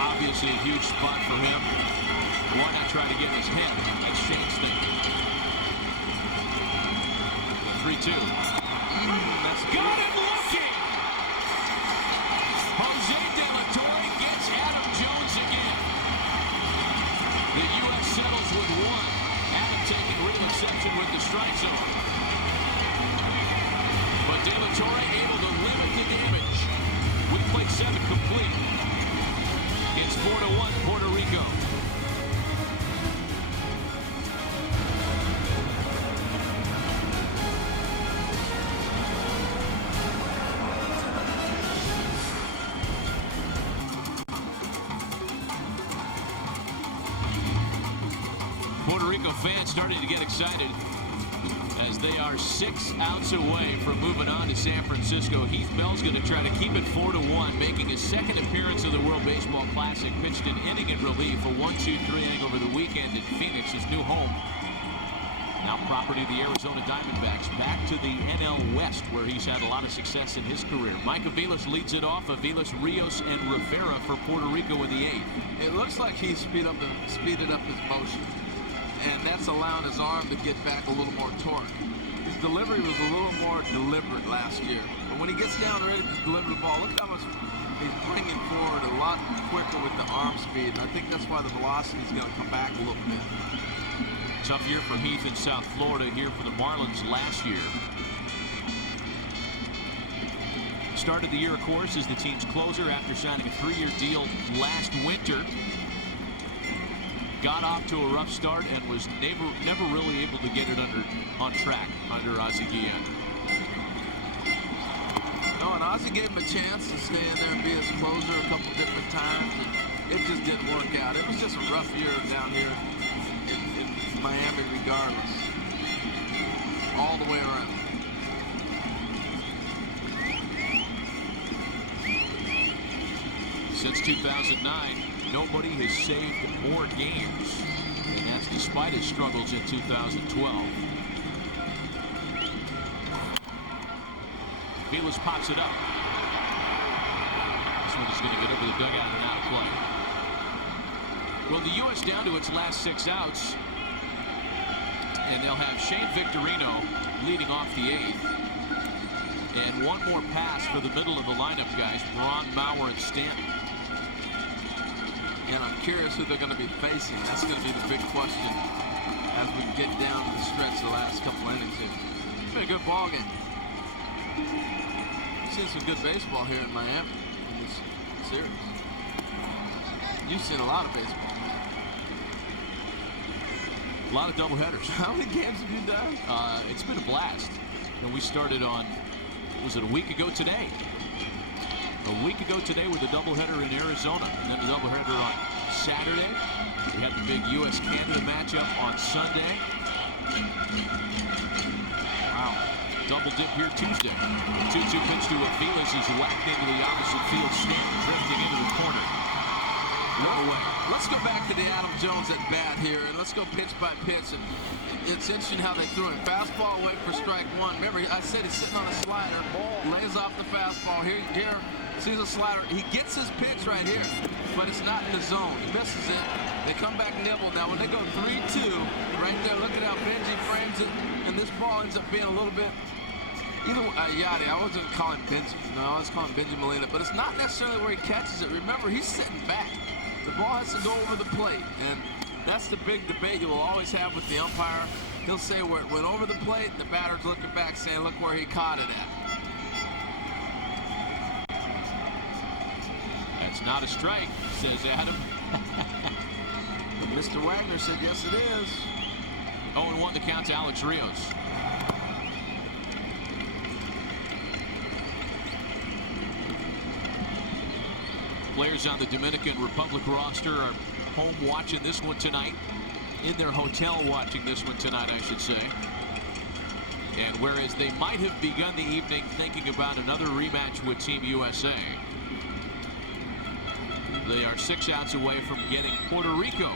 Obviously a huge spot for him. Why not try to get his head? That's Shane's thing. 3-2. That's got it looking! Jose De La Torre gets Adam Jones again. The U.S. settles with 1. Adam taking real exception with the strike zone. But De La Torre able to limit the damage. We played 7 complete. It's 4-1 Puerto Rico. fans starting to get excited as they are 6 outs away from moving on to San Francisco. Heath Bell's going to try to keep it 4-1, making his second appearance of the World Baseball Classic. Pitched an inning in relief, a 1-2-3 inning over the weekend in Phoenix, his new home. Now property of the Arizona Diamondbacks. Back to the NL West, where he's had a lot of success in his career. Mike Aviles leads it off. Aviles, Rios, and Rivera for Puerto Rico in the 8th. It looks like he speeded up his motion, and that's allowing his arm to get back a little more torque. His delivery was a little more deliberate last year, but when he gets down ready to deliver the ball, look how much he's bringing forward a lot quicker with the arm speed, and I think that's why the velocity is going to come back a little bit. Tough year for Heath in South Florida here for the Marlins last year. Started the year, of course, as the team's closer after signing a 3-year deal last winter. Got off to a rough start and was never really able to get it on track under Ozzie Guillen. No, and Ozzie gave him a chance to stay in there and be his closer a couple different times, and it just didn't work out. It was just a rough year down here in Miami regardless, all the way around. Since 2009, nobody has saved more games, and that's despite his struggles in 2012. Aviles pops it up. This one is going to get over the dugout and out of play. Well, the U.S. down to its last 6 outs, and they'll have Shane Victorino leading off the 8th. And one more pass for the middle of the lineup guys, Braun, Mauer, and Stanton. And I'm curious who they're going to be facing. That's going to be the big question as we get down to the stretch the last couple innings here. It's been a good ball game. You've seen some good baseball here in Miami in this series. You've seen a lot of baseball. A lot of doubleheaders. How many games have you done? It's been a blast. And we started on, was it a week ago today? A week ago today with a doubleheader in Arizona, and then a doubleheader on Saturday. We had the big U.S.-Canada matchup on Sunday. Wow. Double dip here Tuesday. The 2-2 pitch to Aviles is whacked into the opposite field stand, drifting into the corner. No way. Let's go back to the Adam Jones at bat here, and let's go pitch by pitch. And it's interesting how they threw him. Fastball away for strike one. Remember, I said he's sitting on a slider. Lays off the fastball. Here, sees a slider. He gets his pitch right here, but it's not in the zone. He misses it. They come back nibble. Now, when they go 3-2, right there, look at how Benji frames it, and this ball ends up being a little bit. Either Yachty, I wasn't calling Benji. No, I was calling Benji Molina, but it's not necessarily where he catches it. Remember, he's sitting back. The ball has to go over the plate, and that's the big debate you'll always have with the umpire. He'll say where it went over the plate, the batter's looking back saying, look where he caught it at. That's not a strike, says Adam. But Mr. Wagner said, yes, it is. 0-1 to count to Alex Rios. Players on the Dominican Republic roster are home watching this one tonight. In their hotel watching this one tonight, I should say. And whereas they might have begun the evening thinking about another rematch with Team USA, they are 6 outs away from getting Puerto Rico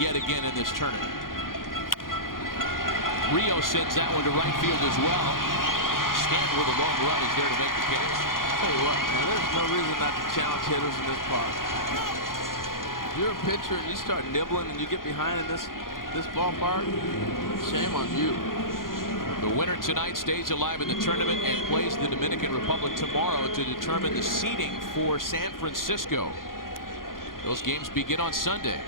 yet again in this tournament. Rio sends that one to right field as well. Stanton with a long run is there to make the catch. Tell you what, man, there's no reason not to challenge hitters in this park. If you're a pitcher and you start nibbling and you get behind in this ballpark, shame on you. The winner tonight stays alive in the tournament and plays the Dominican Republic tomorrow to determine the seeding for San Francisco. Those games begin on Sunday.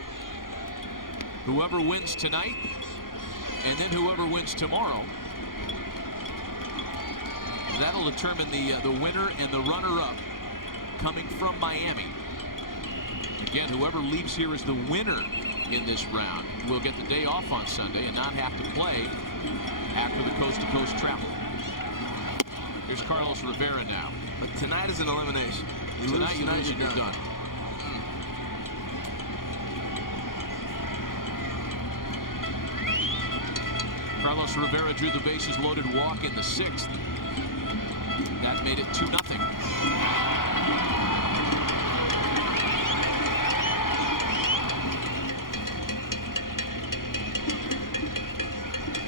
Whoever wins tonight, and then whoever wins tomorrow, that'll determine the winner and the runner-up coming from Miami. Again, whoever leaves here as the winner in this round will get the day off on Sunday and not have to play after the coast-to-coast travel. Here's Carlos Rivera now. But tonight is an elimination. Tonight you lose and you're done. Carlos Rivera drew the bases loaded walk in the 6th. That made it 2-0.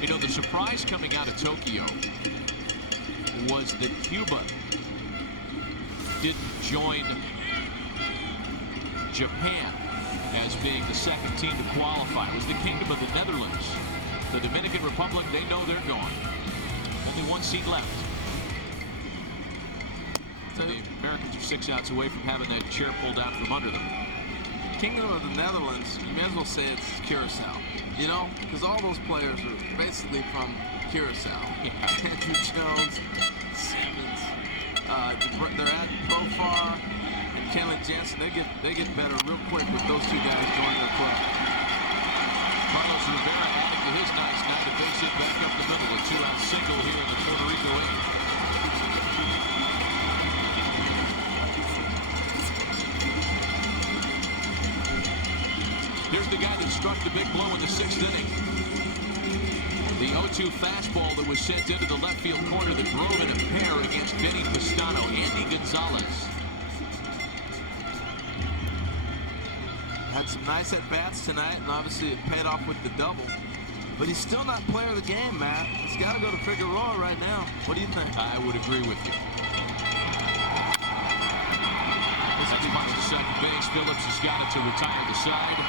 You know, the surprise coming out of Tokyo was that Cuba didn't join Japan as being the second team to qualify. It was the Kingdom of the Netherlands. The Dominican Republic, they know they're gone. Only one seat left. So the Americans are 6 outs away from having that chair pulled out from under them. Kingdom of the Netherlands, you may as well say it's Curacao. You know, because all those players are basically from Curacao. Yeah. Andrew Jones, Simmons, they're at Profar and Kenley Jansen. They get better real quick with those two guys joining their club. Carlos Rivera adding to his nice night, a base hit back up the middle, a 2-out single here in the Puerto Rico 8th. Here's the guy that struck the big blow in the 6th inning. The 0-2 fastball that was sent into the left field corner that drove in a pair against Vinny Pastano. Andy Gonzalez. Had some nice at-bats tonight, and obviously it paid off with the double. But he's still not player of the game, Matt. He's got to go to Figueroa right now. What do you think? I would agree with you. That's part of the second base. Phillips has got it to retire the side.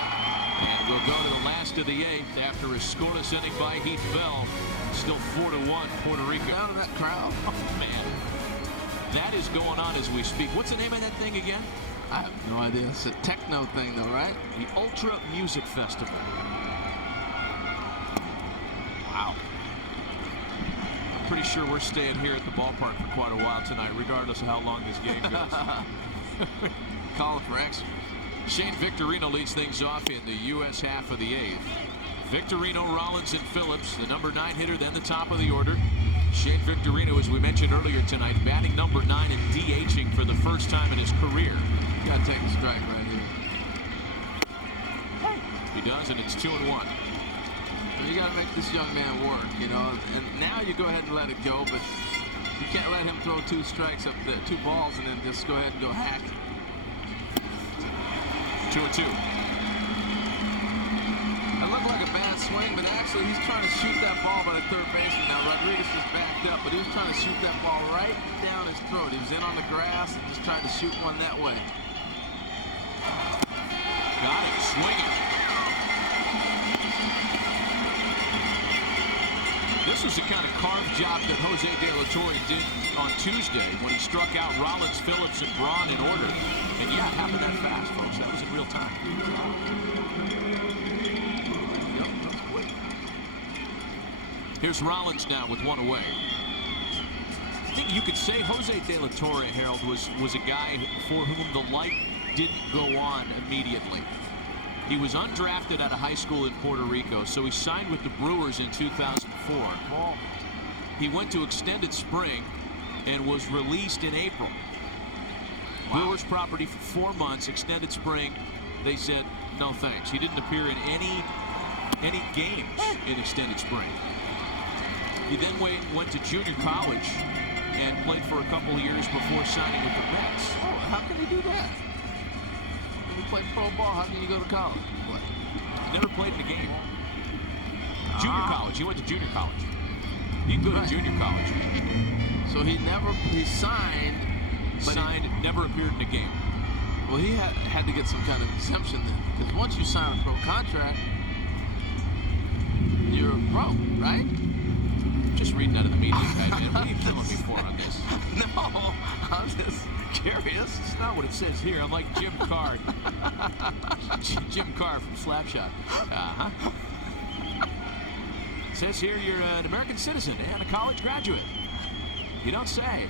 And we'll go to the last of the 8th after a scoreless inning by Heath Bell. Still 4-1 Puerto Rico. Down to that crowd. Oh, man. That is going on as we speak. What's the name of that thing again? I have no idea. It's a techno thing, though, right? The Ultra Music Festival. Wow. I'm pretty sure we're staying here at the ballpark for quite a while tonight, regardless of how long this game goes. Call it for extra. Shane Victorino leads things off in the U.S. half of the 8th. Victorino, Rollins, and Phillips, the number 9 hitter, then the top of the order. Shane Victorino, as we mentioned earlier tonight, batting number 9 and DHing for the first time in his career. You gotta take a strike right here. He does, and it's 2-1. You gotta make this young man work, you know. And now you go ahead and let it go, but you can't let him throw 2 strikes up there, 2 balls, and then just go ahead and go hack. 2-2. It looked like a bad swing, but actually he's trying to shoot that ball by the third baseman. Now Rodriguez is backed up, but he was trying to shoot that ball right down his throat. He was in on the grass and just trying to shoot one that way. Got it, swinging. This was the kind of carved job that Jose De La Torre did on Tuesday when he struck out Rollins, Phillips, and Braun in order. And yeah, it happened that fast, folks. That was in real time. Yep, that's quick. Here's Rollins now with 1 away. I think you could say Jose De La Torre, Harold, was a guy for whom the light didn't go on immediately. He was undrafted out of high school in Puerto Rico, so he signed with the Brewers in 2004. He went to extended spring and was released in April. Brewers property for 4 months, extended spring. They said no thanks. He didn't appear in any games in extended spring. He then went to junior college and played for a couple of years before signing with the Mets. Oh, how can he do that? When you play pro ball, how can you go to college? What? Never played in a game. Junior college. He went to junior college. He could go to junior college. So he signed, but never appeared in a game. Well, he had to get some kind of exemption then, because once you sign a pro contract, you're a pro, right? Just reading out of the media guide, man. What are you killing me for on this? No, I'm just curious. It's not what it says here. I'm like Jim Carr. Jim Carr from Slapshot. It says here you're an American citizen and a college graduate. You don't say.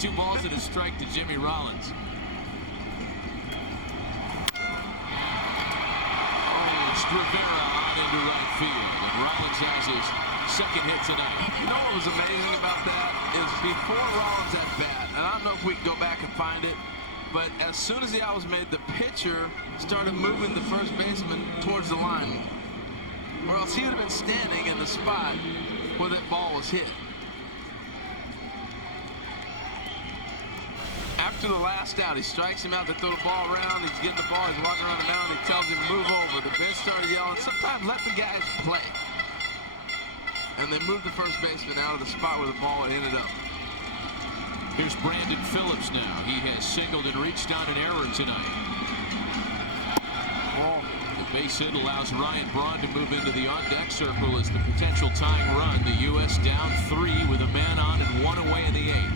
2 balls and a strike to Jimmy Rollins. Rivera on into right field, and Rollins has his second hit tonight. You know what was amazing about that is before Rollins at bat, and I don't know if we can go back and find it, But as soon as the out was made, the pitcher started moving the first baseman towards the line, or else he would have been standing in the spot where that ball was hit. After the last out, he strikes him out to throw the ball around. He's getting the ball. He's walking around the mound. He tells him to move over. The bench started yelling, sometimes let the guys play. And they moved the first baseman out of the spot where the ball ended up. Here's Brandon Phillips now. He has singled and reached on an error tonight. The base hit allows Ryan Braun to move into the on-deck circle as the potential tying run. The U.S. down 3 with a man on and 1 away in the 8th.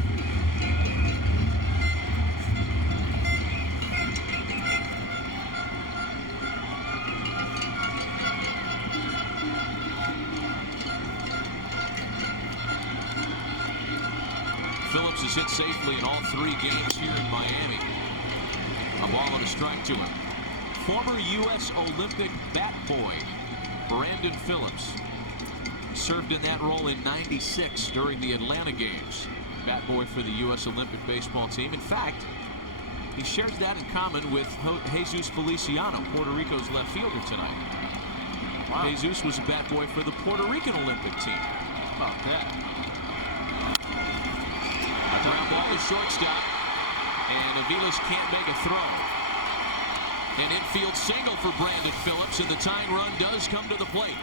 Phillips has hit safely in all 3 games here in Miami. A ball and a strike to him. Former U.S. Olympic bat boy Brandon Phillips served in that role in '96 during the Atlanta games. Bat boy for the U.S. Olympic baseball team. In fact, he shares that in common with Jesus Feliciano, Puerto Rico's left fielder tonight. Wow. Jesus was a bat boy for the Puerto Rican Olympic team. How about that? Ground ball to shortstop, and Aviles can't make a throw. An infield single for Brandon Phillips, and the tying run does come to the plate.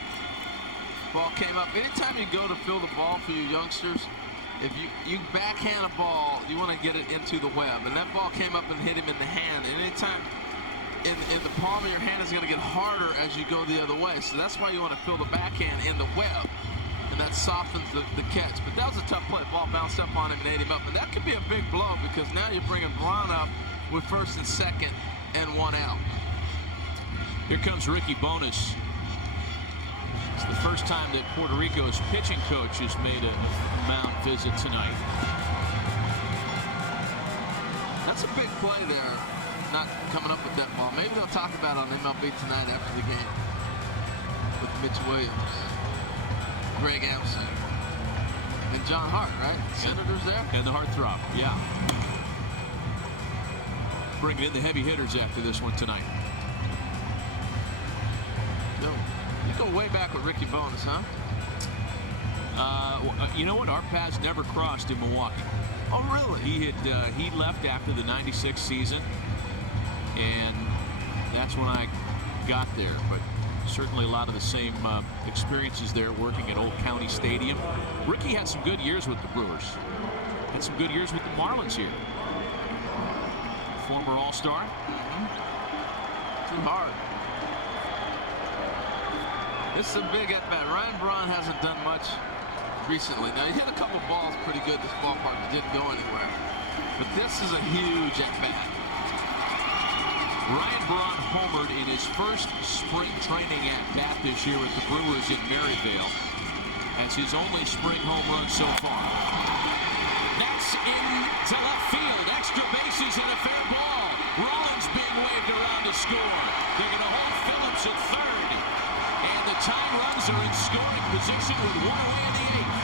Ball came up. Anytime you go to fill the ball for you youngsters, if you backhand a ball, you want to get it into the web, and that ball came up and hit him in the hand. And anytime in the palm of your hand is going to get harder as you go the other way, so that's why you want to fill the backhand in the web. And that softens the catch. But that was a tough play. The ball bounced up on him and ate him up. And that could be a big blow because now you're bringing Braun up with first and second and 1 out. Here comes Ricky Bonas. It's the first time that Puerto Rico's pitching coach has made a mound visit tonight. That's a big play there, not coming up with that ball. Maybe they'll talk about it on MLB tonight after the game with Mitch Williams, Greg Amson, and John Hart, right? Senators there? And the heartthrob, yeah. Bringing in the heavy hitters after this one tonight. You go way back with Ricky Bonas, huh? You know what? Our paths never crossed in Milwaukee. Oh, really? He left after the '96 season, and that's when I got there. But certainly a lot of the same experiences there working at Old County Stadium. Ricky had some good years with the Brewers. Had some good years with the Marlins here. Former All-Star. Too hard. This is a big at-bat. Ryan Braun hasn't done much recently. Now, he hit a couple balls pretty good this ballpark that didn't go anywhere. But this is a huge at-bat. Ryan Braun homered in his first spring training at-bat this year with the Brewers in Maryvale. That's his only spring home run so far. That's into left field. Extra bases and a fair ball. Rollins being waved around to score. They're going to hold Phillips at third. And the tying runs are in scoring position with 1 away in the 8th.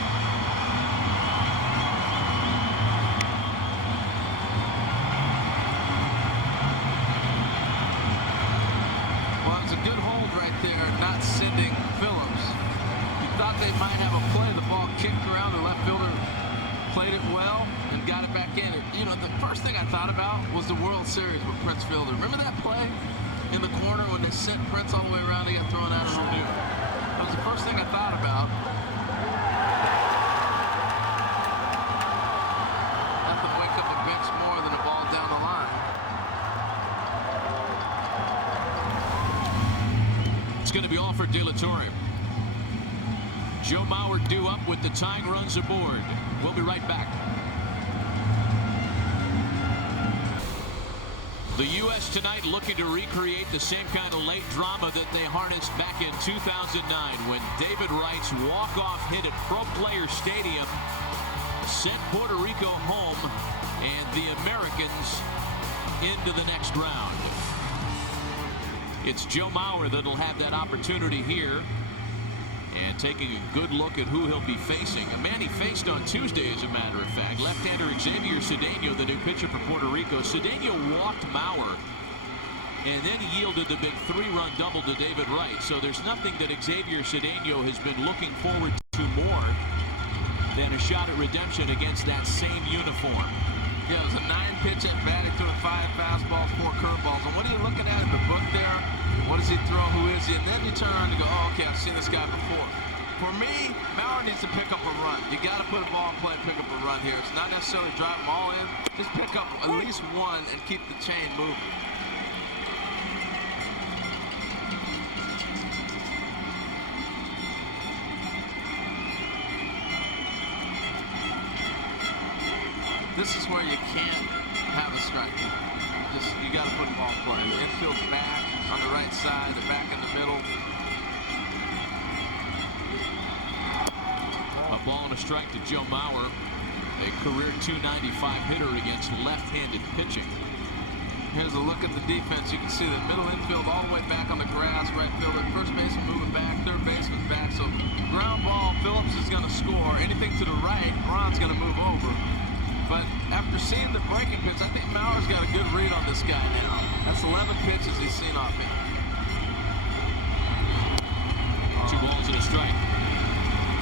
Well, it's a good hold right there, not sending Phillips. You thought they might have a play. The ball kicked around. The left fielder played it well and got it back in. You know, the first thing I thought about was the World Series with Prince Fielder. Remember that play in the corner when they sent Prince all the way around? He got thrown out of the That was the first thing I thought about. Nothing to wake up the bench more than a ball down the line. It's going to be all for De La Torre. Joe Mauer due up with the tying runs aboard. We'll be right back. The U.S. tonight looking to recreate the same kind of late drama that they harnessed back in 2009 when David Wright's walk-off hit at Pro Player Stadium sent Puerto Rico home and the Americans into the next round. It's Joe Mauer that'll have that opportunity here. And taking a good look at who he'll be facing. A man he faced on Tuesday, as a matter of fact. Left-hander Xavier Cedeno, the new pitcher for Puerto Rico. Cedeno walked Maurer, and then he yielded the big 3-run double to David Wright. So there's nothing that Xavier Cedeno has been looking forward to more than a shot at redemption against that same uniform. Yeah, it was a 9-pitch at bat. He threw 5 fastballs, 4 curveballs. And what are you looking at in the book there? What does he throw? Who is he? And then you turn around and go, oh, okay, I've seen this guy before. For me, Maurer needs to pick up a run. You got to put a ball in play and pick up a run here. It's not necessarily drive them all in. Just pick up at least one and keep the chain moving. This is where you can't have a strike. You got to put the ball in play. The infield's back on the right side. They're back in the middle. A ball and a strike to Joe Maurer, a career .295 hitter against left-handed pitching. Here's a look at the defense. You can see the middle infield all the way back on the grass. Right fielder, first baseman moving back. Third baseman's back. So ground ball, Phillips is going to score. Anything to the right, Ron's going to move over. But after seeing the breaking pitch, I think Maurer's got a good read on this guy now. That's 11 pitches he's seen off him. 2 balls and a strike.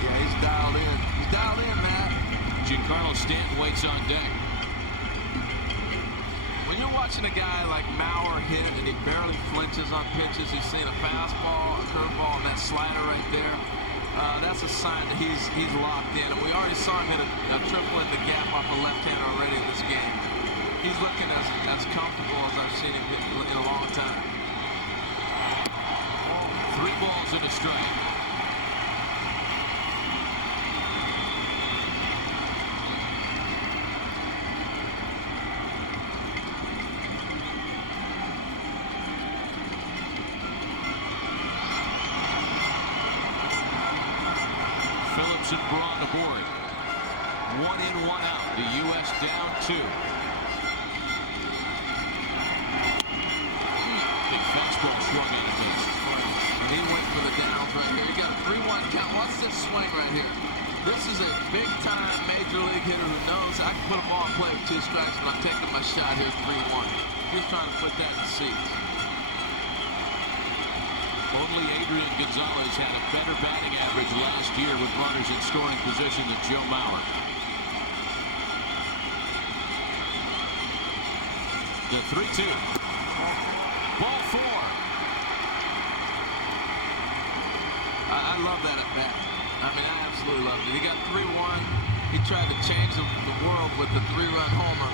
Yeah, he's dialed in. He's dialed in, Matt. Giancarlo Stanton waits on deck. When you're watching a guy like Maurer hit and he barely flinches on pitches, he's seen a fastball, a curveball, and that slider right there. That's a sign that he's locked in. And we already saw him hit a triple in the gap off the left-hander already in this game. He's looking as comfortable as I've seen him hit in a long time. 3 balls and a strike. Phillips and Braun aboard. 1 in, 1 out. The U.S. down 2. Big fastball swung on and missed. And he went for the downs right here. He got a 3-1 count. Watch this swing right here. This is a big-time major league hitter who knows I can put a ball in play with 2 strikes, but I'm taking my shot here 3-1. He's trying to put that in the seats. Only Adrian Gonzalez had a better batting average last year with runners in scoring position than Joe Maurer. The 3-2. Ball 4. I love that at bat. I mean, I absolutely love it. He got 3-1. He tried to change the world with the 3-run homer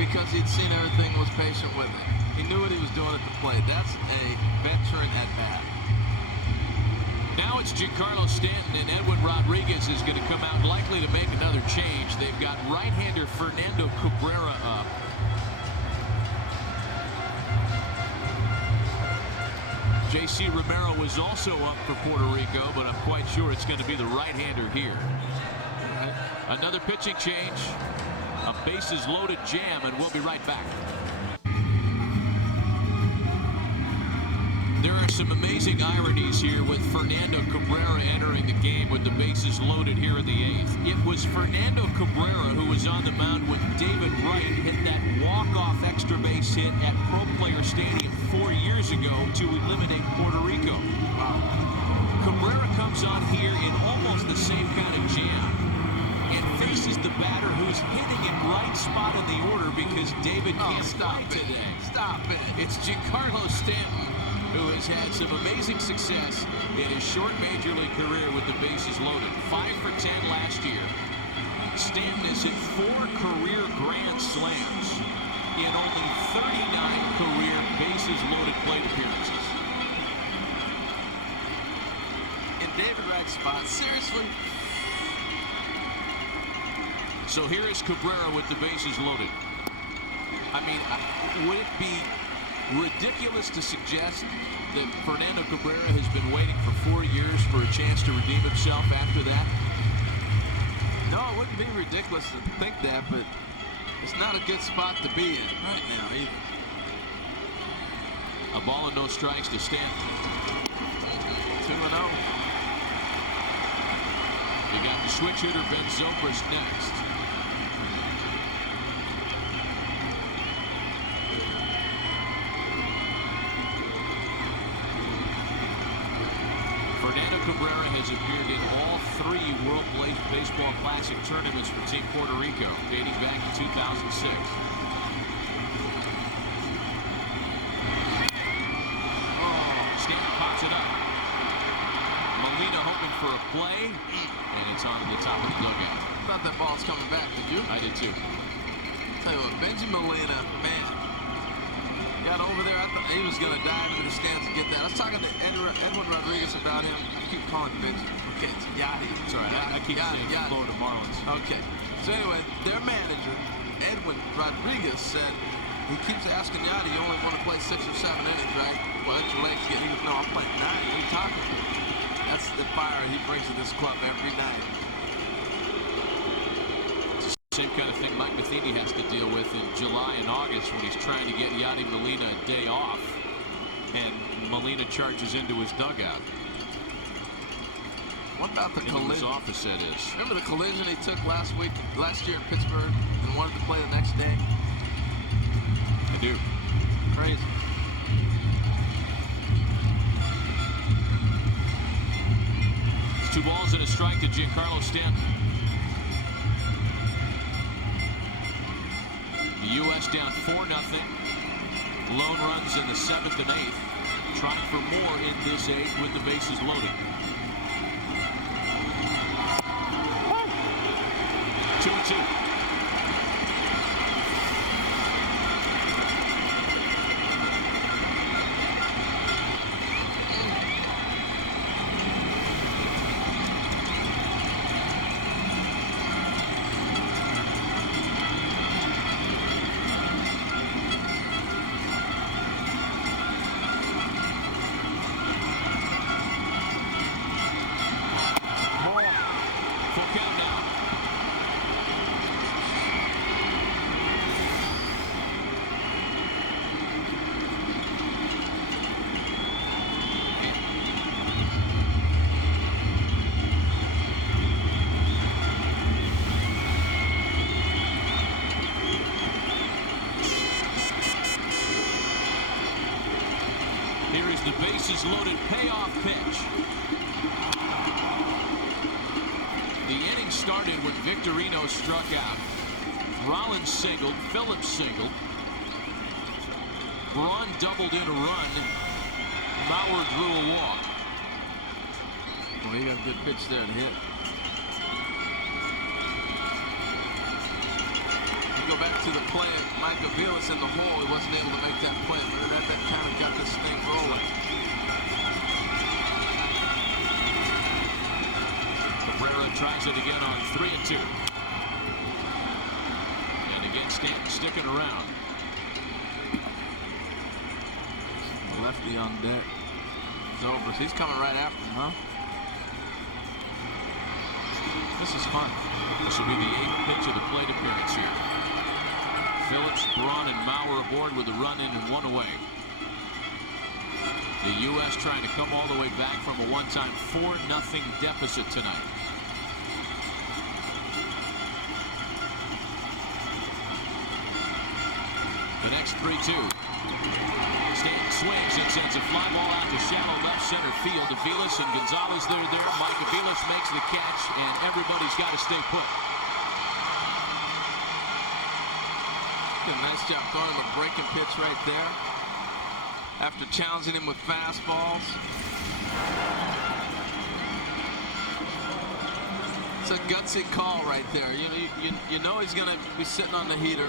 because he'd seen everything, was patient with it. He knew what he was doing at the plate. That's a veteran at bat. Now it's Giancarlo Stanton, and Edwin Rodriguez is going to come out likely to make another change. They've got right-hander Fernando Cabrera up. J.C. Romero was also up for Puerto Rico, but I'm quite sure it's going to be the right-hander here. Another pitching change, a bases-loaded jam, and we'll be right back. There are some amazing ironies here with Fernando Cabrera entering the game with the bases loaded here in the 8th. It was Fernando Cabrera who was on the mound when David Wright hit that walk-off extra base hit at Pro Player Stadium 4 years ago to eliminate Puerto Rico. Cabrera comes on here in almost the same kind of jam and faces the batter who's hitting in right spot in the order because David can't stop today. Stop it. It's Giancarlo Stanton, who has had some amazing success in his short major league career with the bases loaded. 5 for 10 last year. Stanton has hit 4 career grand slams in only 39 career bases loaded plate appearances. In David Wright's spot, seriously? So here is Cabrera with the bases loaded. I mean, would it be ridiculous to suggest that Fernando Cabrera has been waiting for 4 years for a chance to redeem himself after that? No, it wouldn't be ridiculous to think that, but it's not a good spot to be in right now either. A ball and no strikes to Stanton. 2 2-0. You got the switch hitter Ben Zobrist next. Fernando Cabrera has appeared in all 3 World Baseball Classic tournaments for Team Puerto Rico, dating back to 2006. Stanton pops it up. Molina hoping for a play, and it's on the top of the dugout. I thought that ball's coming back, did you? I did too. Tell you what, Benji Molina, man, got over there. I thought he was going to dive into the stands and get that. I was talking to Edwin Rodriguez about him. I keep calling him Benji. Okay, it's Yachty. It's all right. I keep saying Florida Marlins. Okay. So anyway, their manager, Edwin Rodriguez, said he keeps asking Yachty, you only want to play 6 or 7 innings, right? Well, that's your legs get. He goes, no, I'm playing 9. What are you talking about? That's the fire he brings to this club every night. Same kind of thing Mike Matheny has to deal with in July and August when he's trying to get Yadi Molina a day off, and Molina charges into his dugout. What about the collision? His office, that is. Remember the collision he took last year in Pittsburgh, and wanted to play the next day? I do. Crazy. It's 2 balls and a strike to Giancarlo Stanton. The U.S. down 4-0. Lone runs in the 7th and 8th. Trying for more in this 8th with the bases loaded. 2-2. The bases loaded payoff pitch. The inning started when Victorino struck out. Rollins singled. Phillips singled. Braun doubled in a run. Bauer drew a walk. Well, he got a good pitch there to hit. Go back to the play of Mike Aviles in the hole. He wasn't able to make that play. That kind of got this thing rolling. Cabrera tries it again on 3-2. And again, Stanton sticking around. Lefty on deck. Zobrist. He's coming right after him, huh? This is fun. This will be the 8th pitch of the plate appearance here. Phillips, Braun, and Mauer aboard with a run in and 1 away. The U.S. trying to come all the way back from a one-time 4-0 deficit tonight. The next 3-2. Stanton swings and sends a fly ball out to shallow left center field. Aviles and Gonzalez, they're there. Mike Aviles makes the catch, and everybody's got to stay put. Did a nice job throwing him a breaking pitch right there after challenging him with fastballs. It's a gutsy call right there. You know he's going to be sitting on the heater.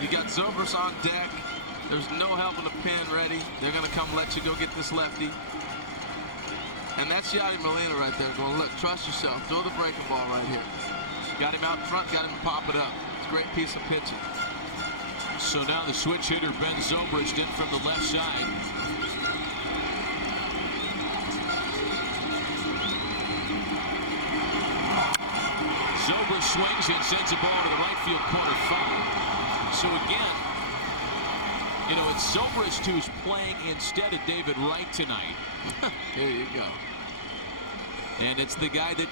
You got Zobrist on deck. There's no help in the pin ready. They're going to come let you go get this lefty. And that's Yadi Molina right there going, look, trust yourself. Throw the breaking ball right here. Got him out front, got him to pop it up. It's a great piece of pitching. So now the switch hitter Ben Zobrist in from the left side. Zobrist swings and sends a ball to the right field corner foul. So again, You know, it's Zobrist who's playing instead of David Wright tonight. There you go. And it's the guy that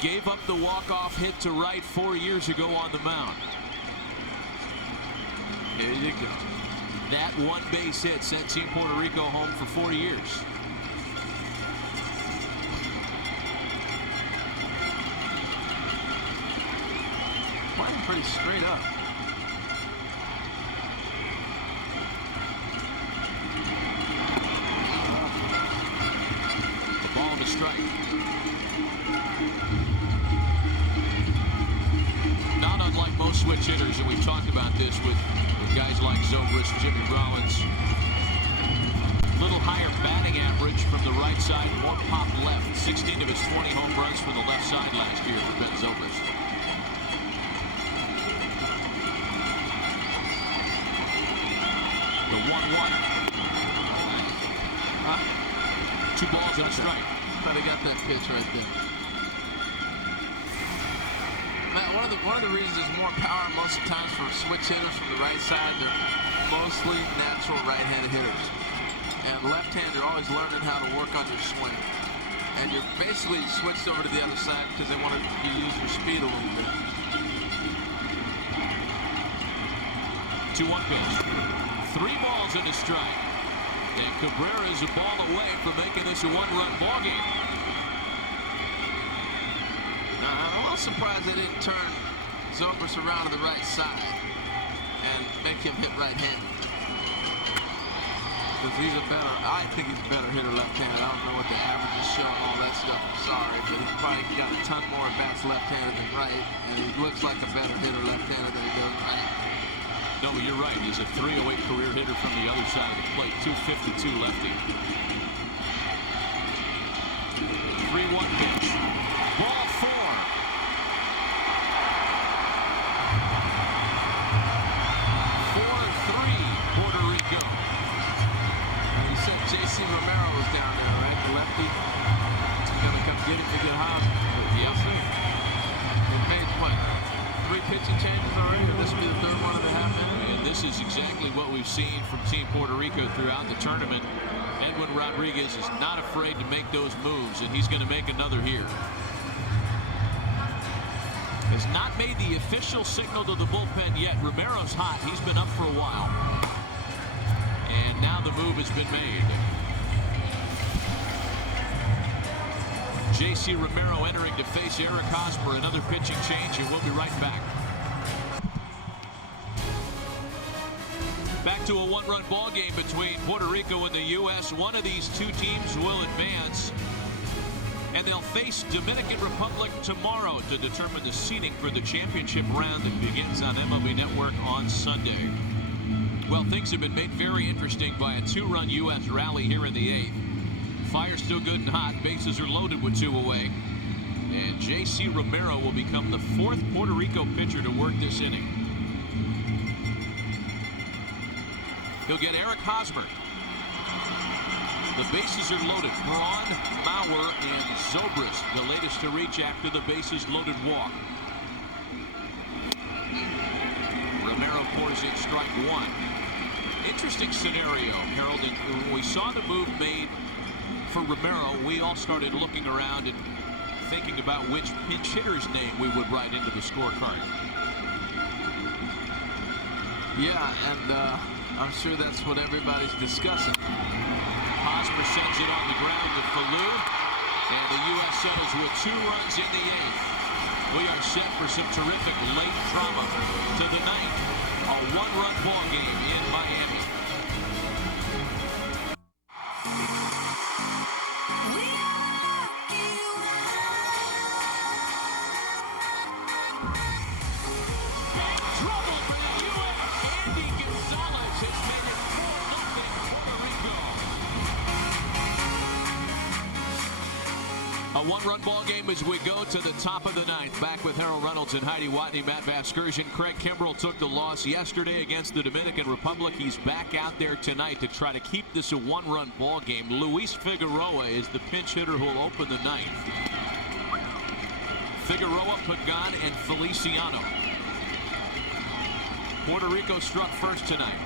gave up the walk-off hit to Wright 4 years ago on the mound. Here you go. That one base hit sent Team Puerto Rico home for 4 years. Playing pretty straight up. The ball to strike. Not unlike most switch hitters, and we've talked about this with guys like Zobrist, Jimmy Rollins. Little higher batting average from the right side, more pop left. 16 of his 20 home runs from the left side last year for Ben Zobrist. The 1-1. 2 balls and a strike. Thought he got that pitch right there. Matt, one of the reasons there's more power most of the times for switch hitters from the right side, they're mostly natural right-handed hitters. And left-handed are always learning how to work on your swing. And you're basically switched over to the other side because they want you to use your speed a little bit. 2-1 pitch. 3 balls and a strike. And Cabrera is a ball away from making this a 1-run ball game. Now, I'm a little surprised they didn't turn Zobrist around to the right side and make him hit right-handed. Because he's a better, I think he's a better hitter left-handed. I don't know what the averages show and all that stuff. I'm sorry, but he's probably got a ton more at-bats left-handed than right, and he looks like a better hitter left-handed than he does right. No, you're right. He's a .308 career hitter from the other side of the plate. 252 lefty. 3-1 pitch. Ball 4. 4-3 Puerto Rico. You said J.C. Romero was down there, right? The lefty. He's going to come get it to get hot. Yes, sir. He made what? 3 pitching changes already, or this will be the 3rd one in a half inning? And this is exactly what we've seen from Team Puerto Rico throughout the tournament. Edwin Rodriguez is not afraid to make those moves, and he's going to make another here. Has not made the official signal to the bullpen yet. Romero's hot. He's been up for a while. And now the move has been made. J.C. Romero entering to face Eric Hosmer. Another pitching change, and we'll be right back. Back to a 1-run ball game between Puerto Rico and the U.S. One of these 2 teams will advance, and they'll face Dominican Republic tomorrow to determine the seeding for the championship round that begins on MLB Network on Sunday. Well, things have been made very interesting by a 2-run U.S. rally here in the 8th. Fire still good and hot. Bases are loaded with 2 away. And J.C. Romero will become the 4th Puerto Rico pitcher to work this inning. He'll get Eric Hosmer. The bases are loaded. Braun, Mauer, and Zobrist, the latest to reach after the bases loaded walk. Romero pours in strike 1. Interesting scenario, Harold. And when we saw the move made for Romero, we all started looking around and thinking about which pinch hitter's name we would write into the scorecard. Yeah, and I'm sure that's what everybody's discussing. Hosmer sends it on the ground to Falou, and the U.S. settles with 2 runs in the 8th. We are set for some terrific late drama to the 9th. A 1-run ball game in Miami. A 1-run ball game as we go to the top of the 9th. Back with Harold Reynolds and Heidi Watney, Matt Vasgersian. Craig Kimbrell took the loss yesterday against the Dominican Republic. He's back out there tonight to try to keep this a 1-run ball game. Luis Figueroa is the pinch hitter who will open the 9th. Figueroa, Pagan, and Feliciano. Puerto Rico struck first tonight.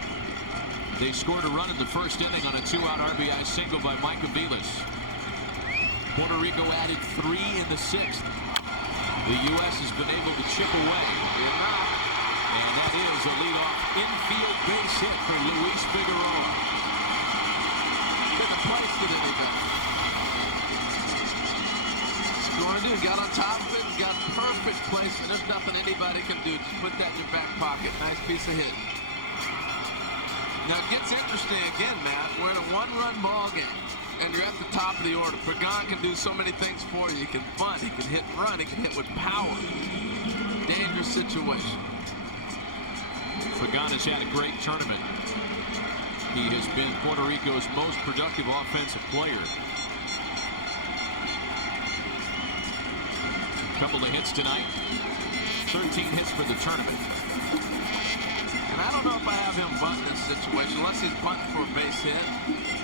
They scored a run in the first inning on a 2-out RBI single by Micah Vilas. Puerto Rico added 3 in the 6th. The U.S. has been able to chip away. And that is a leadoff infield base hit for Luis Figueroa. Couldn't have placed it any better. Scoring dude, got on top of it, got perfect placement. There's nothing anybody can do. Just put that in your back pocket. Nice piece of hit. Now it gets interesting again, Matt. We're in a 1-run ball game, and you're at the top of the order. Pagan can do so many things for you. He can bunt, he can hit run, he can hit with power. Dangerous situation. Pagan has had a great tournament. He has been Puerto Rico's most productive offensive player. A couple of hits tonight. 13 hits for the tournament. And I don't know if I have him bunt this situation, unless he's bunting for a base hit.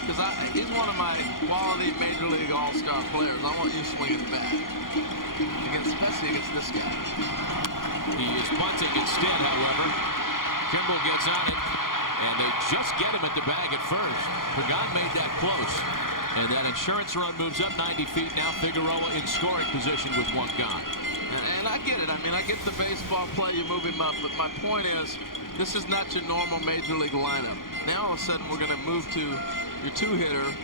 Because he's one of my quality Major League All-Star players. I want you swinging the bat. Especially against this guy. He is bunting instead, however. Kimball gets on it, and they just get him at the bag at first. Pagan made that close. And that insurance run moves up 90 feet. Now Figueroa in scoring position with 1 gone. And I get it. I mean, I get the baseball play. You move him up. But my point is, this is not your normal Major League lineup. Now all of a sudden we're going to move to your 2-hitter,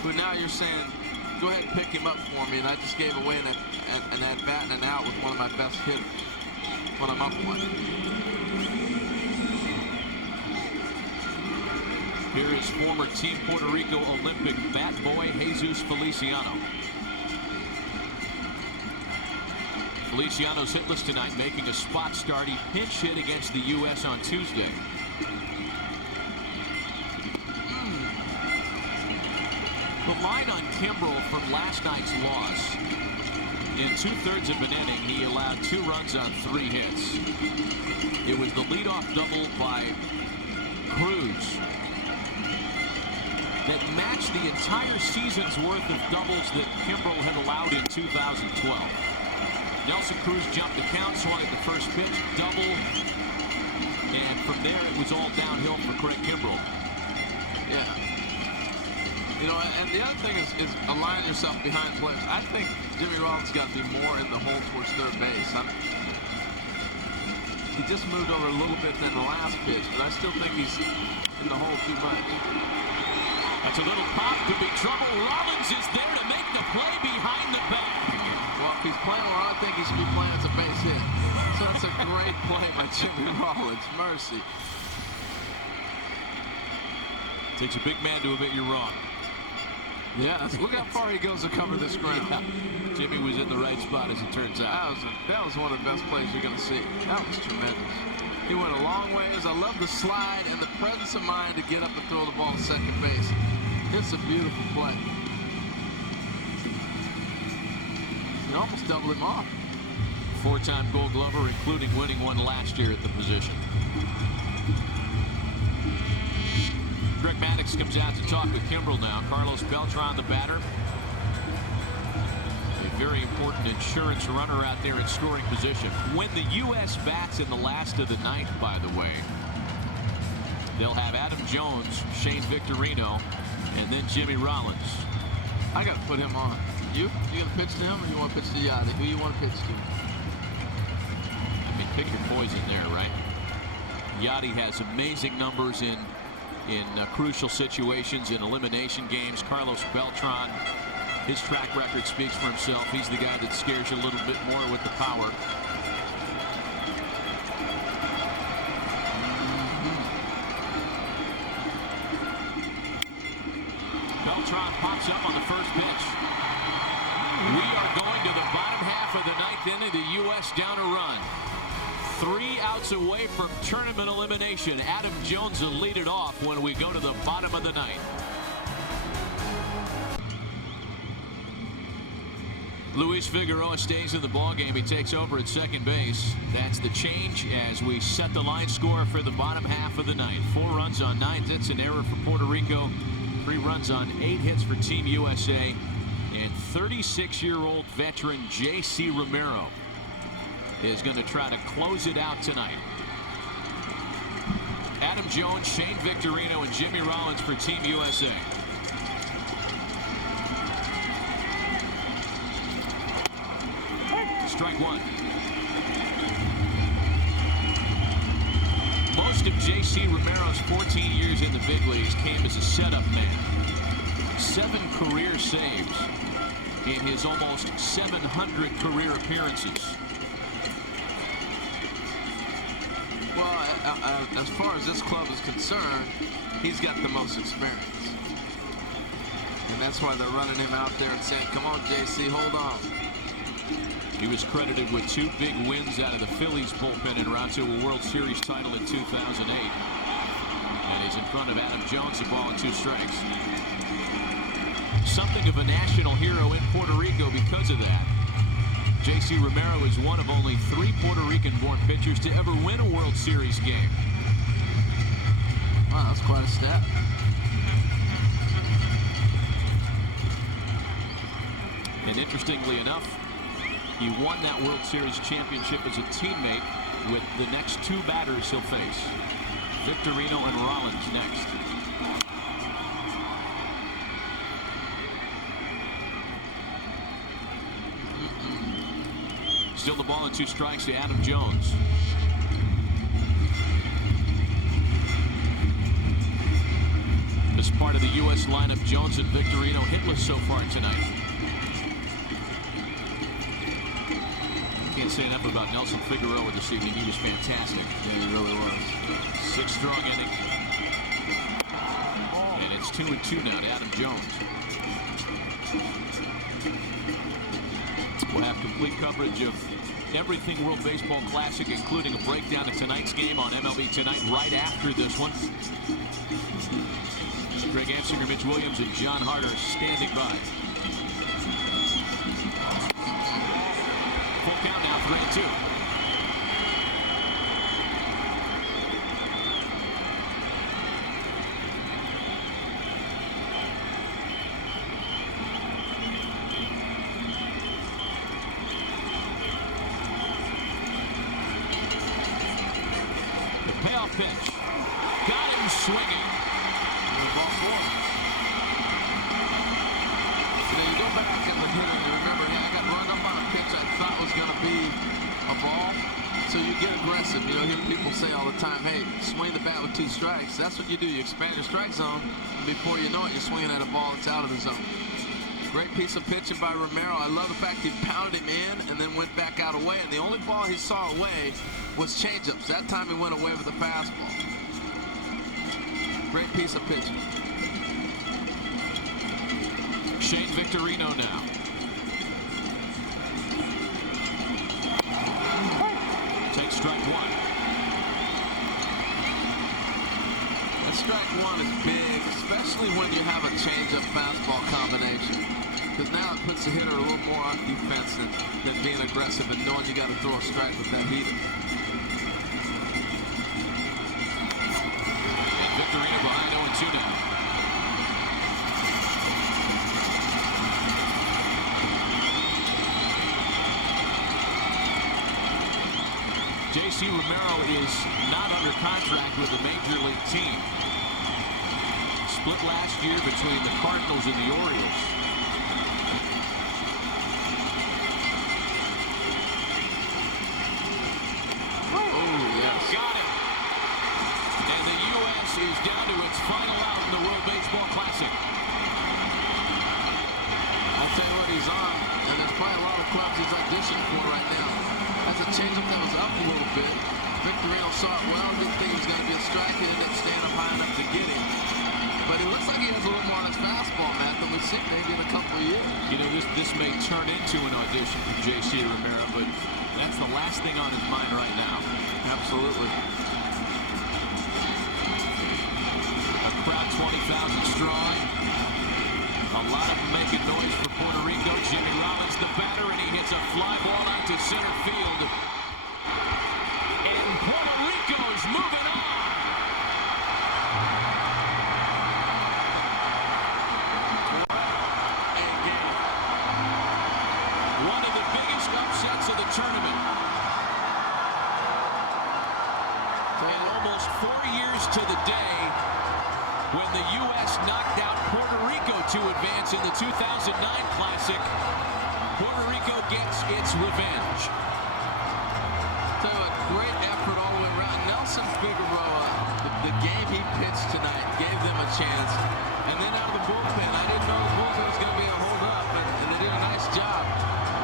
who now you're saying, go ahead and pick him up for me. And I just gave away an at-bat and an out with one of my best hitters when I'm up 1. Here is former Team Puerto Rico Olympic bat boy Jesus Feliciano. Feliciano's hitless tonight, making a spot start. He pinch hit against the U.S. on Tuesday. The line on Kimbrel from last night's loss. In 2/3 of an inning, he allowed 2 runs on 3 hits. It was the leadoff double by Cruz that matched the entire season's worth of doubles that Kimbrel had allowed in 2012. Nelson Cruz jumped the count, swung at the first pitch, double, and from there it was all downhill for Craig Kimbrel. Yeah. You know, and the other thing is aligning yourself behind players. I think Jimmy Rollins got to be more in the hole towards third base. He just moved over a little bit than the last pitch, but I still think he's in the hole too much. That's a little pop, could be trouble. Rollins is there to make the play behind the back. Well, if he's playing where I think he should be playing, it's a base hit. So that's a great play by Jimmy Rollins. Mercy. Takes a big man to admit you're wrong. Yeah, look how far he goes to cover this ground. Yeah. Jimmy was in the right spot, as it turns out. That was one of the best plays you're going to see. That was tremendous. He went a long ways. I love the slide and the presence of mind to get up and throw the ball to second base. It's a beautiful play. He almost doubled him off. 4-time Gold Glover, including winning one last year at the position. Greg Maddux comes out to talk with Kimbrel now. Carlos Beltran, the batter. A very important insurance runner out there in scoring position. When the U.S. bats in the last of the 9th, by the way, they'll have Adam Jones, Shane Victorino, and then Jimmy Rollins. I got to put him on. You going to pitch to him, or you want to pitch to Yachty? Who you want to pitch to? I mean, pick your poison there, right? Yachty has amazing numbers in crucial situations, in elimination games. Carlos Beltran, his track record speaks for himself. He's the guy that scares you a little bit more with the power. Beltran pops up on the first pitch. We are going to the bottom half of the 9th inning. The U.S. down a run. 3 outs away from tournament elimination. Adam Jones will lead it off when we go to the bottom of the 9th. Luis Figueroa stays in the ballgame. He takes over at second base. That's the change as we set the line score for the bottom half of the 9th. 4 runs on 9 hits, an error for Puerto Rico. 3 runs on 8 hits for Team USA. And 36-year-old veteran J.C. Romero is going to try to close it out tonight. Adam Jones, Shane Victorino, and Jimmy Rollins for Team USA. Strike one. Most of J.C. Romero's 14 years in the big leagues came as a setup man. 7 career saves in his almost 700 career appearances. Well, as far as this club is concerned, he's got the most experience. And that's why they're running him out there and saying, come on, JC, hold on. He was credited with 2 big wins out of the Phillies bullpen en route to a World Series title in 2008. And he's in front of Adam Jones, the ball and 2 strikes. Something of a national hero in Puerto Rico because of that. J.C. Romero is one of only 3 Puerto Rican-born pitchers to ever win a World Series game. Wow, that's quite a stat. And interestingly enough, he won that World Series championship as a teammate with the next 2 batters he'll face. Victorino and Rollins next. Still the ball and 2 strikes to Adam Jones. As part of the U.S. lineup, Jones and Victorino hitless so far tonight. Can't say enough about Nelson Figueroa this evening. He was fantastic. Yeah, he really was. 6 strong inning. And it's 2-2 now to Adam Jones. We'll have complete coverage of everything World Baseball Classic, including a breakdown of tonight's game on MLB Tonight right after this one. Greg Amsinger, Mitch Williams, and John Harder standing by. Full count now, 3-2. Payoff pitch. Got him swinging. Ball 4. You know, you go back and look at it and you remember, hey, I got run up on a pitch I thought was going to be a ball. So you get aggressive. You know, hear people say all the time, hey, swing the bat with 2 strikes. That's what you do. You expand your strike zone. And before you know it, you're swinging at a ball that's out of the zone. Great piece of pitching by Romero. I love the fact he pounded him in and then went back out away. And the only ball he saw away was changeups. That time he went away with a fastball. Great piece of pitching. Shane Victorino now. Takes strike 1. That strike 1 is big, especially when you have a changeup fastball combination. Because now it puts the hitter a little more on defense than being aggressive and knowing you got to throw a strike with that heater. And Victorino behind 0-2 now. J.C. Romero is not under contract with a major league team. Split last year between the Cardinals and the Orioles. Got it. And the U.S. is down to its final out in the World Baseball Classic. I tell you what, he's on, and there's probably a lot of clubs he's auditioning for right now. That's a changeup that was up a little bit. Victorino saw it well, didn't think it was going to be a strike. He ended up staying up high enough to get him. But it looks like he has a little more on his fastball, Matt, than we've seen maybe in a couple of years. You know, this may turn into an audition for J.C. Romero, but that's the last thing on his mind right now. Absolutely. A crowd 20,000 strong. A lot of them making noise for Puerto Rico. Jimmy Rollins, the batter, and he hits a fly ball out to center field. And Puerto Rico's moving on. And game. One of the biggest upsets of the tournament. And almost 4 years to day when the U.S. knocked out Puerto Rico to advance in the 2009 Classic. Puerto Rico gets its revenge. So a great effort all the way around. Nelson Figueroa, the game he pitched tonight gave them a chance. And then out of the bullpen, I didn't know the bullpen was going to be a hold up, and they did a nice job.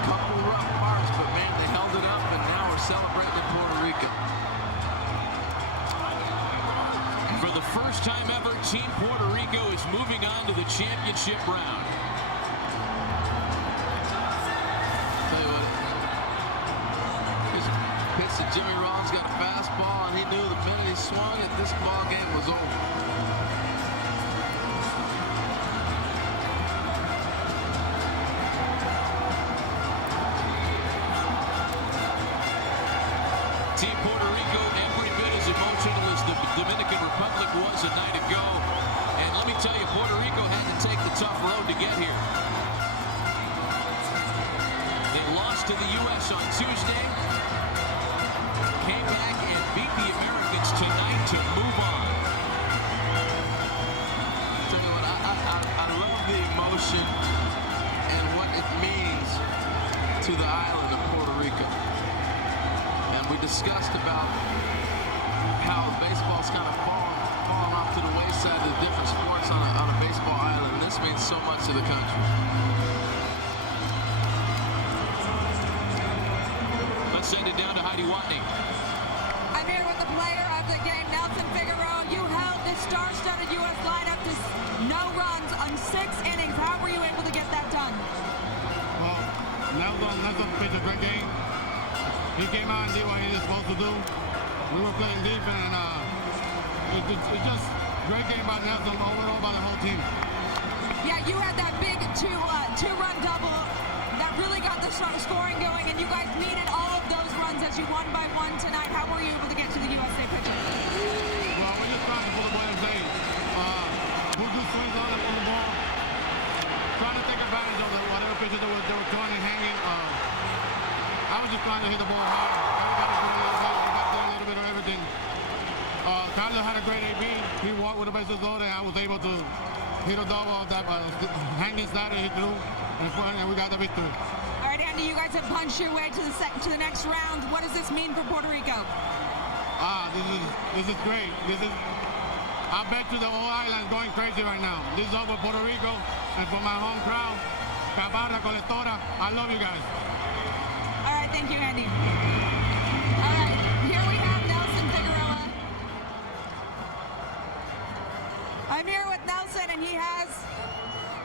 Couple rough parts, but man, they held it up, and now we're celebrating in Puerto Rico. For the first time ever, Team Puerto Rico is moving on to the championship round. Tell you what, his pitch to Jimmy Rollins got a fastball, and he knew the minute he swung it, this ball game was over. Team Puerto Rico every bit as emotional as the Dominican Republic was a night ago. And let me tell you, Puerto Rico had to take the tough road to get here. They lost to the U.S. on Tuesday, came back and beat the Americans tonight to move on. Tell you what, I love the emotion and what it means to the island of Puerto Rico. And we discussed about how baseball's kind of fallen off to the wayside of the different sports on a baseball island. And this means so much to the country. Let's send it down to Heidi Watney. I'm here with the player of the game, Nelson Figueroa. You held the star-studded U.S. lineup to no runs on 6 innings. How were you able to get that done? Well, Nelson pitched a great game. He came out and did what he was supposed to do. We were playing deep, and it's just great game by Nelson, overall by the whole team. Yeah, you had that big two-run double that really got the scoring going, and you guys needed all of those runs as you won by 1 tonight. How were you able to get to the USA pitcher? Well, we're just trying to pull the ball and play. Put good swings on the ball. Trying to take advantage of whatever pitches they were throwing and hanging. I was just trying to hit the ball hard. Everybody did a little bit of everything. Tyler had a great AB. He walked with the bases loaded, and I was able to hit a double off that hanging slider he threw, and we got the victory. All right, Andy, you guys have punched your way to the next round. What does this mean for Puerto Rico? This is great. I bet you the whole island's going crazy right now. This is all for Puerto Rico, and for my home crowd, Cabarra, Colectora, I love you guys. All right, thank you, Andy. All right, here we have Nelson Figueroa. I'm here with Nelson, and he has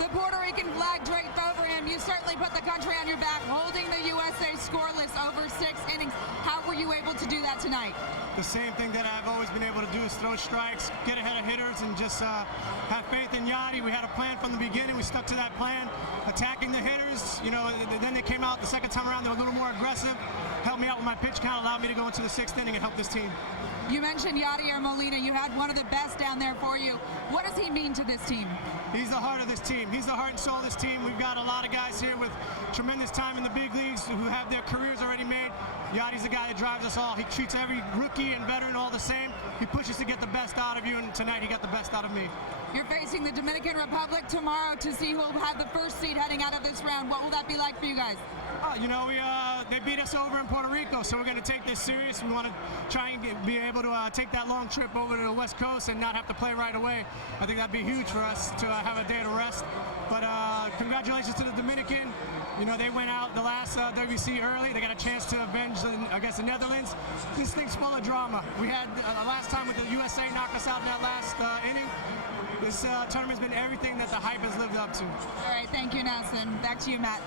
the Puerto Rican flag draped over him. You certainly put the country on your back, holding the USA scoreless over 6 innings. How were you able to do that tonight? The same thing that I've always been able to do is throw strikes, get ahead of hitters, and just have faith in Yachty. We had a plan from the beginning. We stuck to that plan, attacking the hitters. You know, then they came out the second time around. They were a little more aggressive. Helped me out with my pitch count, allowed me to go into the 6th inning and help this team. You mentioned Yadier Molina. You had one of the best down there for you. What does he mean to this team? He's the heart of this team. He's the heart and soul of this team. We've got a lot of guys here with tremendous time in the big leagues who have their careers already made. Yachty's the guy that drives us all. He treats every rookie and veteran all the same. He pushes to get the best out of you, and tonight he got the best out of me. You're facing the Dominican Republic tomorrow to see who will have the first seed heading out of this round. What will that be like for you guys? You know, they beat us over in Puerto Rico, so we're going to take this serious. We want to try and be able to take that long trip over to the West Coast and not have to play right away. I think that'd be huge for us to have a day to rest. But congratulations to the Dominican. You know, they went out the last WBC early. They got a chance to avenge against the Netherlands. This thing's full of drama. We had last time with the USA knock us out in that last inning. This tournament's been everything that the hype has lived up to. All right, thank you, Nelson. Back to you, Matt.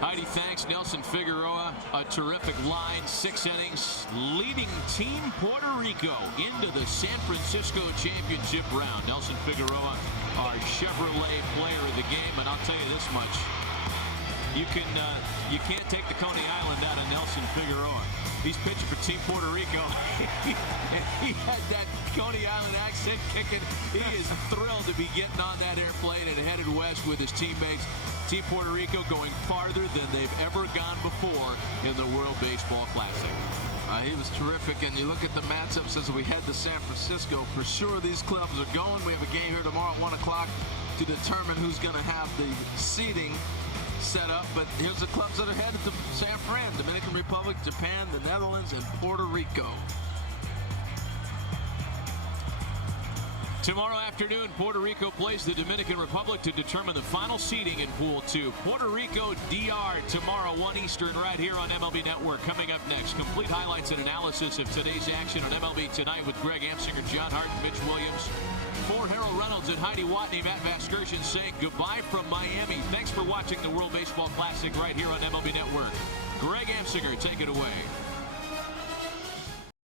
Heidi, thanks. Nelson Figueroa, a terrific line, 6 innings, leading Team Puerto Rico into the San Francisco Championship round. Nelson Figueroa, our Chevrolet player of the game, and I'll tell you this much. You can You can't take the Coney Island out of Nelson Figueroa. He's pitching for Team Puerto Rico. And he had that Coney Island accent kicking. He is thrilled to be getting on that airplane and headed west with his teammates. Team Puerto Rico going farther than they've ever gone before in the World Baseball Classic. He was terrific, and you look at the matchups as we head to San Francisco. For sure, these clubs are going. We have a game here tomorrow at 1 o'clock to determine who's going to have the seeding set up. But here's the clubs that are headed to San Fran: Dominican Republic, Japan, the Netherlands, and Puerto Rico. Tomorrow afternoon, Puerto Rico plays the Dominican Republic to determine the final seeding in Pool 2. Puerto Rico, DR, tomorrow, 1 Eastern, right here on MLB Network. Coming up next, complete highlights and analysis of today's action on MLB Tonight with Greg Amsinger, John Hart, and Mitch Williams. For Harold Reynolds and Heidi Watney, Matt Vasgersian saying goodbye from Miami. Thanks for watching the World Baseball Classic right here on MLB Network. Greg Amsinger, take it away.